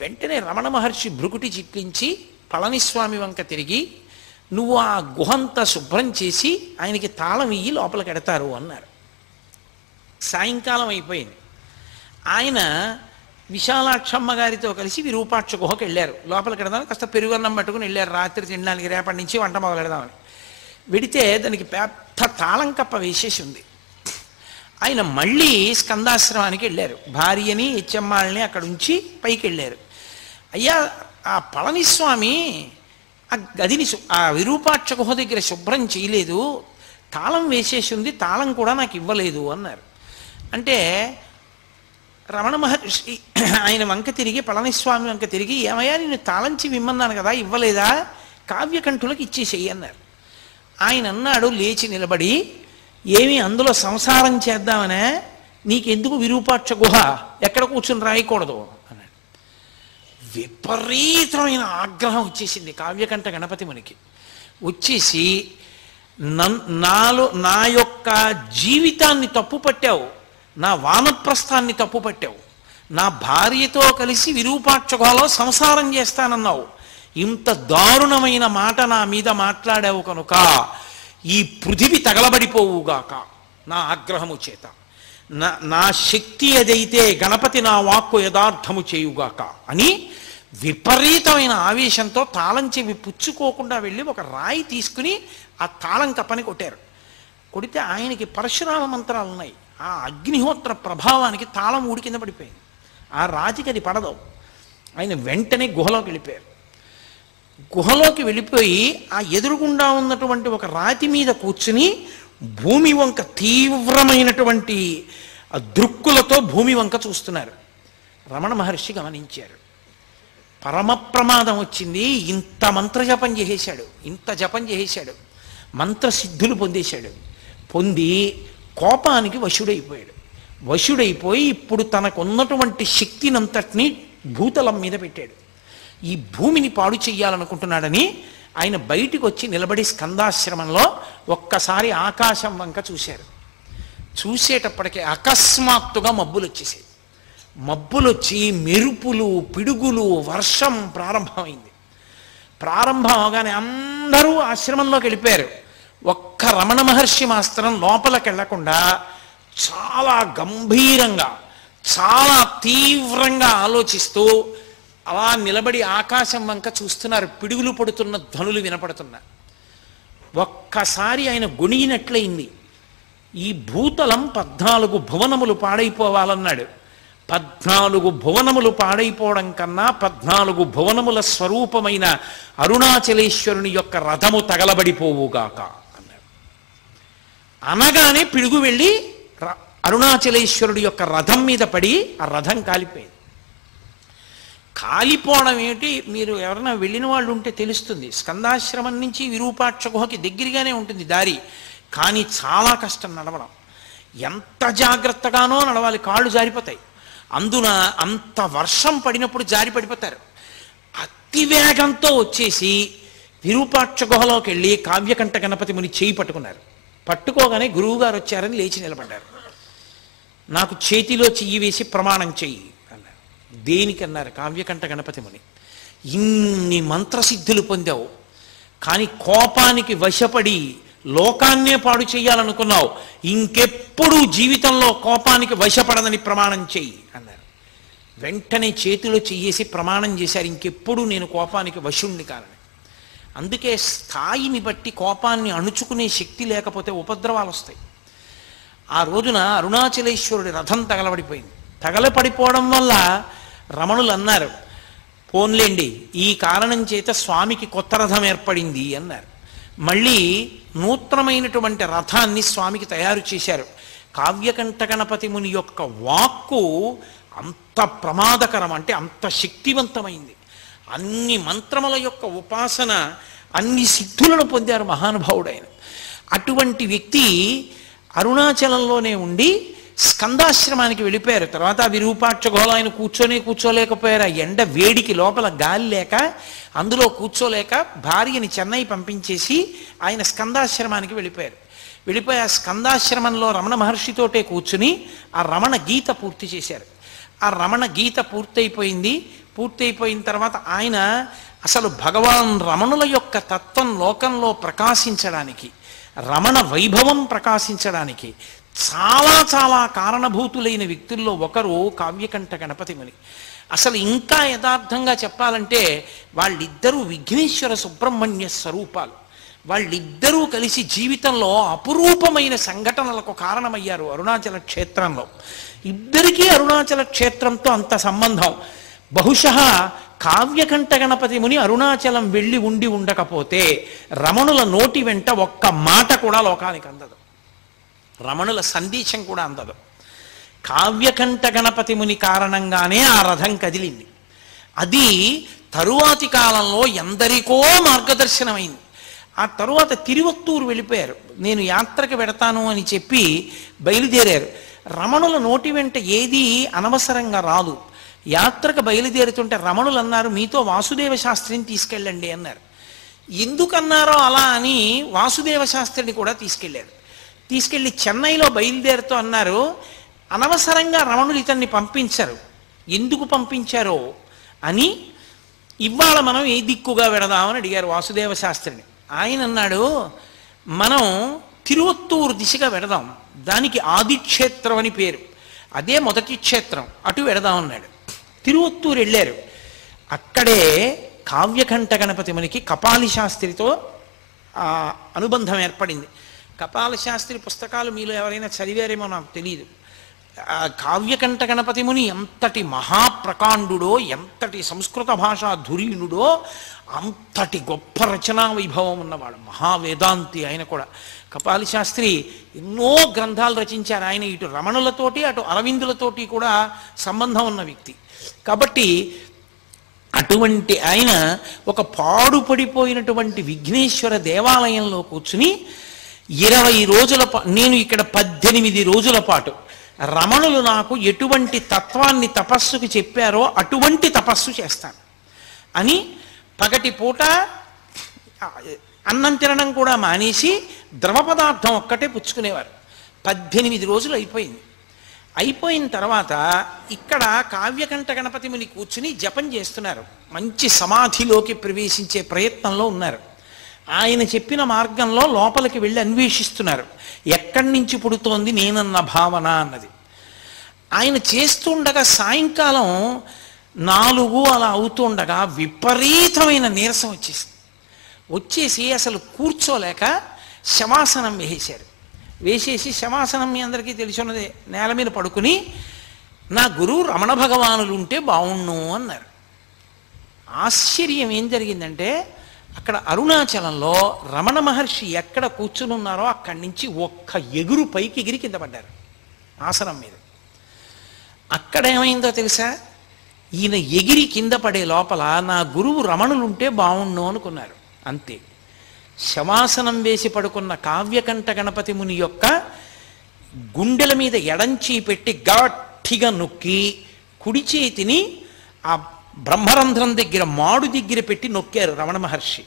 వెంటనే రమణ మహర్షి భృకుటి చిట్లించి పళనిస్వామి వంక తిరిగి, నువ్వు ఆ గుహంతా శుభ్రం చేసి ఆయనకి తాళం ఇయ్యి లోపలికి ఎడతారు అన్నారు. సాయంకాలం అయిపోయింది. ఆయన విశాలాక్షమ్మ గారితో కలిసి విరూపాక్ష గుహకి వెళ్ళారు. లోపలికి వెడదామని కాస్త పెరుగన్నం పట్టుకుని వెళ్ళారు. రాత్రి తినడానికి రేపటి నుంచి వంట మొదలు పెడదామని వెడితే దానికి పెద్ద తాళం కప్ప వేసేసి ఉంది. ఆయన మళ్ళీ స్కందాశ్రమానికి వెళ్ళారు. భార్యని హెచ్చమ్మాళ్ళని అక్కడ ఉంచి పైకి వెళ్ళారు. అయ్యా, ఆ పళనిస్వామి ఆ గదిని ఆ విరూపాక్ష గుహ దగ్గర శుభ్రం చేయలేదు, తాళం వేసేసి ఉంది, తాళం కూడా నాకు ఇవ్వలేదు అన్నారు. అంటే రమణ మహర్షి ఆయన వంక తిరిగి పళనిస్వామి వంక తిరిగి, ఏమయ్యా నేను తాళంచి విమ్మన్నాను కదా, ఇవ్వలేదా, కావ్యకంఠులకు ఇచ్చేసేయి అన్నారు. ఆయన అన్నాడు లేచి నిలబడి, ఏమి అందులో సంసారం చేద్దామనే, నీకెందుకు విరూపాక్ష గుహ, ఎక్కడ కూర్చుని రాయకూడదు అన్నాడు. విపరీతమైన ఆగ్రహం వచ్చేసింది కావ్యకంఠ గణపతి మునికి. వచ్చేసి నా యొక్క జీవితాన్ని తప్పు పట్టావు, నా వానప్రస్థాన్ని తప్పు పట్టావు, నా భార్యతో కలిసి విరూపాక్ష గుహలో సంసారం చేస్తానన్నావు, ఇంత దారుణమైన మాట నా మీద మాట్లాడావు కనుక ఈ పృథివి తగలబడిపోవుగాక నా ఆగ్రహము చేత, నా శక్తి ఏదైతే గణపతి నా వాక్కు యథార్థము చేయుగాక అని విపరీతమైన ఆవేశంతో తాళం చెవి పుచ్చుకోకుండా వెళ్ళి ఒక రాయి తీసుకుని ఆ తాళం కప్పని కొట్టారు. కొడితే ఆయనకి పరశురామ మంత్రాలు ఉన్నాయి. ఆ అగ్నిహోత్ర ప్రభావానికి తాళం ఊడి కింద పడిపోయింది. ఆ రాతికి అది పడదు. ఆయన వెంటనే గుహలోకి వెళ్ళిపోయారు. గుహలోకి వెళ్ళిపోయి ఆ ఎదురుగుండా ఉన్నటువంటి ఒక రాతి మీద కూర్చుని భూమి వంక తీవ్రమైనటువంటి దృక్కులతో భూమి వంక చూస్తున్నారు. రమణ మహర్షి గమనించారు. పరమ ప్రమాదం వచ్చింది. ఇంత మంత్రజపం చేసేశాడు, ఇంత జపం చేసేశాడు, మంత్రసిద్ధులు పొందేశాడు. పొంది కోపానికి వశుడైపోయాడు. వశుడైపోయి ఇప్పుడు తనకున్నటువంటి శక్తినంతటినీ భూతలం మీద పెట్టాడు. ఈ భూమిని పాడు చెయ్యాలనుకుంటున్నాడని ఆయన బయటికి వచ్చి నిలబడి స్కందాశ్రమంలో ఒక్కసారి ఆకాశం వంక చూశారు. చూసేటప్పటికే అకస్మాత్తుగా మబ్బులు వచ్చేసాయి. మబ్బులు వచ్చి మెరుపులు, పిడుగులు, వర్షం ప్రారంభమైంది. ప్రారంభం అవగానే అందరూ ఆశ్రమంలోకి వెళ్ళిపోయారు. ఒక్క రమణ మహర్షి మాత్రం లోపలికి వెళ్లకుండా చాలా గంభీరంగా, చాలా తీవ్రంగా ఆలోచిస్తూ అలా నిలబడి ఆకాశం వంక చూస్తున్నారు. పిడుగులు పడుతున్న ధ్వనులు వినపడుతున్నా. ఒక్కసారి ఆయన గొణిగినట్లయింది. ఈ భూతలం 14 భువనములు పాడైపోవాలన్నాడు. 14 భువనములు పాడైపోవడం కన్నా 14 భువనముల స్వరూపమైన అరుణాచలేశ్వరుని యొక్క రథము తగలబడిపోవుగాక అన్నాడు. అనగానే పిడుగు వెళ్ళి అరుణాచలేశ్వరుడి యొక్క రథం మీద పడి ఆ రథం కాలిపోయింది. కాలిపోవడం ఏమిటి, మీరు ఎవరైనా వెళ్ళిన వాళ్ళు ఉంటే తెలుస్తుంది. స్కందాశ్రమం నుంచి విరూపాక్ష గుహకి దగ్గరగానే ఉంటుంది దారి, కానీ చాలా కష్టం నడవడం. ఎంత జాగ్రత్తగానో నడవాలి, కాళ్ళు జారిపోతాయి. అందున అంత వర్షం పడినప్పుడు జారి పడిపోతారు. అతివేగంతో వచ్చేసి విరూపాక్ష గుహలోకి వెళ్ళి కావ్యకంఠ గణపతి ముని చేయి పట్టుకున్నారు. పట్టుకోగానే గురువుగారు వచ్చారని లేచి నిలబడ్డారు. నాకు చేతిలో చెయ్యి వేసి ప్రమాణం చెయ్యి అన్నారు. దేనికన్నారు? కావ్యకంఠ గణపతి ముని, ఇన్ని మంత్రసిద్ధులు పొందావు, కానీ కోపానికి వశపడి లోకాన్నే పాడు చేయాలనుకున్నావు, ఇంకెప్పుడు జీవితంలో కోపానికి వశపడదని ప్రమాణం చెయ్యి అన్నారు. వెంటనే చేతిలో చెయ్యేసి ప్రమాణం చేశారు, ఇంకెప్పుడు నేను కోపానికి వశుణ్ణి కానని. అందుకే స్థాయిని బట్టి కోపాన్ని అణుచుకునే శక్తి లేకపోతే ఉపద్రవాలు వస్తాయి. ఆ రోజున అరుణాచలేశ్వరుడి రథం తగలబడిపోయింది. తగలపడిపోవడం వల్ల రమణులు అన్నారు, పోన్లేండి ఈ కారణం చేత స్వామికి కొత్త రథం ఏర్పడింది అన్నారు. మళ్ళీ నూతనమైనటువంటి రథాన్ని స్వామికి తయారు చేశారు. కావ్యకంఠ గణపతి ముని యొక్క వాక్కు అంత ప్రమాదకరం, అంటే అంత శక్తివంతమైంది. అన్ని మంత్రముల యొక్క ఉపాసన, అన్ని సిద్ధులను పొందారు మహానుభావుడైన. అటువంటి వ్యక్తి అరుణాచలంలోనే ఉండి స్కందాశ్రమానికి వెళ్ళిపోయారు. తర్వాత విరూపాక్ష గోళ ఆయన కూర్చోలేకపోయారు. ఆ ఎండ వేడికి లోపల గాలి లేక అందులో కూర్చోలేక భార్యని చెన్నై పంపించేసి ఆయన స్కందాశ్రమానికి వెళ్ళిపోయారు. వెళ్ళిపోయి ఆ స్కందాశ్రమంలో రమణ మహర్షితోటే కూర్చుని ఆ రమణ గీత పూర్తి చేశారు. ఆ రమణ గీత పూర్తయిపోయిన తర్వాత ఆయన అసలు భగవాన్ రమణుల యొక్క తత్వం లోకంలో ప్రకాశించడానికి, రమణ వైభవం ప్రకాశించడానికి చాలా చాలా కారణభూతులైన వ్యక్తుల్లో ఒకరు కావ్యకంఠ గణపతి ముని. అసలు ఇంకా యథార్థంగా చెప్పాలంటే వాళ్ళిద్దరూ విఘ్నేశ్వర సుబ్రహ్మణ్య స్వరూపాలు. వాళ్ళిద్దరూ కలిసి జీవితంలో అపురూపమైన సంఘటనలకు కారణమయ్యారు అరుణాచల క్షేత్రంలో. ఇద్దరికీ అరుణాచల క్షేత్రంతో అంత సంబంధం. బహుశः కావ్యకంఠ గణపతి ముని అరుణాచలం వెళ్ళి ఉండకపోతే రమణుల నోటి వెంట ఒక్క మాట కూడా లోకానికి అందదు, రమణుల సందేశం కూడా అందదు. కావ్యకంఠ గణపతి ముని కారణంగానే ఆ రథం కదిలింది. అది తరువాతి కాలంలో ఎందరికో మార్గదర్శనమైంది. ఆ తరువాత తిరువత్తూరు వెళ్ళిపోయారు. నేను యాత్రకు వెడతాను అని చెప్పి బయలుదేరారు. రమణుల నోటి వెంట ఏదీ అనవసరంగా రాదు. యాత్రకు బయలుదేరుతుంటే రమణులు అన్నారు, మీతో వాసుదేవ శాస్త్రిని తీసుకెళ్ళండి అన్నారు. ఎందుకన్నారో అలా అని వాసుదేవ శాస్త్రిని కూడా తీసుకెళ్ళి చెన్నైలో బయలుదేరుతూ అన్నారు, అనవసరంగా రమణులు ఇతన్ని పంపించరు, ఎందుకు పంపించారో అని ఇవాళ మనం ఏ దిక్కుగా వెడదామని అడిగారు వాసుదేవ శాస్త్రిని. ఆయన అన్నాడు, మనం తిరువత్తూరు దిశగా వెడదాం, దానికి ఆదిక్షేత్రం అని పేరు, అదే మొదటి క్షేత్రం, అటు వెడదామన్నాడు. తిరువత్తూరు వెళ్ళారు. అక్కడే కావ్యకంఠ గణపతి మునికి కపాలి శాస్త్రితో అనుబంధం ఏర్పడింది. కపాలి శాస్త్రి పుస్తకాలు మీలో ఎవరైనా చదివారేమో నాకు తెలియదు. కావ్యకంఠ గణపతి ముని ఎంతటి మహాప్రకాండుడో, ఎంతటి సంస్కృత భాషా ధురీనుడో, అంతటి గొప్ప రచనా వైభవం ఉన్నవాడు, మహావేదాంతి ఆయన కూడా. కపాలి శాస్త్రి ఎన్నో గ్రంథాలు రచించారు. ఆయన ఇటు రమణులతోటి అటు అరవిందులతోటి కూడా సంబంధం ఉన్న వ్యక్తి. కాబట్టి అటువంటి ఆయన ఒక పాడుపడిపోయినటువంటి విఘ్నేశ్వర దేవాలయంలో కూర్చుని 20 రోజుల నేను ఇక్కడ 18 రోజుల పాటు రమణులు నాకు ఎటువంటి తత్వాన్ని తపస్సుకి చెప్పారో అటువంటి తపస్సు చేస్తాను అని పగటి పూట అన్నం తినడం కూడా మానేసి ద్రవ పదార్థం ఒక్కటే పుచ్చుకునేవారు. 18 రోజులు అయిపోయిన తర్వాత ఇక్కడ కావ్యకంఠ గణపతి ముని కూర్చుని జపం చేస్తున్నారు. మంచి సమాధిలోకి ప్రవేశించే ప్రయత్నంలో ఉన్నారు. ఆయన చెప్పిన మార్గంలో లోపలికి వెళ్ళి అన్వేషిస్తున్నారు, ఎక్కడి నుంచి పుడుతోంది నేనన్న భావన అన్నది. ఆయన చేస్తుండగా సాయంకాలం 4 అలా అవుతుండగా విపరీతమైన నీరసం వచ్చేసి అసలు కూర్చోలేక శవాసనం వేసేసి శవాసనం మీ అందరికీ తెలిసి ఉన్నదే, నేల మీద పడుకుని నా గురువు రమణ భగవానులు ఉంటే బావుణ్ణు అన్నారు. ఆశ్చర్యం ఏం జరిగిందంటే అక్కడ అరుణాచలంలో రమణ మహర్షి ఎక్కడ కూర్చుని ఉన్నారో అక్కడి నుంచి ఒక్క ఎగురు పైకి ఎగిరి కింద పడ్డారు ఆసనం మీద. అక్కడ ఏమైందో తెలుసా, ఈయన ఎగిరి కింద పడే లోపల నా గురువు రమణులుంటే బావుణ్ణు అనుకున్నారు, అంతే. శవాసనం వేసి పడుకున్న కావ్యకంఠ గణపతి ముని యొక్క గుండెల మీద ఎడంచి పెట్టి గట్టిగా నొక్కి కుడి చేతిని ఆ బ్రహ్మరంధ్రం దగ్గర మాడు దగ్గర పెట్టి నొక్కారు రమణ మహర్షి.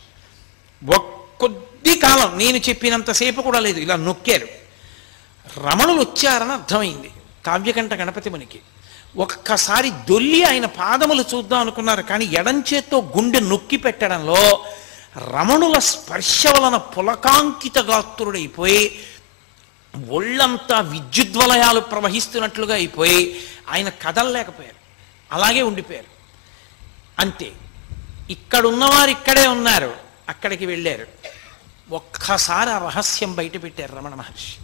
కొద్ది కాలం, నేను చెప్పినంతసేపు కూడా లేదు, ఇలా నొక్కారు. రమణులు వచ్చారని అర్థమైంది. కావ్యకంఠ గణపతి మునికి. ఒక్కసారి దొల్లి ఆయన పాదములు చూద్దాం అనుకున్నారు, కానీ ఎడంచేత్తో గుండె నొక్కి పెట్టడంలో రమణుల స్పర్శ వలన పులకాంకిత గాత్రుడైపోయి ఒళ్ళంతా విద్యుద్వలయాలు ప్రవహిస్తున్నట్లుగా అయిపోయి ఆయన కదలలేకపోయారు, అలాగే ఉండిపోయారు. అంతే. ఇక్కడున్నవారు ఇక్కడే ఉన్నారు, అక్కడికి వెళ్ళారు. ఒక్కసారి ఆ రహస్యం బయట పెట్టారు రమణ మహర్షి.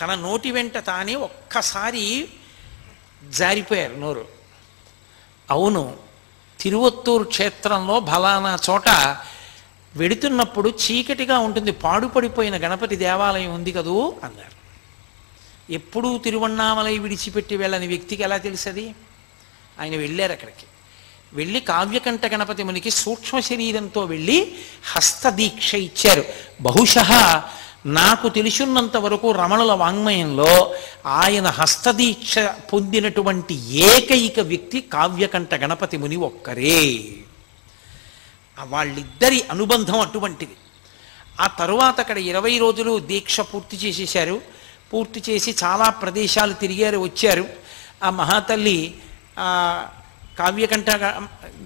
తన నోటి వెంట తానే ఒక్కసారి జారిపోయారు నోరు. అవును, తిరువత్తూరు క్షేత్రంలో ఫలానా చోట వెడుతున్నప్పుడు చీకటిగా ఉంటుంది, పాడుపడిపోయిన గణపతి దేవాలయం ఉంది కదూ అన్నారు. ఎప్పుడూ తిరువణ్ణామలై విడిచిపెట్టి వెళ్ళని వ్యక్తికి ఎలా తెలుసది? ఆయన వెళ్ళారు అక్కడికి. వెళ్ళి కావ్యకంఠ గణపతి మునికి సూక్ష్మ శరీరంతో వెళ్ళి హస్తదీక్ష ఇచ్చారు. బహుశః నాకు తెలిసినంత వరకు రమణుల వాంగ్మయంలో ఆయన హస్తదీక్ష పొందినటువంటి ఏకైక వ్యక్తి కావ్యకంఠ గణపతి ముని ఒక్కరే. వాళ్ళిద్దరి అనుబంధం అటువంటిది. ఆ తరువాత అక్కడ 20 రోజులు దీక్ష పూర్తి చేసేశారు. పూర్తి చేసి చాలా ప్రదేశాలు తిరిగారు, వచ్చారు. ఆ మహాతల్లి కావ్యకంఠ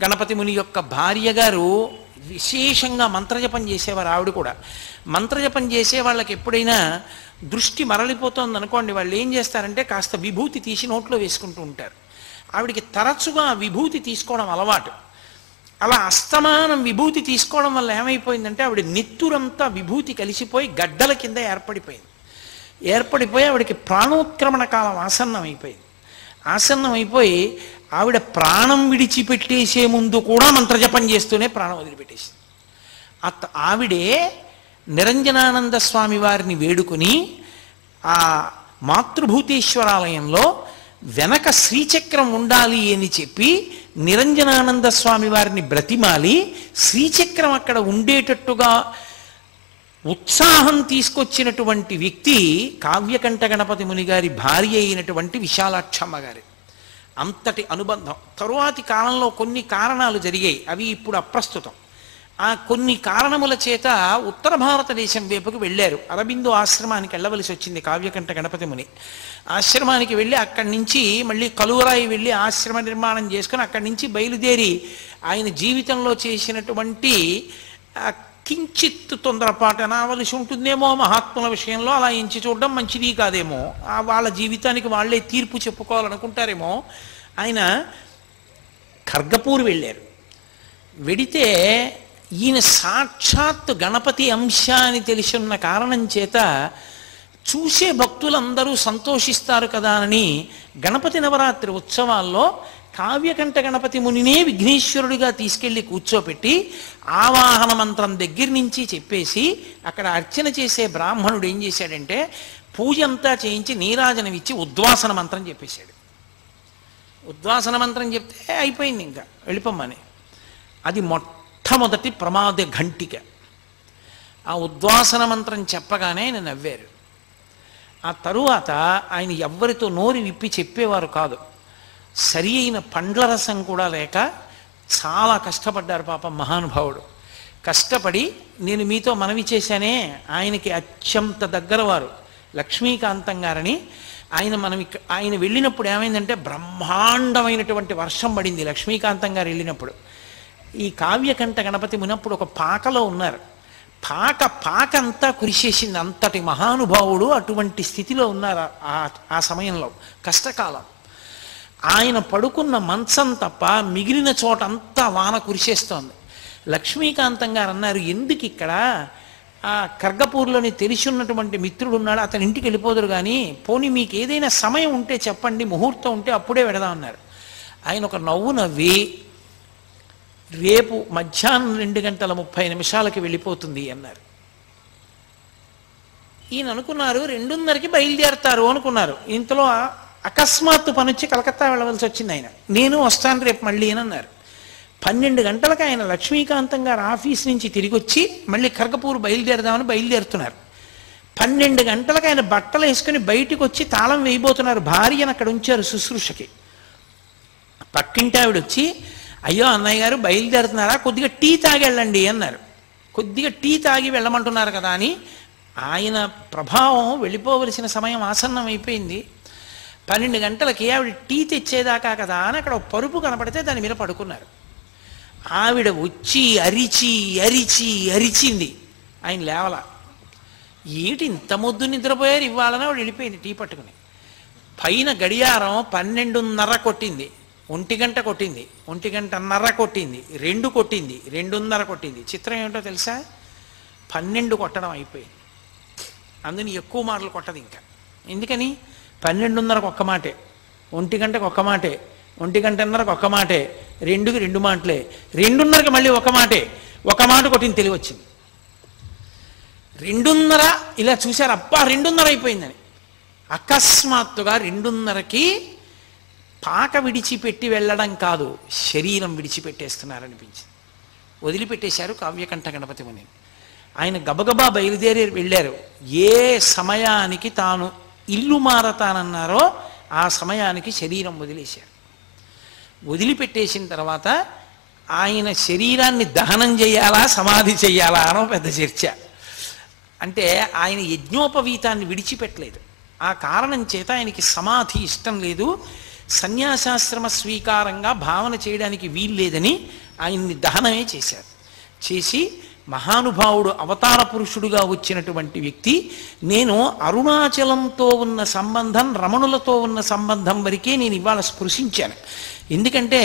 గణపతి ముని యొక్క భార్య గారు విశేషంగా మంత్రజపం చేసేవారు. ఆవిడ కూడా మంత్రజపం చేసే వాళ్ళకి ఎప్పుడైనా దృష్టి మరలిపోతుంది అనుకోండి, వాళ్ళు ఏం చేస్తారంటే కాస్త విభూతి తీసి నోట్లో వేసుకుంటూ ఉంటారు. ఆవిడికి తరచుగా విభూతి తీసుకోవడం అలవాటు. అలా అస్తమానం విభూతి తీసుకోవడం వల్ల ఏమైపోయిందంటే ఆవిడ నెత్తురంతా విభూతి కలిసిపోయి గడ్డల కింద ఏర్పడిపోయి ఆవిడకి ప్రాణోత్క్రమణ కాలం ఆసన్నం అయిపోయి ఆవిడ ప్రాణం విడిచిపెట్టేసే ముందు కూడా మంత్రజపం చేస్తూనే ప్రాణం వదిలిపెట్టేసింది. ఆవిడే నిరంజనానంద స్వామి వారిని వేడుకుని ఆ మాతృభూతేశ్వరాలయంలో వెనక శ్రీచక్రం ఉండాలి అని చెప్పి నిరంజనానంద స్వామి వారిని బ్రతిమాలి శ్రీచక్రం అక్కడ ఉండేటట్టుగా ఉత్సాహం తీసుకొచ్చినటువంటి వ్యక్తి కావ్యకంఠ గణపతి ముని గారి భార్య అయినటువంటి విశాలాక్షమ్మ గారి. అంతటి అనుబంధం. తరువాతి కాలంలో కొన్ని కారణాలు జరిగాయి, అవి ఇప్పుడు అప్రస్తుతం. ఆ కొన్ని కారణముల చేత ఉత్తర భారతదేశం వైపుకి వెళ్ళారు. అరబిందో ఆశ్రమానికి వెళ్ళవలసి వచ్చింది కావ్యకంఠ గణపతి ముని. ఆశ్రమానికి వెళ్ళి అక్కడి నుంచి మళ్ళీ కలువరాయి వెళ్ళి ఆశ్రమ నిర్మాణం చేసుకుని అక్కడి నుంచి బయలుదేరి ఆయన జీవితంలో చేసినటువంటి కించిత్ తొందరపాటు అనావలసి ఉంటుందేమో మహాత్ముల విషయంలో, అలా ఎంచి చూడడం మంచిది కాదేమో, వాళ్ళ జీవితానికి వాళ్ళే తీర్పు చెప్పుకోవాలనుకుంటారేమో. ఆయన ఖర్గపూర్ వెళ్ళారు. వెడితే ఈయన సాక్షాత్ గణపతి అంశ అని తెలిసిన కారణం చేత చూసే భక్తులందరూ సంతోషిస్తారు కదా అని గణపతి నవరాత్రి ఉత్సవాల్లో కావ్యకంఠ గణపతి మునినే విఘ్నేశ్వరుడిగా తీసుకెళ్లి కూర్చోపెట్టి ఆవాహన మంత్రం దగ్గర నుంచి చెప్పేసి అక్కడ అర్చన చేసే బ్రాహ్మణుడు ఏం చేశాడంటే పూజ అంతా చేయించి నీరాజనం ఇచ్చి ఉద్వాసన మంత్రం చెప్పేశాడు. ఉద్వాసన మంత్రం చెప్తే అయిపోయింది, ఇంకా వెళ్ళిపోమ్మని. అది మొట్టమొదటి ప్రమాద ఘంటిక. ఆ ఉద్వాసన మంత్రం చెప్పగానే ఆయన నవ్వారు. ఆ తరువాత ఆయన ఎవ్వరితో నోరు విప్పి చెప్పేవారు కాదు. సరి అయిన పండ్ల రసం కూడా లేక చాలా కష్టపడ్డారు పాపం మహానుభావుడు. కష్టపడి నేను మీతో మనవి చేశానే, ఆయనకి అత్యంత దగ్గరవారు లక్ష్మీకాంతం గారని. ఆయన వెళ్ళినప్పుడు ఏమైందంటే బ్రహ్మాండమైనటువంటి వర్షం పడింది లక్ష్మీకాంతం గారు వెళ్ళినప్పుడు. ఈ కావ్యకంఠ గణపతి మునప్పుడు ఒక పాకలో ఉన్నారు. పాక అంతా కురిసేసింది. అంతటి మహానుభావుడు అటువంటి స్థితిలో ఉన్నారు ఆ సమయంలో, కష్టకాలం. ఆయన పడుకున్న మంచం తప్ప మిగిలిన చోటంతా వాన కురిసేస్తోంది. లక్ష్మీకాంతం గారు అన్నారు, ఎందుకు ఇక్కడ ఆ ఖర్గపూర్లోని తెలిసి ఉన్నటువంటి మిత్రుడు ఉన్నాడు, అతని ఇంటికి వెళ్ళిపోదురు కానీ పోనీ మీకు ఏదైనా సమయం ఉంటే చెప్పండి, ముహూర్తం ఉంటే అప్పుడే వెడదాం అన్నారు. ఆయన ఒక నవ్వు నవ్వి రేపు మధ్యాహ్నం 2:30 వెళ్ళిపోతుంది అన్నారు. ఈయన అనుకున్నారు 2:30కి బయలుదేరతారు అనుకున్నారు. ఇంతలో అకస్మాత్తు పనొచ్చి కలకత్తా వెళ్ళవలసి వచ్చింది. ఆయన నేను వస్తాను రేపు మళ్ళీ అని అన్నారు. 12 గంటలకు ఆయన లక్ష్మీకాంతం గారు ఆఫీస్ నుంచి తిరిగి వచ్చి మళ్ళీ ఖర్గపూర్ బయలుదేరదామని బయలుదేరుతున్నారు. 12 గంటలకు ఆయన బట్టలు వేసుకుని బయటికి వచ్చి తాళం వేయబోతున్నారు. భార్యను అక్కడ ఉంచారు శుశ్రూషకి. పక్కింటి ఆవిడ వచ్చి, అయ్యో అన్నయ్య గారు బయలుదేరుతున్నారా, కొద్దిగా టీ తాగి వెళ్ళండి అన్నారు. కొద్దిగా టీ తాగి వెళ్ళమంటున్నారు కదా అని ఆయన ప్రభావం వెళ్ళిపోవలసిన సమయం ఆసన్నం అయిపోయింది. 12 గంటలకి ఆవిడ టీ తెచ్చేదాకా కదా అని అక్కడ ఒక పరుపు కనపడితే దాని మీద పడుకున్నారు. ఆవిడ వచ్చి అరిచి అరిచి అరిచింది. ఆయన లేవల. ఏమిటి ఇంత మొద్దు నిద్రపోయారు ఇవ్వాలని ఆవిడ వెళ్ళిపోయింది టీ పట్టుకుని. పైన గడియారం 12:30 కొట్టింది, 1 గంట కొట్టింది, 1 గంటన్నర కొట్టింది, 2 కొట్టింది, 2:30 కొట్టింది. చిత్రం ఏమిటో తెలుసా? 12 కొట్టడం అయిపోయింది. అందుని ఎక్కువ మాటలు కొట్టదు ఇంకా. ఎందుకని? 12:30కు ఒక్క మాటే, 1 గంటకు ఒక్క మాటే, 1 గంటన్నరకు ఒక్క మాటే, 2కి 2 మాటలే, 2:30కి మళ్ళీ ఒక మాటే. ఒక మాట కొట్టింది, తెలివి వచ్చింది. 2:30 ఇలా చూశారు, అబ్బా 2:30 అయిపోయిందని. అకస్మాత్తుగా 2:30కి పాక విడిచిపెట్టి వెళ్ళడం కాదు, శరీరం విడిచిపెట్టేస్తున్నారనిపించింది. వదిలిపెట్టేశారు కావ్యకంఠ గణపతి ముని. ఆయన గబగబా బయలుదేరి వెళ్ళారు. ఏ సమయానికి తాను ఇల్లు మారతానన్నారో ఆ సమయానికి శరీరం వదిలేశారు. వదిలిపెట్టేసిన తర్వాత ఆయన శరీరాన్ని దహనం చేయాలా సమాధి చేయాలా అనో పెద్ద చర్చ. అంటే ఆయన యజ్ఞోపవీతాన్ని విడిచిపెట్టలేదు. ఆ కారణం చేత ఆయనకి సమాధి ఇష్టం లేదు, సన్యాసాశ్రమ స్వీకారంగా భావన చేయడానికి వీల్లేదని ఆయన్ని దహనమే చేశారు. చేసి మహానుభావుడు అవతార పురుషుడుగా వచ్చినటువంటి వ్యక్తి, నేను అరుణాచలంతో ఉన్న సంబంధం, రమణులతో ఉన్న సంబంధం వరకే నేను ఇవాళ స్పృశించాను. ఎందుకంటే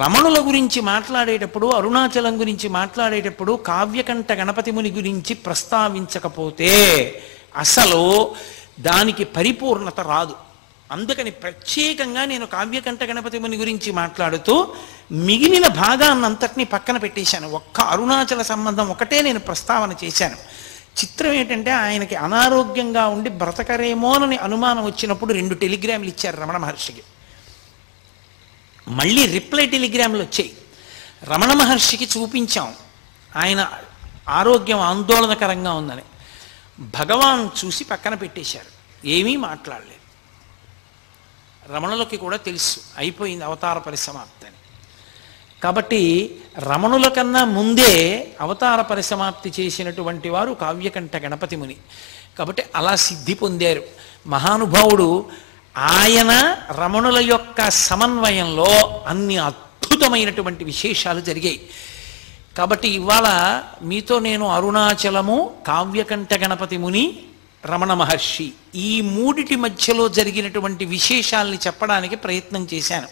రమణుల గురించి మాట్లాడేటప్పుడు, అరుణాచలం గురించి మాట్లాడేటప్పుడు కావ్యకంఠ గణపతి ముని గురించి ప్రస్తావించకపోతే అసలు దానికి పరిపూర్ణత రాదు. అందుకని ప్రత్యేకంగా నేను కావ్యకంఠ గణపతి ముని గురించి మాట్లాడుతూ మిగిలిన భాగాన్నంతటినీ పక్కన పెట్టేశాను. ఒక్క అరుణాచల సంబంధం ఒకటే నేను ప్రస్తావన చేశాను. చిత్రం ఏంటంటే ఆయనకి అనారోగ్యంగా ఉండి బ్రతకరేమోనని అనుమానం వచ్చినప్పుడు 2 టెలిగ్రాములు ఇచ్చారు రమణ మహర్షికి. మళ్ళీ రిప్లై టెలిగ్రాములు వచ్చాయి. రమణ మహర్షికి చూపించాం, ఆయన ఆరోగ్యం ఆందోళనకరంగా ఉందని. భగవాన్ చూసి పక్కన పెట్టేశారు, ఏమీ మాట్లాడలేదు. రమణులకి కూడా తెలుసు అయిపోయింది అవతార పరిసమాప్తి అని. కాబట్టి రమణుల కన్నా ముందే అవతార పరిసమాప్తి చేసినటువంటి వారు కావ్యకంఠ గణపతి ముని. కాబట్టి అలా సిద్ధి పొందారు మహానుభావుడు. ఆయన రమణుల యొక్క సమన్వయంలో అన్ని అద్భుతమైనటువంటి విశేషాలు జరిగాయి. కాబట్టి ఇవాళ మీతో నేను అరుణాచలము, కావ్యకంఠ గణపతి ముని, రమణ మహర్షి ఈ 3 మధ్యలో జరిగినటువంటి విశేషాల్ని చెప్పడానికి ప్రయత్నం చేశాను.